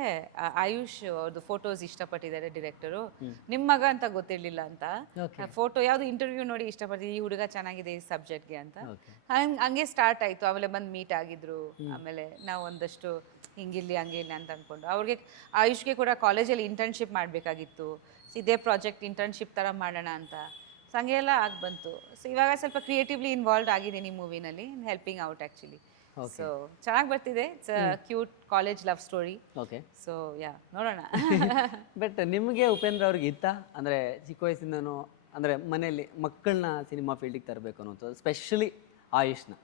ಆಯುಷ್ ಅವ್ರದ್ದು ಫೋಟೋಸ್ ಇಷ್ಟಪಟ್ಟಿದ್ದಾರೆ ಡೈರೆಕ್ಟರು, ನಿಮ್ಮ ಮಗ ಅಂತ ಗೊತ್ತಿರಲಿಲ್ಲ ಅಂತ. ಫೋಟೋ ಯಾವುದು ಇಂಟರ್ವ್ಯೂ ನೋಡಿ ಇಷ್ಟಪಟ್ಟಿದ್ದು, ಈ ಹುಡುಗ ಚೆನ್ನಾಗಿದೆ ಈ ಸಬ್ಜೆಕ್ಟ್ಗೆ ಅಂತ. ಹಂಗೆ ಸ್ಟಾರ್ಟ್ ಆಯಿತು. ಆಮೇಲೆ ಬಂದು ಮೀಟ್ ಆಗಿದ್ರು. ಆಮೇಲೆ ನಾವು ಒಂದಷ್ಟು ಹಿಂಗಿರ್ಲಿ ಹಂಗಿರ್ಲಿ ಅಂತ ಅಂದ್ಕೊಂಡು, ಅವ್ರಿಗೆ ಆಯುಷ್ಗೆ ಕೂಡ ಕಾಲೇಜಲ್ಲಿ ಇಂಟರ್ನ್ಶಿಪ್ ಮಾಡಬೇಕಾಗಿತ್ತು. ಇದೇ ಪ್ರಾಜೆಕ್ಟ್ ಇಂಟರ್ನ್ಶಿಪ್ ಥರ ಮಾಡೋಣ ಅಂತ. ಸೊ ಹಂಗೆಲ್ಲ ಆಗಿ ಬಂತು. ಸೊ ಇವಾಗ ಸ್ವಲ್ಪ ಕ್ರಿಯೇಟಿವ್ಲಿ ಇನ್ವಾಲ್ವ್ ಆಗಿದ್ದೀನಿ ಈ ಮೂವಿನಲ್ಲಿ, ಹೆಲ್ಪಿಂಗ್ ಔಟ್ ಆ್ಯಕ್ಚುಲಿ. ಸೊ ಚೆನ್ನಾಗಿ ಬರ್ತಿದೆ. It's cute college love story. Okay. So yeah, ನೋಡೋಣ. ಬಟ್ ನಿಮಗೆ ಉಪೇಂದ್ರ ಅವ್ರಿಗೆ ಇತ್ತ ಅಂದರೆ ಚಿಕ್ಕ ವಯಸ್ಸಿಂದನೂ ಅಂದರೆ ಮನೆಯಲ್ಲಿ ಮಕ್ಕಳನ್ನ ಸಿನಿಮಾ ಫೀಲ್ಡಿಗೆ ತರಬೇಕು ಅನ್ನೋದು, ಸ್ಪೆಷಲಿ ಆಯುಷ್ನ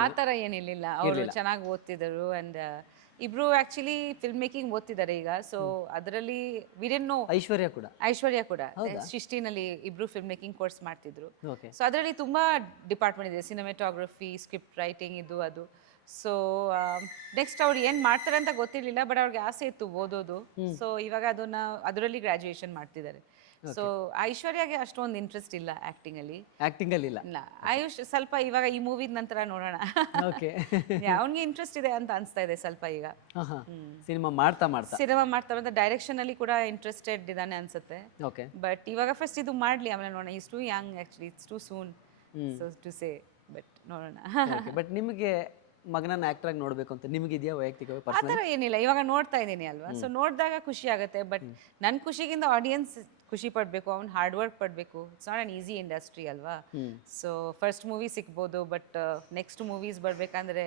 ಆ ಥರ ಏನಿರಲಿಲ್ಲ. ಅವರು ಚೆನ್ನಾಗಿ ಓದ್ತಿದ್ದರು. ಆ್ಯಂಡ್ ಇಬ್ರು ಆ್ಯಕ್ಚುಲಿ ಫಿಲ್ಮ್ ಮೇಕಿಂಗ್ ಓದ್ತಿದ್ದಾರೆ ಈಗ. ಸೊ ಅದರಲ್ಲಿ ವಿರೆನ್ನೋ ಐಶ್ವರ್ಯ ಕೂಡ ಶಿಷ್ಟಿನಲ್ಲಿ ಇಬ್ರು ಫಿಲ್ಮ್ ಮೇಕಿಂಗ್ ಕೋರ್ಸ್ ಮಾಡ್ತಿದ್ರು. ಸೊ ಅದರಲ್ಲಿ ತುಂಬ ಡಿಪಾರ್ಟ್ಮೆಂಟ್ ಇದೆ, ಸಿನಿಮಾಟೋಗ್ರಫಿ, ಸ್ಕ್ರಿಪ್ಟ್ ರೈಟಿಂಗ್, ಇದು ಅದು. ಸೊ ನೆಕ್ಸ್ಟ್ ಅವ್ರು ಏನು ಮಾಡ್ತಾರೆ ಅಂತ ಗೊತ್ತಿರಲಿಲ್ಲ, ಬಟ್ ಅವ್ರಿಗೆ ಆಸೆ ಇತ್ತು ಓದೋದು. ಸೊ ಇವಾಗ ಅದರಲ್ಲಿ ಗ್ರ್ಯಾಜುಯೇಷನ್ ಮಾಡ್ತಿದ್ದಾರೆ. ಸೊ ಐಶ್ವರ್ಯಗೆ ಅಷ್ಟೊಂದು ಇಂಟ್ರೆಸ್ಟ್ ಇಲ್ಲ ಆ್ಯಕ್ಟಿಂಗಲ್ಲಿ ಇಲ್ಲ. ಆಯುಷ್ ಸ್ವಲ್ಪ ಇವಾಗ ಈ ಮೂವಿ ನಂತರ ನೋಡೋಣ. ಅವನಿಗೆ ಇಂಟ್ರೆಸ್ಟ್ ಇದೆ ಅಂತ ಅನಿಸ್ತಾ ಇದೆ ಸ್ವಲ್ಪ ಈಗ. ಸಿನಿಮಾ ಮಾಡ್ತಾ ಅಂತ ಡೈರೆಕ್ಷನ್ ಅಲ್ಲಿ ಕೂಡ ಇಂಟ್ರೆಸ್ಟೆಡ್ ಇದ್ದಾನೆ ಅನ್ಸುತ್ತೆ. ಬಟ್ ಇವಾಗ ಫಸ್ಟ್ ಇದು ಮಾಡ್ಲಿ, ಆಮೇಲೆ ನೋಡೋಣ. He's too young actually, it's too soon to say, but ನೋಡೋಣ. ಬಟ್ ನಿಮಗೆ ಮಗನನ್ನ ಆಕ್ಟರ್ ಆಗಿ ನೋಡ್ಬೇಕು ಅಂತ ನಿಮಗಿದೆಯಾ ವೈಯಕ್ತಿಕವಾಗಿ? ಆ ಥರ ಏನಿಲ್ಲ, ಇವಾಗ ನೋಡ್ತಾ ಇದ್ದೀನಿ ಅಲ್ವಾ. ಸೊ ನೋಡಿದಾಗ ಖುಷಿ ಆಗುತ್ತೆ. ಬಟ್ ನನ್ನ ಖುಷಿಗಿಂತ ಆಡಿಯನ್ಸ್ ಖುಷಿ ಪಡಬೇಕು, ಅವ್ನು ಹಾರ್ಡ್ ವರ್ಕ್ ಪಡಬೇಕು. It's not an easy industry ಅಲ್ವಾ. ಸೊ ಫಸ್ಟ್ ಮೂವಿ ಸಿಗ್ಬೋದು, ಬಟ್ ನೆಕ್ಸ್ಟ್ ಮೂವೀಸ್ ಬರಬೇಕಂದ್ರೆ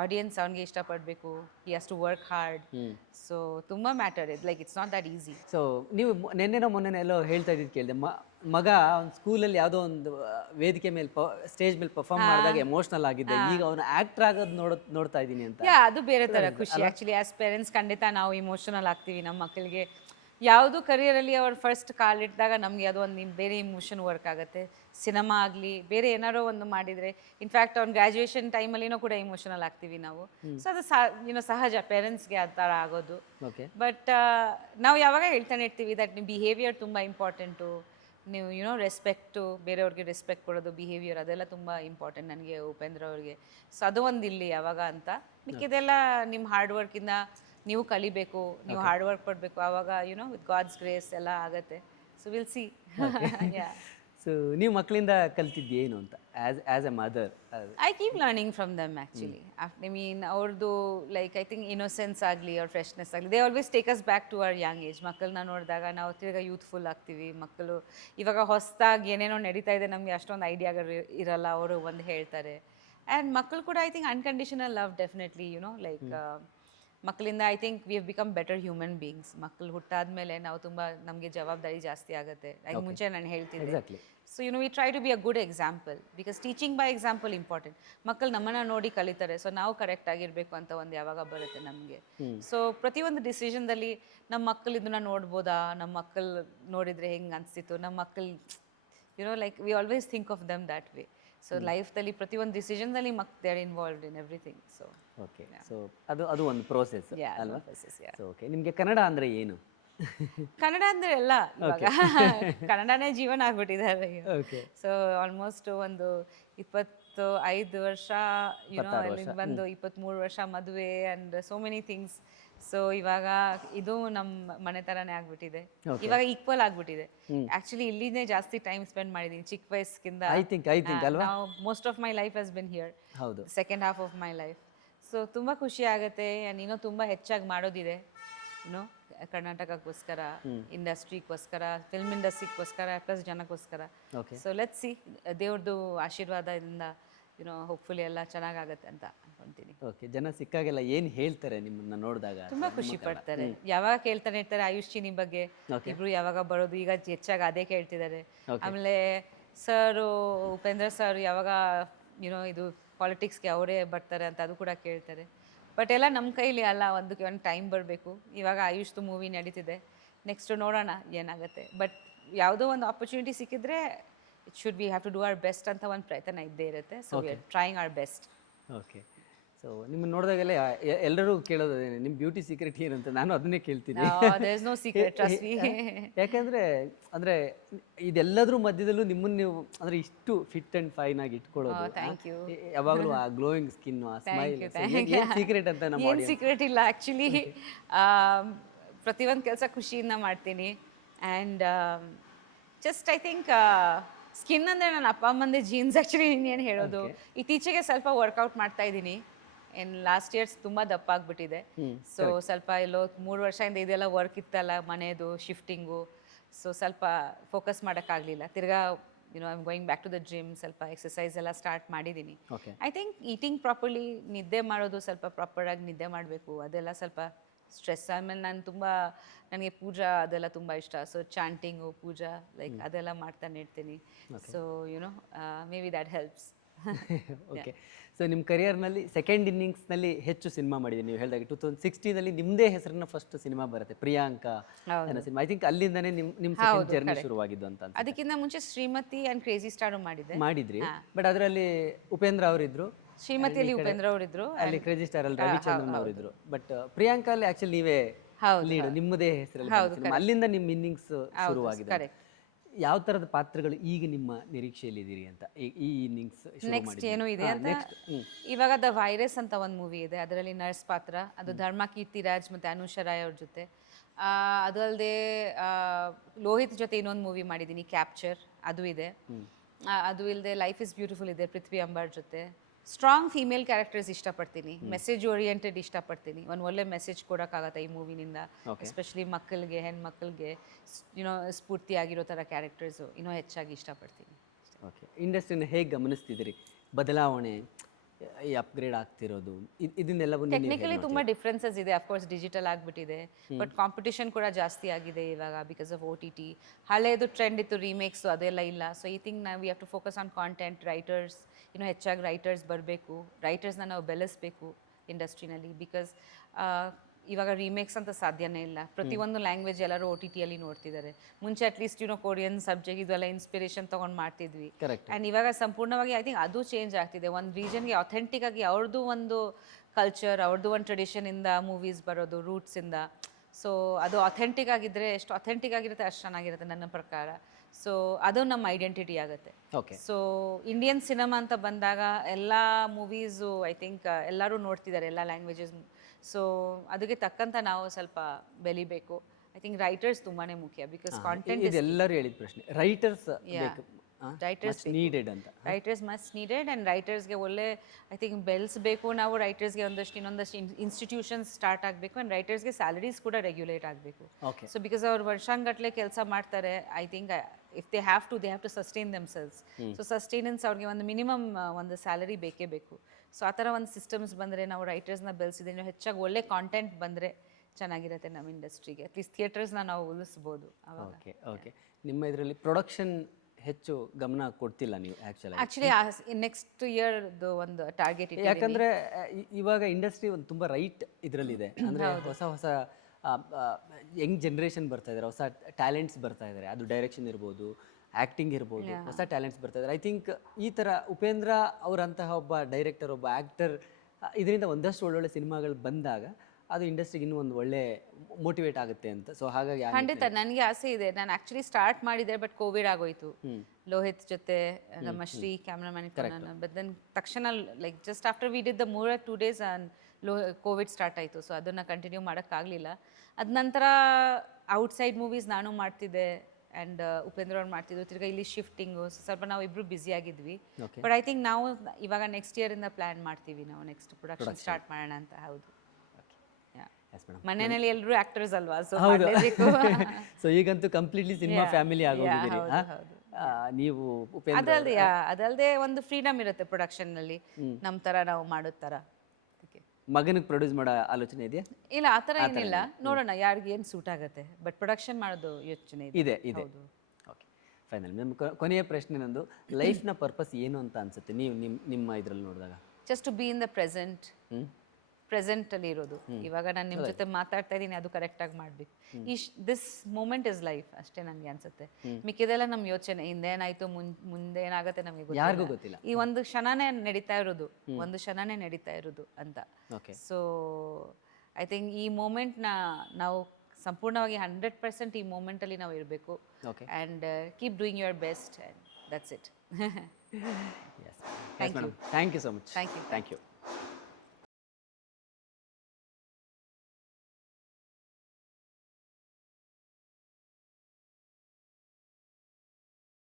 ಆಡಿಯನ್ಸ್ ಅವ್ನಿಗೆ ಇಷ್ಟಪಡಬೇಕು. He has to work hard. So ತುಂಬ ಮ್ಯಾಟರ್ ಇದೆ, like it's not that easy. So ನೀವು ನೆನ್ನೆನೋ ಮೊನ್ನೆನೋ ಹೇಳ್ತಾ ಇದ್ದಿದ್ದು ಕೇಳಿದೆ, ಮಗ ಒಂದು ಸ್ಕೂಲಲ್ಲಿ ಯಾವುದೋ ಒಂದು ವೇದಿಕೆ ಮೇಲೆ ಸ್ಟೇಜ್ ಮೇಲೆ ಪರ್ಫಾರ್ಮ್ ಮಾಡಿದಾಗ ಎಮೋಷನಲ್ ಆಗಿದೆ, ಈಗ ಅವನು ಆಕ್ಟರ್ ಆಗೋದು ನೋಡ್ತಾ ಇದ್ದೀನಿ ಅಂತ. ಅದು ಬೇರೆ ಥರ ಖುಷಿ. ಆ್ಯಕ್ಚುಲಿ ಆಸ್ ಪೇರೆಂಟ್ಸ್ ಖಂಡಿತ ನಾವು ಇಮೋಷನಲ್ ಆಗ್ತೀವಿ ನಮ್ಮ ಮಕ್ಕಳಿಗೆ. ಯಾವುದು ಕರಿಯರಲ್ಲಿ ಅವ್ರು ಫಸ್ಟ್ ಕಾಲಿಟ್ಟಿದಾಗ ನಮಗೆ ಅದು ಒಂದು ಬೇರೆ ಇಮೋಷನ್ ವರ್ಕ್ ಆಗುತ್ತೆ. ಸಿನಿಮಾ ಆಗಲಿ ಬೇರೆ ಏನಾರೋ ಒಂದು ಮಾಡಿದರೆ, ಇನ್ಫ್ಯಾಕ್ಟ್ ಅವ್ನು ಗ್ರ್ಯಾಜುಯೇಷನ್ ಟೈಮಲ್ಲಿನೂ ಕೂಡ ಇಮೋಷನಲ್ ಆಗ್ತೀವಿ ನಾವು. ಸೊ ಅದು ಸಹಜ, ಪೇರೆಂಟ್ಸ್ಗೆ ಆ ಥರ ಆಗೋದು. ಬಟ್ ನಾವು ಯಾವಾಗ ಹೇಳ್ತಾನೆ ಇರ್ತೀವಿ ದಟ್ ನೀವು ಬಿಹೇವಿಯರ್ ತುಂಬ ಇಂಪಾರ್ಟೆಂಟು, ನೀವು ರೆಸ್ಪೆಕ್ಟು, ಬೇರೆಯವ್ರಿಗೆ ರೆಸ್ಪೆಕ್ಟ್ ಕೊಡೋದು, ಬಿಹೇವಿಯರ್, ಅದೆಲ್ಲ ತುಂಬ ಇಂಪಾರ್ಟೆಂಟ್ ನನಗೆ ಉಪೇಂದ್ರ ಅವ್ರಿಗೆ. ಸೊ ಅದು ಒಂದು ಇಲ್ಲಿ ಯಾವಾಗ ಅಂತ. ಮಿಕ್ಕಿದೆಲ್ಲ ನಿಮ್ಮ ಹಾರ್ಡ್ ವರ್ಕಿಂದ ನೀವು ಕಲಿಬೇಕು, ನೀವು ಹಾರ್ಡ್ ವರ್ಕ್ ಪಡಬೇಕು. ಆವಾಗ ವಿತ್ ಗಾಡ್ಸ್ ಗ್ರೇಸ್ ಎಲ್ಲ ಆಗುತ್ತೆ. So will see. ಸೊ ನೀವು ಮಕ್ಕಳಿಂದ ಕಲ್ತಿದ್ದೇನು ಅಂತ as a mother? I keep learning from them actually. I mean ಅವ್ರದ್ದು ಲೈಕ್ ಐ ಥಿಂಕ್ ಇನ್ನೋಸೆನ್ಸ್ ಆಗಲಿ ಅವ್ರ ಫ್ರೆಶ್ನೆಸ್ ಆಗಲಿ, they always take us back to our young age. ಮಕ್ಕಳನ್ನ ನೋಡಿದಾಗ ನಾವು ತಿರ್ಗಾ ಯೂತ್ಫುಲ್ ಆಗ್ತೀವಿ. ಮಕ್ಕಳು ಇವಾಗ ಹೊಸದಾಗಿ ಏನೇನೋ ನಡೀತಾ ಇದೆ, ನಮಗೆ ಅಷ್ಟೊಂದು ಐಡಿಯಾಗಳು ಇರಲ್ಲ, ಅವರು ಒಂದು ಹೇಳ್ತಾರೆ. ಆ್ಯಂಡ್ ಮಕ್ಕಳು ಕೂಡ I think unconditional love definitely like ಮಕ್ಕಳಿಂದ I think we have become better human beings. ಮಕ್ಕಳು ಹುಟ್ಟಾದ್ಮೇಲೆ ನಾವು ತುಂಬ ನಮಗೆ ಜವಾಬ್ದಾರಿ ಜಾಸ್ತಿ ಆಗುತ್ತೆ. ಲೈಕ್ ಮುಂಚೆ ನಾನು ಹೇಳ್ತಿದ್ದೆ. Exactly. So we try to be a good example, because teaching by example important. ಮಕ್ಕಳು ನಮ್ಮನ್ನು ನೋಡಿ ಕಲಿತಾರೆ, ಸೊ ನಾವು ಕರೆಕ್ಟ್ ಆಗಿರಬೇಕು ಅಂತ ಒಂದು ಯಾವಾಗ ಬರುತ್ತೆ ನಮಗೆ. ಸೊ ಪ್ರತಿಯೊಂದು ಡಿಸಿಷನ್ದಲ್ಲಿ ನಮ್ಮ ಮಕ್ಕಳು ಇದನ್ನ ನೋಡ್ಬೋದಾ, ನಮ್ಮ ಮಕ್ಕಳು ನೋಡಿದರೆ ಹೆಂಗೆ ಅನಿಸ್ತಿತ್ತು, ನಮ್ಮ ಮಕ್ಕಳು like we always think of them that way. So ಲೈಫ್ದಲ್ಲಿ ಪ್ರತಿಯೊಂದು ಡಿಸಿಷನ್ದಲ್ಲಿ they are involved in everything. So okay, so ಅದು ಒಂದು ಪ್ರೋಸೆಸ್ Yeah, ಅಲ್ವಾ? process, yeah. ಸೊ ಓಕೆ, ನಿಮಗೆ ಕನ್ನಡ ಅಂದರೆ ಏನು? ಕನ್ನಡ ಅಂದರೆ ಎಲ್ಲ ಇವಾಗ ಕನ್ನಡನೇ ಜೀವನ ಆಗ್ಬಿಟ್ಟಿದ್ದಾರೆ. ಓಕೆ, ಸೊ ಆಲ್ಮೋಸ್ಟ್ ಒಂದು 25 ವರ್ಷ ಅಲ್ಲಿಂದ ಬಂದು 23 ವರ್ಷ ಮದುವೆ and so many things. So ಇವಾಗ ಇದು ನಮ್ಮ ಮನೆ ಥರನೇ ಆಗ್ಬಿಟ್ಟಿದೆ, ಇವಾಗ ಈಕ್ವಲ್ ಆಗ್ಬಿಟ್ಟಿದೆ. ಆ್ಯಕ್ಚುಲಿ ಇಲ್ಲಿನೇ ಜಾಸ್ತಿ ಟೈಮ್ ಸ್ಪೆಂಡ್ ಮಾಡಿದ್ದೀನಿ ಚಿಕ್ಕ ವಯಸ್ಸಿಂದ. ಐ ಥಿಂಕ್ ಅಲ್ವಾ? ನಾವು most of my life has been here, ಹೌದು. Second half of my life. So ತುಂಬ ಖುಷಿ ಆಗುತ್ತೆ. ಇನ್ನೂ ತುಂಬ ಹೆಚ್ಚಾಗಿ ಮಾಡೋದಿದೆ ಕರ್ನಾಟಕಕ್ಕೋಸ್ಕರ, ಇಂಡಸ್ಟ್ರಿಗೋಸ್ಕರ, ಫಿಲ್ಮ್ ಇಂಡಸ್ಟ್ರಿಗೋಸ್ಕರ, ಪ್ಲಸ್ ಜನಕ್ಕೋಸ್ಕರ. ಸೊ ಲೆಟ್ಸ್ ಸಿ, ದೇವ್ರದ್ದು ಆಶೀರ್ವಾದದಿಂದ ಹೋಪ್ಫುಲಿ ಎಲ್ಲ ಚೆನ್ನಾಗಾಗತ್ತೆ ಅಂತ ಅನ್ಕೊಂತೀನಿ. ಓಕೆ, ಜನ ಸಿಕ್ಕಾಗೆಲ್ಲ ಏನು ಹೇಳ್ತಾರೆ ನಿಮ್ಮನ್ನ ನೋಡಿದಾಗ? ತುಂಬಾ ಖುಷಿ ಪಡ್ತಾರೆ. ಯಾವಾಗ ಕೇಳ್ತಾನೆ ಇರ್ತಾರೆ ಆಯುಷ್ ಚಿನಿ ಬಗ್ಗೆ, ಇಬ್ರು ಯಾವಾಗ ಬರೋದು, ಈಗ ಹೆಚ್ಚಾಗಿ ಅದೇ ಕೇಳ್ತಿದ್ದಾರೆ. ಆಮೇಲೆ ಸರ್ ಉಪೇಂದ್ರ ಸರ್ ಯಾವಾಗ ಇದು ಪಾಲಿಟಿಕ್ಸ್ಗೆ ಅವರೇ ಬರ್ತಾರೆ ಅಂತ ಅದು ಕೂಡ ಕೇಳ್ತಾರೆ. ಬಟ್ ಎಲ್ಲ ನಮ್ಮ ಕೈಲಿ ಅಲ್ಲ, ಒಂದು ಟೈಮ್ ಬರಬೇಕು. ಇವಾಗ ಆಯುಷ್ದು ಮೂವಿ ನಡೀತಿದೆ, ನೆಕ್ಸ್ಟ್ ನೋಡೋಣ ಏನಾಗುತ್ತೆ. ಬಟ್ ಯಾವುದೋ ಒಂದು ಆಪರ್ಚುನಿಟಿ ಸಿಕ್ಕಿದ್ರೆ it should we have to do our best ಅಂತ ಒಂದು ಪ್ರಯತ್ನ ಇದ್ದೇ ಇರುತ್ತೆ. So we are trying our best. Okay, so ನಿಮ್ಮನ್ನು ನೋಡಿದಾಗೆಲ್ಲ ಎಲ್ಲರೂ ಕೇಳೋದೇನೆ, ನಿಮ್ಮ ಬ್ಯೂಟಿ ಸೀಕ್ರೆಟ್ ಏನಂತ. ನಾನು ಅದನ್ನೇ ಕೇಳ್ತೀನಿ. There is no secret, trust me. ಯಾಕಂದರೆ ಅಂದರೆ ಇದೆಲ್ಲದ್ರ ಮಧ್ಯದಲ್ಲೂ ನಿಮ್ಮನ್ನು ನೀವು ಅಂದರೆ ಇಷ್ಟು ಫಿಟ್ ಆ್ಯಂಡ್ ಫೈನ್ ಆಗಿ ಇಟ್ಕೊಳ್ಳೋದು, ಥ್ಯಾಂಕ್ ಯು. ಯಾವಾಗಲೂ ಆ ಗ್ಲೋಯಿಂಗ್ ಸ್ಕಿನ್, ಆ ಸ್ಮೈಲ್, ಸೀಕ್ರೆಟ್ ಅಂತ ನಮ್ಮ ಏನು ಸೀಕ್ರೆಟ್ ಇಲ್ಲ ಆ್ಯಕ್ಚುಲಿ. ಪ್ರತಿಯೊಂದು ಕೆಲಸ ಖುಷಿಯಿಂದ ಮಾಡ್ತೀನಿ. And just I think skin ಅಂದರೆ ನನ್ನ ಅಪ್ಪ ಅಮ್ಮಂದೇ ಜೀನ್ಸ್ ಆ್ಯಕ್ಚುಲಿ. ಇನ್ನೇನು ಹೇಳೋದು, ಇತ್ತೀಚೆಗೆ ಸ್ವಲ್ಪ ವರ್ಕೌಟ್ ಮಾಡ್ತಾ ಇದ್ದೀನಿ. ಲಾಸ್ಟ್ ಇಯರ್ಸ್ ತುಂಬ ದಪ್ಪ ಆಗಿಬಿಟ್ಟಿದೆ. ಸೊ ಸ್ವಲ್ಪ ಎಲ್ಲೋ 3 ವರ್ಷದಿಂದ ಇದೆಲ್ಲ ವರ್ಕ್ ಇತ್ತಲ್ಲ, ಮನೆಯದು ಶಿಫ್ಟಿಂಗು. ಸೊ ಸ್ವಲ್ಪ ಫೋಕಸ್ ಮಾಡೋಕ್ಕಾಗಲಿಲ್ಲ. ತಿರ್ಗಾ I am going back to the gym, ಸ್ವಲ್ಪ ಎಕ್ಸಸೈಸ್ ಎಲ್ಲ ಸ್ಟಾರ್ಟ್ ಮಾಡಿದ್ದೀನಿ. ಐ ಥಿಂಕ್ ಈಟಿಂಗ್ ಪ್ರಾಪರ್ಲಿ, ನಿದ್ದೆ ಮಾಡೋದು ಸ್ವಲ್ಪ ಪ್ರಾಪರಾಗಿ ನಿದ್ದೆ ಮಾಡಬೇಕು, ಅದೆಲ್ಲ ಸ್ವಲ್ಪ ಸ್ಟ್ರೆಸ್. ಆಮೇಲೆ ನನಗೆ ಪೂಜಾ ಅದೆಲ್ಲ ತುಂಬ ಇಷ್ಟ. ಸೊ ಚಾಂಟಿಂಗು, ಪೂಜಾ, ಲೈಕ್ ಅದೆಲ್ಲ ಮಾಡ್ತಾನೆ ಇರ್ತೀನಿ. So may be that helps. Okay, so ನಿಮ್ಮ ಕರಿಯರ್ನಲ್ಲಿ ಸೆಕೆಂಡ್ ಇನ್ನಿಂಗ್ಸ್ನಲ್ಲಿ ಹೆಚ್ಚು ಸಿನಿಮಾ ಮಾಡಿದೆ. ನೀವು ಹೇಳಿದಾಗ 2016ನಲ್ಲಿ ನಿಮ್ಮದೇ ಹೆಸರಿನ ಫಸ್ಟ್ ಸಿನಿಮಾ ಬರುತ್ತೆ, ಪ್ರಿಯಾಂಕಾ ಅನ್ನೋ ಸಿನಿಮಾ. ಐ ಥಿಂಕ್ ಅಲ್ಲಿಂದನೇ ನಿಮ್ಮ ಸೆಕೆಂಡ್ ಜರ್ನಿ ಶುರುವಾಗಿದ್ದು ಅಂತ. ಅದಕ್ಕಿಂತ ಮುಂಚೆ ಶ್ರೀಮತಿ ಆ್ಯಂಡ್ ಕ್ರೇಜಿ ಸ್ಟಾರ್ ಮಾಡಿದ್ರಿ. ಬಟ್ ಅದರಲ್ಲಿ ಉಪೇಂದ್ರ ಅವರಿದ್ರು, ಶ್ರೀಮತಿಯಲ್ಲಿ ಉಪೇಂದ್ರ ಅವರಿದ್ರು, ಅಲ್ಲಿ ಕ್ರೇಜಿ ಸ್ಟಾರ್ ಅಲ್ಲಿ ರವಿಚಂದ್ರನ್ ಅವರಿದ್ರು. ಬಟ್ ಪ್ರಿಯಾಂಕಾ ಅಲ್ಲಿ ಆಕ್ಚುಲಿ ನೀವೇ ಲೀಡ್, ನಿಮ್ಮದೇ ಹೆಸರಲ್ಲಿ. ಅಲ್ಲಿಂದ ನಿಮ್ಮ ಇನ್ನಿಂಗ್ಸ್ ಶುರುವಾಗಿದೆ. ಯಾವ ತರದ ಪಾತ್ರಗಳು ಈಗ ನಿಮ್ಮ ನಿರೀಕ್ಷೆಯಲ್ಲಿ ಇದೀರಿ ಅಂತ ಈ ಇನ್ನಿಂಗ್ಸ್? ನೆಕ್ಸ್ಟ್ ಏನು ಇದೆ ಅಂತ, ಇವಾಗ ದ ವೈರಸ್ ಅಂತ ಒಂದು ಮೂವಿ ಇದೆ, ಅದರಲ್ಲಿ ನರ್ಸ್ ಪಾತ್ರ, ಅದು ಧರ್ಮ ಕೀರ್ತಿರಾಜ್ ಮತ್ತೆ ಅನುಷಾ ರಾಯ್ ಅವ್ರ ಜೊತೆ. ಅದು ಅಲ್ಲದೆ ಲೋಹಿತ್ ಜೊತೆ ಇನ್ನೊಂದು ಮೂವಿ ಮಾಡಿದ್ದೀನಿ, ಕ್ಯಾಪ್ಚರ್, ಅದು ಇದೆ. ಅದು ಇಲ್ಲದೆ ಲೈಫ್ ಇಸ್ ಬ್ಯೂಟಿಫುಲ್ ಇದೆ, ಪೃಥ್ವಿ ಅಂಬಾರ್ ಜೊತೆ. ಸ್ಟ್ರಾಂಗ್ ಫೀಮೇಲ್ ಕ್ಯಾರೆಕ್ಟರ್ಸ್ ಇಷ್ಟಪಡ್ತೀನಿ, ಮೆಸೇಜ್ ಓರಿಯೆಂಟೆಡ್ ಇಷ್ಟಪಡ್ತೀನಿ. ಒಂದು ಒಳ್ಳೆ ಮೆಸೇಜ್ ಕೊಡೋಕ್ಕಾಗತ್ತೆ ಈ ಮೂವಿನಿಂದ, ಎಸ್ಪೆಷಲಿ ಮಕ್ಕಳಿಗೆ, ಹೆಣ್ಮಕ್ಳಿಗೆ ಸ್ಫೂರ್ತಿಯಾಗಿರೋ ಥರ ಕ್ಯಾರೆಕ್ಟರ್ಸು ಇನ್ನೂ ಹೆಚ್ಚಾಗಿ ಇಷ್ಟಪಡ್ತೀನಿ. ಓಕೆ, ಇಂಡಸ್ಟ್ರಿನ ಹೇಗೆ ಗಮನಿಸ್ತಿದ್ದೀರಿ? ಬದಲಾವಣೆ, ಈ ಅಪ್ಗ್ರೇಡ್ ಆಗ್ತಿರೋದು, ಇದನ್ನೆಲ್ಲವನ್ನು ಟೆಕ್ನಿಕಲಿ ತುಂಬ ಡಿಫ್ರೆನ್ಸಸ್ ಇದೆ. ಅಫ್ಕೋರ್ಸ್ ಡಿಜಿಟಲ್ ಆಗಿಬಿಟ್ಟಿದೆ, ಬಟ್ ಕಾಂಪಿಟೇಷನ್ ಕೂಡ ಜಾಸ್ತಿ ಆಗಿದೆ ಇವಾಗ ಬಿಕಾಸ್ ಆಫ್ OTT. ಹಳೆಯದು ಟ್ರೆಂಡ್ ಇತ್ತು ರೀಮೇಕ್ಸು, ಅದೆಲ್ಲ ಇಲ್ಲ. ಸೊ ಈ ಥಿಂಕ್ ನಾವು we have to focus on content, writers, ಇನ್ನೂ ಹೆಚ್ಚಾಗಿ ರೈಟರ್ಸ್ ಬರಬೇಕು. ರೈಟರ್ಸ್ನ ನಾವು ಬೆಳೆಸಬೇಕು ಇಂಡಸ್ಟ್ರಿನಲ್ಲಿ, ಬಿಕಾಸ್ ಇವಾಗ ರೀಮೇಕ್ಸ್ ಅಂತ ಸಾಧ್ಯನೇ ಇಲ್ಲ. ಪ್ರತಿಯೊಂದು ಲ್ಯಾಂಗ್ವೇಜ್ ಎಲ್ಲರೂ OTTಯಲ್ಲಿ ನೋಡ್ತಿದ್ದಾರೆ. ಮುಂಚೆ ಅಟ್ಲೀಸ್ಟ್ ಕೊರಿಯನ್ ಸಬ್ಜೆಕ್ಟ್ ಇದೆಲ್ಲ ಇನ್ಸ್ಪಿರೇಷನ್ ತೊಗೊಂಡು ಮಾಡ್ತಿದ್ವಿ. ಆ್ಯಂಡ್ ಇವಾಗ ಸಂಪೂರ್ಣವಾಗಿ ಐ ಥಿಂಕ್ ಅದು ಚೇಂಜ್ ಆಗ್ತಿದೆ. ಒಂದು ರೀಜನ್ಗೆ ಅಥೆಂಟಿಕ್ ಆಗಿ ಅವ್ರದ್ದು ಒಂದು ಕಲ್ಚರ್, ಅವ್ರದ್ದು ಒಂದು ಟ್ರೆಡಿಷನಿಂದ ಮೂವೀಸ್ ಬರೋದು, ರೂಟ್ಸಿಂದ. ಸೊ ಅದು ಅಥೆಂಟಿಕ್ ಆಗಿದ್ದರೆ, ಎಷ್ಟು ಅಥೆಂಟಿಕ್ ಆಗಿರುತ್ತೆ ಅಷ್ಟು ಚೆನ್ನಾಗಿರುತ್ತೆ ನನ್ನ ಪ್ರಕಾರ. ಸೊ ಅದು ನಮ್ಮ ಐಡೆಂಟಿಟಿ ಆಗುತ್ತೆ. ಸೊ ಇಂಡಿಯನ್ ಸಿನಿಮಾ ಅಂತ ಬಂದಾಗ ಎಲ್ಲ ಮೂವೀಸು ಐ ಥಿಂಕ್ ಎಲ್ಲರೂ ನೋಡ್ತಿದ್ದಾರೆ, ಎಲ್ಲ ಲ್ಯಾಂಗ್ವೇಜಸ್. ಸೊ ಅದಕ್ಕೆ ತಕ್ಕಂತ ನಾವು ಸ್ವಲ್ಪ ಬೆಳಿಬೇಕು. ಐ ಥಿಂಕ್ ರೈಟರ್ಸ್ ತುಂಬಾನೇ ಮುಖ್ಯ, ಬಿಕಾಸ್ ಕಾಂಟೆಂಟ್ ಎಲ್ಲರೂ ಹೇಳಿದ ಪ್ರಶ್ನೆ, ರೈಟರ್ಸ್ ನೀಡೆಡ್ ಅಂತ. Writers must needed. ಆ್ಯಂಡ್ ರೈಟರ್ಸ್ಗೆ ಒಳ್ಳೆ ಐ ಥಿಂಕ್ ಬೆಳೆಸಬೇಕು ನಾವು. ರೈಟರ್ಸ್ಗೆ ಇನ್ನೊಂದಷ್ಟು ಇನ್ಸ್ಟಿಟ್ಯೂಷನ್ಸ್ ಸ್ಟಾರ್ಟ್ ಆಗಬೇಕು. ಆ್ಯಂಡ್ ರೈಟರ್ಸ್ಗೆ ಸ್ಯಾಲರೀಸ್ ಕೂಡ ರೆಗ್ಯುಲೇಟ್ ಆಗಬೇಕು. ಸೊ ಬಿಕಾಸ್ ಅವ್ರು ವರ್ಷಾಂಗಟ್ಲೆ ಕೆಲಸ ಮಾಡ್ತಾರೆ. I think if they have to sustain themselves. So sustenance ಅವ್ರಿಗೆ ಒಂದು ಮಿನಿಮಮ್ ಒಂದು ಸ್ಯಾಲರಿ ಬೇಕೇ ಬೇಕು. ಸೊ ಆ ಥರ ಒಂದು ಸಿಸ್ಟಮ್ಸ್ ಬಂದರೆ, ನಾವು ರೈಟರ್ಸ್ನ ಬೆಳೆಸಿದ್ರೆ, ಹೆಚ್ಚಾಗಿ ಒಳ್ಳೆ ಕಾಂಟೆಂಟ್ ಬಂದರೆ ಚೆನ್ನಾಗಿರುತ್ತೆ ನಮ್ಮ ಇಂಡಸ್ಟ್ರಿಗೆ. ಅಟ್ಲೀಸ್ಟ್ ಥಿಯೇಟರ್ಸ್ನ ನಾವು ಉಳಿಸ್ಬೋದು ಅವಾಗ. Okay okay. ನಿಮ್ಮ ಇದರಲ್ಲಿ ಪ್ರೊಡಕ್ಷನ್ ಹೆಚ್ಚು ಗಮನ ಕೊಡ್ತಿಲ್ಲ ನೀವು ಆ್ಯಕ್ಚುಲಿ ನೆಕ್ಸ್ಟ್ ಇಯರ್ದು ಒಂದು ಟಾರ್ಗೆಟ್ ಇದೆ. ಯಾಕಂದ್ರೆ ಇವಾಗ ಇಂಡಸ್ಟ್ರಿ ಒಂದು ತುಂಬ ರೈಟ್ ಇದರಲ್ಲಿದೆ. ಅಂದರೆ ಹೊಸ ಹೊಸ ಯಂಗ್ ಜನ್ರೇಷನ್ ಬರ್ತಾ ಇದ್ದಾರೆ, ಹೊಸ ಟ್ಯಾಲೆಂಟ್ಸ್ ಬರ್ತಾ ಇದ್ದಾರೆ. ಅದು ಡೈರೆಕ್ಷನ್ ಇರ್ಬೋದು, ಆ್ಯಕ್ಟಿಂಗ್ ಇರ್ಬೋದು, ಹೊಸ ಟ್ಯಾಲೆಂಟ್ಸ್ ಬರ್ತಾ ಇದ್ದಾರೆ. ಐ ಥಿಂಕ್ ಈ ಥರ ಉಪೇಂದ್ರ ಅವರಂತಹ ಒಬ್ಬ ಡೈರೆಕ್ಟರ್, ಒಬ್ಬ ಆ್ಯಕ್ಟರ್ ಇದರಿಂದ ಒಂದಷ್ಟು ಒಳ್ಳೊಳ್ಳೆ ಸಿನಿಮಾಗಳು ಬಂದಾಗ ಅದು ಇಂಡಸ್ಟ್ರಿಗೆ ಇನ್ನೂ ಒಂದು ಒಳ್ಳೆ ಮೋಟಿವೇಟ್ ಆಗುತ್ತೆ ಅಂತ. ಸೊ ಹಾಗಾಗಿ ಖಂಡಿತ ನನಗೆ ಆಸೆ ಇದೆ. ನಾನು ಆ್ಯಕ್ಚುಲಿ ಸ್ಟಾರ್ಟ್ ಮಾಡಿದೆ, ಬಟ್ ಕೋವಿಡ್ ಆಗೋಯ್ತು. ಲೋಹಿತ್ ಜೊತೆ ನಮ್ಮ ಶ್ರೀ ಕ್ಯಾಮ್ರಾಮನ್ ಬಟ್ ದೆನ್ ತಕ್ಷಣ like just after we did the 2 days Covid start ಆಯಿತು. ಸೊ ಅದನ್ನು ಕಂಟಿನ್ಯೂ ಮಾಡೋಕ್ಕಾಗಲಿಲ್ಲ. ಅದ ನಂತರ ಔಟ್ಸೈಡ್ ಮೂವೀಸ್ ನಾನು ಮಾಡ್ತಿದ್ದೆ ಆ್ಯಂಡ್ ಉಪೇಂದ್ರ ಅವ್ರು ಮಾಡ್ತಿದ್ರು. ತಿರ್ಗಾ ಇಲ್ಲಿ ಶಿಫ್ಟಿಂಗು ಸ್ವಲ್ಪ ನಾವು ಇಬ್ಬರು ಬ್ಯುಸಿ ಆಗಿದ್ವಿ. ಬಟ್ ಐ ಥಿಂಕ್ ನಾವು ಇವಾಗ ನೆಕ್ಸ್ಟ್ ಇಯರಿಂದ ಪ್ಲ್ಯಾನ್ ಮಾಡ್ತೀವಿ, ನಾವು ನೆಕ್ಸ್ಟ್ ಪ್ರೊಡಕ್ಷನ್ ಸ್ಟಾರ್ಟ್ ಮಾಡೋಣ ಅಂತ. ಹೌದು, ಮನೆಯಲ್ಲಿ ಎಲ್ಲರೂ ಆಕ್ಟರ್ಸ್ ಅಲ್ವಾ, ಸೊ ಸೊ ಈಗಂತೂ ಕಂಪ್ಲೀಟ್ಲಿ ಸಿನಿಮಾ ಫ್ಯಾಮಿಲಿ ಆಗೋಗಿದ್ದೀರಿ ನೀವು ಉಪೇಂದ್ರ. ಅದಲ್ಲದೆ ಒಂದು ಫ್ರೀಡಮ್ ಇರುತ್ತೆ ಪ್ರೊಡಕ್ಷನ್ ನಲ್ಲಿ, ನಮ್ಮ ತರ ನಾವು ಮಾಡೋ ತರ. ಮಗನಿಗೆ ಪ್ರೊಡ್ಯೂಸ್ ಮಾಡೋ ಆಲೋಚನೆ ಇದೆಯಾ? ಇಲ್ಲ, ಆ ಥರ ಏನಿಲ್ಲ. ನೋಡೋಣ ಯಾರಿಗೆ ಏನು ಸೂಟ್ ಆಗುತ್ತೆ. ಬಟ್ ಪ್ರೊಡಕ್ಷನ್ ಮಾಡೋದು ಯೋಚನೆ ಇದೆ. Okay, final. ನಿಮ್ಮ ಕೊನೆಯ ಪ್ರಶ್ನೆ ನಂದು, ಲೈಫ್ನ ಪರ್ಪಸ್ ಏನು ಅಂತ ಅನ್ಸುತ್ತೆ ನೀವು ನಿಮ್ಮ ಇದರಲ್ಲಿ ನೋಡಿದಾಗ? Just to be in the ಪ್ರೆಸೆಂಟಲ್ಲಿ ಇರೋದು. ಇವಾಗ ನಾನು ನಿಮ್ಮ ಜೊತೆ ಮಾತಾಡ್ತಾ ಇದ್ದೀನಿ, ಅದು ಕರೆಕ್ಟಾಗಿ ಮಾಡಬೇಕು. ದಿಸ್ ಮೂಮೆಂಟ್ ಇಸ್ ಲೈಫ್ ಅಷ್ಟೇ ನನಗೆ ಅನ್ಸುತ್ತೆ. ಮಿಕ್ಕಿದೆಲ್ಲ ನಮ್ಮ ಯೋಚನೆ, ಹಿಂದೇನಾಯ್ತು ಮುಂದೆ ಏನಾಗುತ್ತೆ ನಮಗೆ ಯಾರಿಗೂ ಗೊತ್ತಿಲ್ಲ. ಈ ಒಂದು ಕ್ಷಣನೇ ನಡೀತಾ ಇರೋದು ಅಂತ. ಸೊ ಐ ಥಿಂಕ್ ಈ ಮೂಮೆಂಟ್ನ ನಾವು ಸಂಪೂರ್ಣವಾಗಿ 100% ಈ ಮೂಮೆಂಟಲ್ಲಿ ನಾವು ಇರಬೇಕು. And keep doing your best and that's it. Thank you so much. Thank you.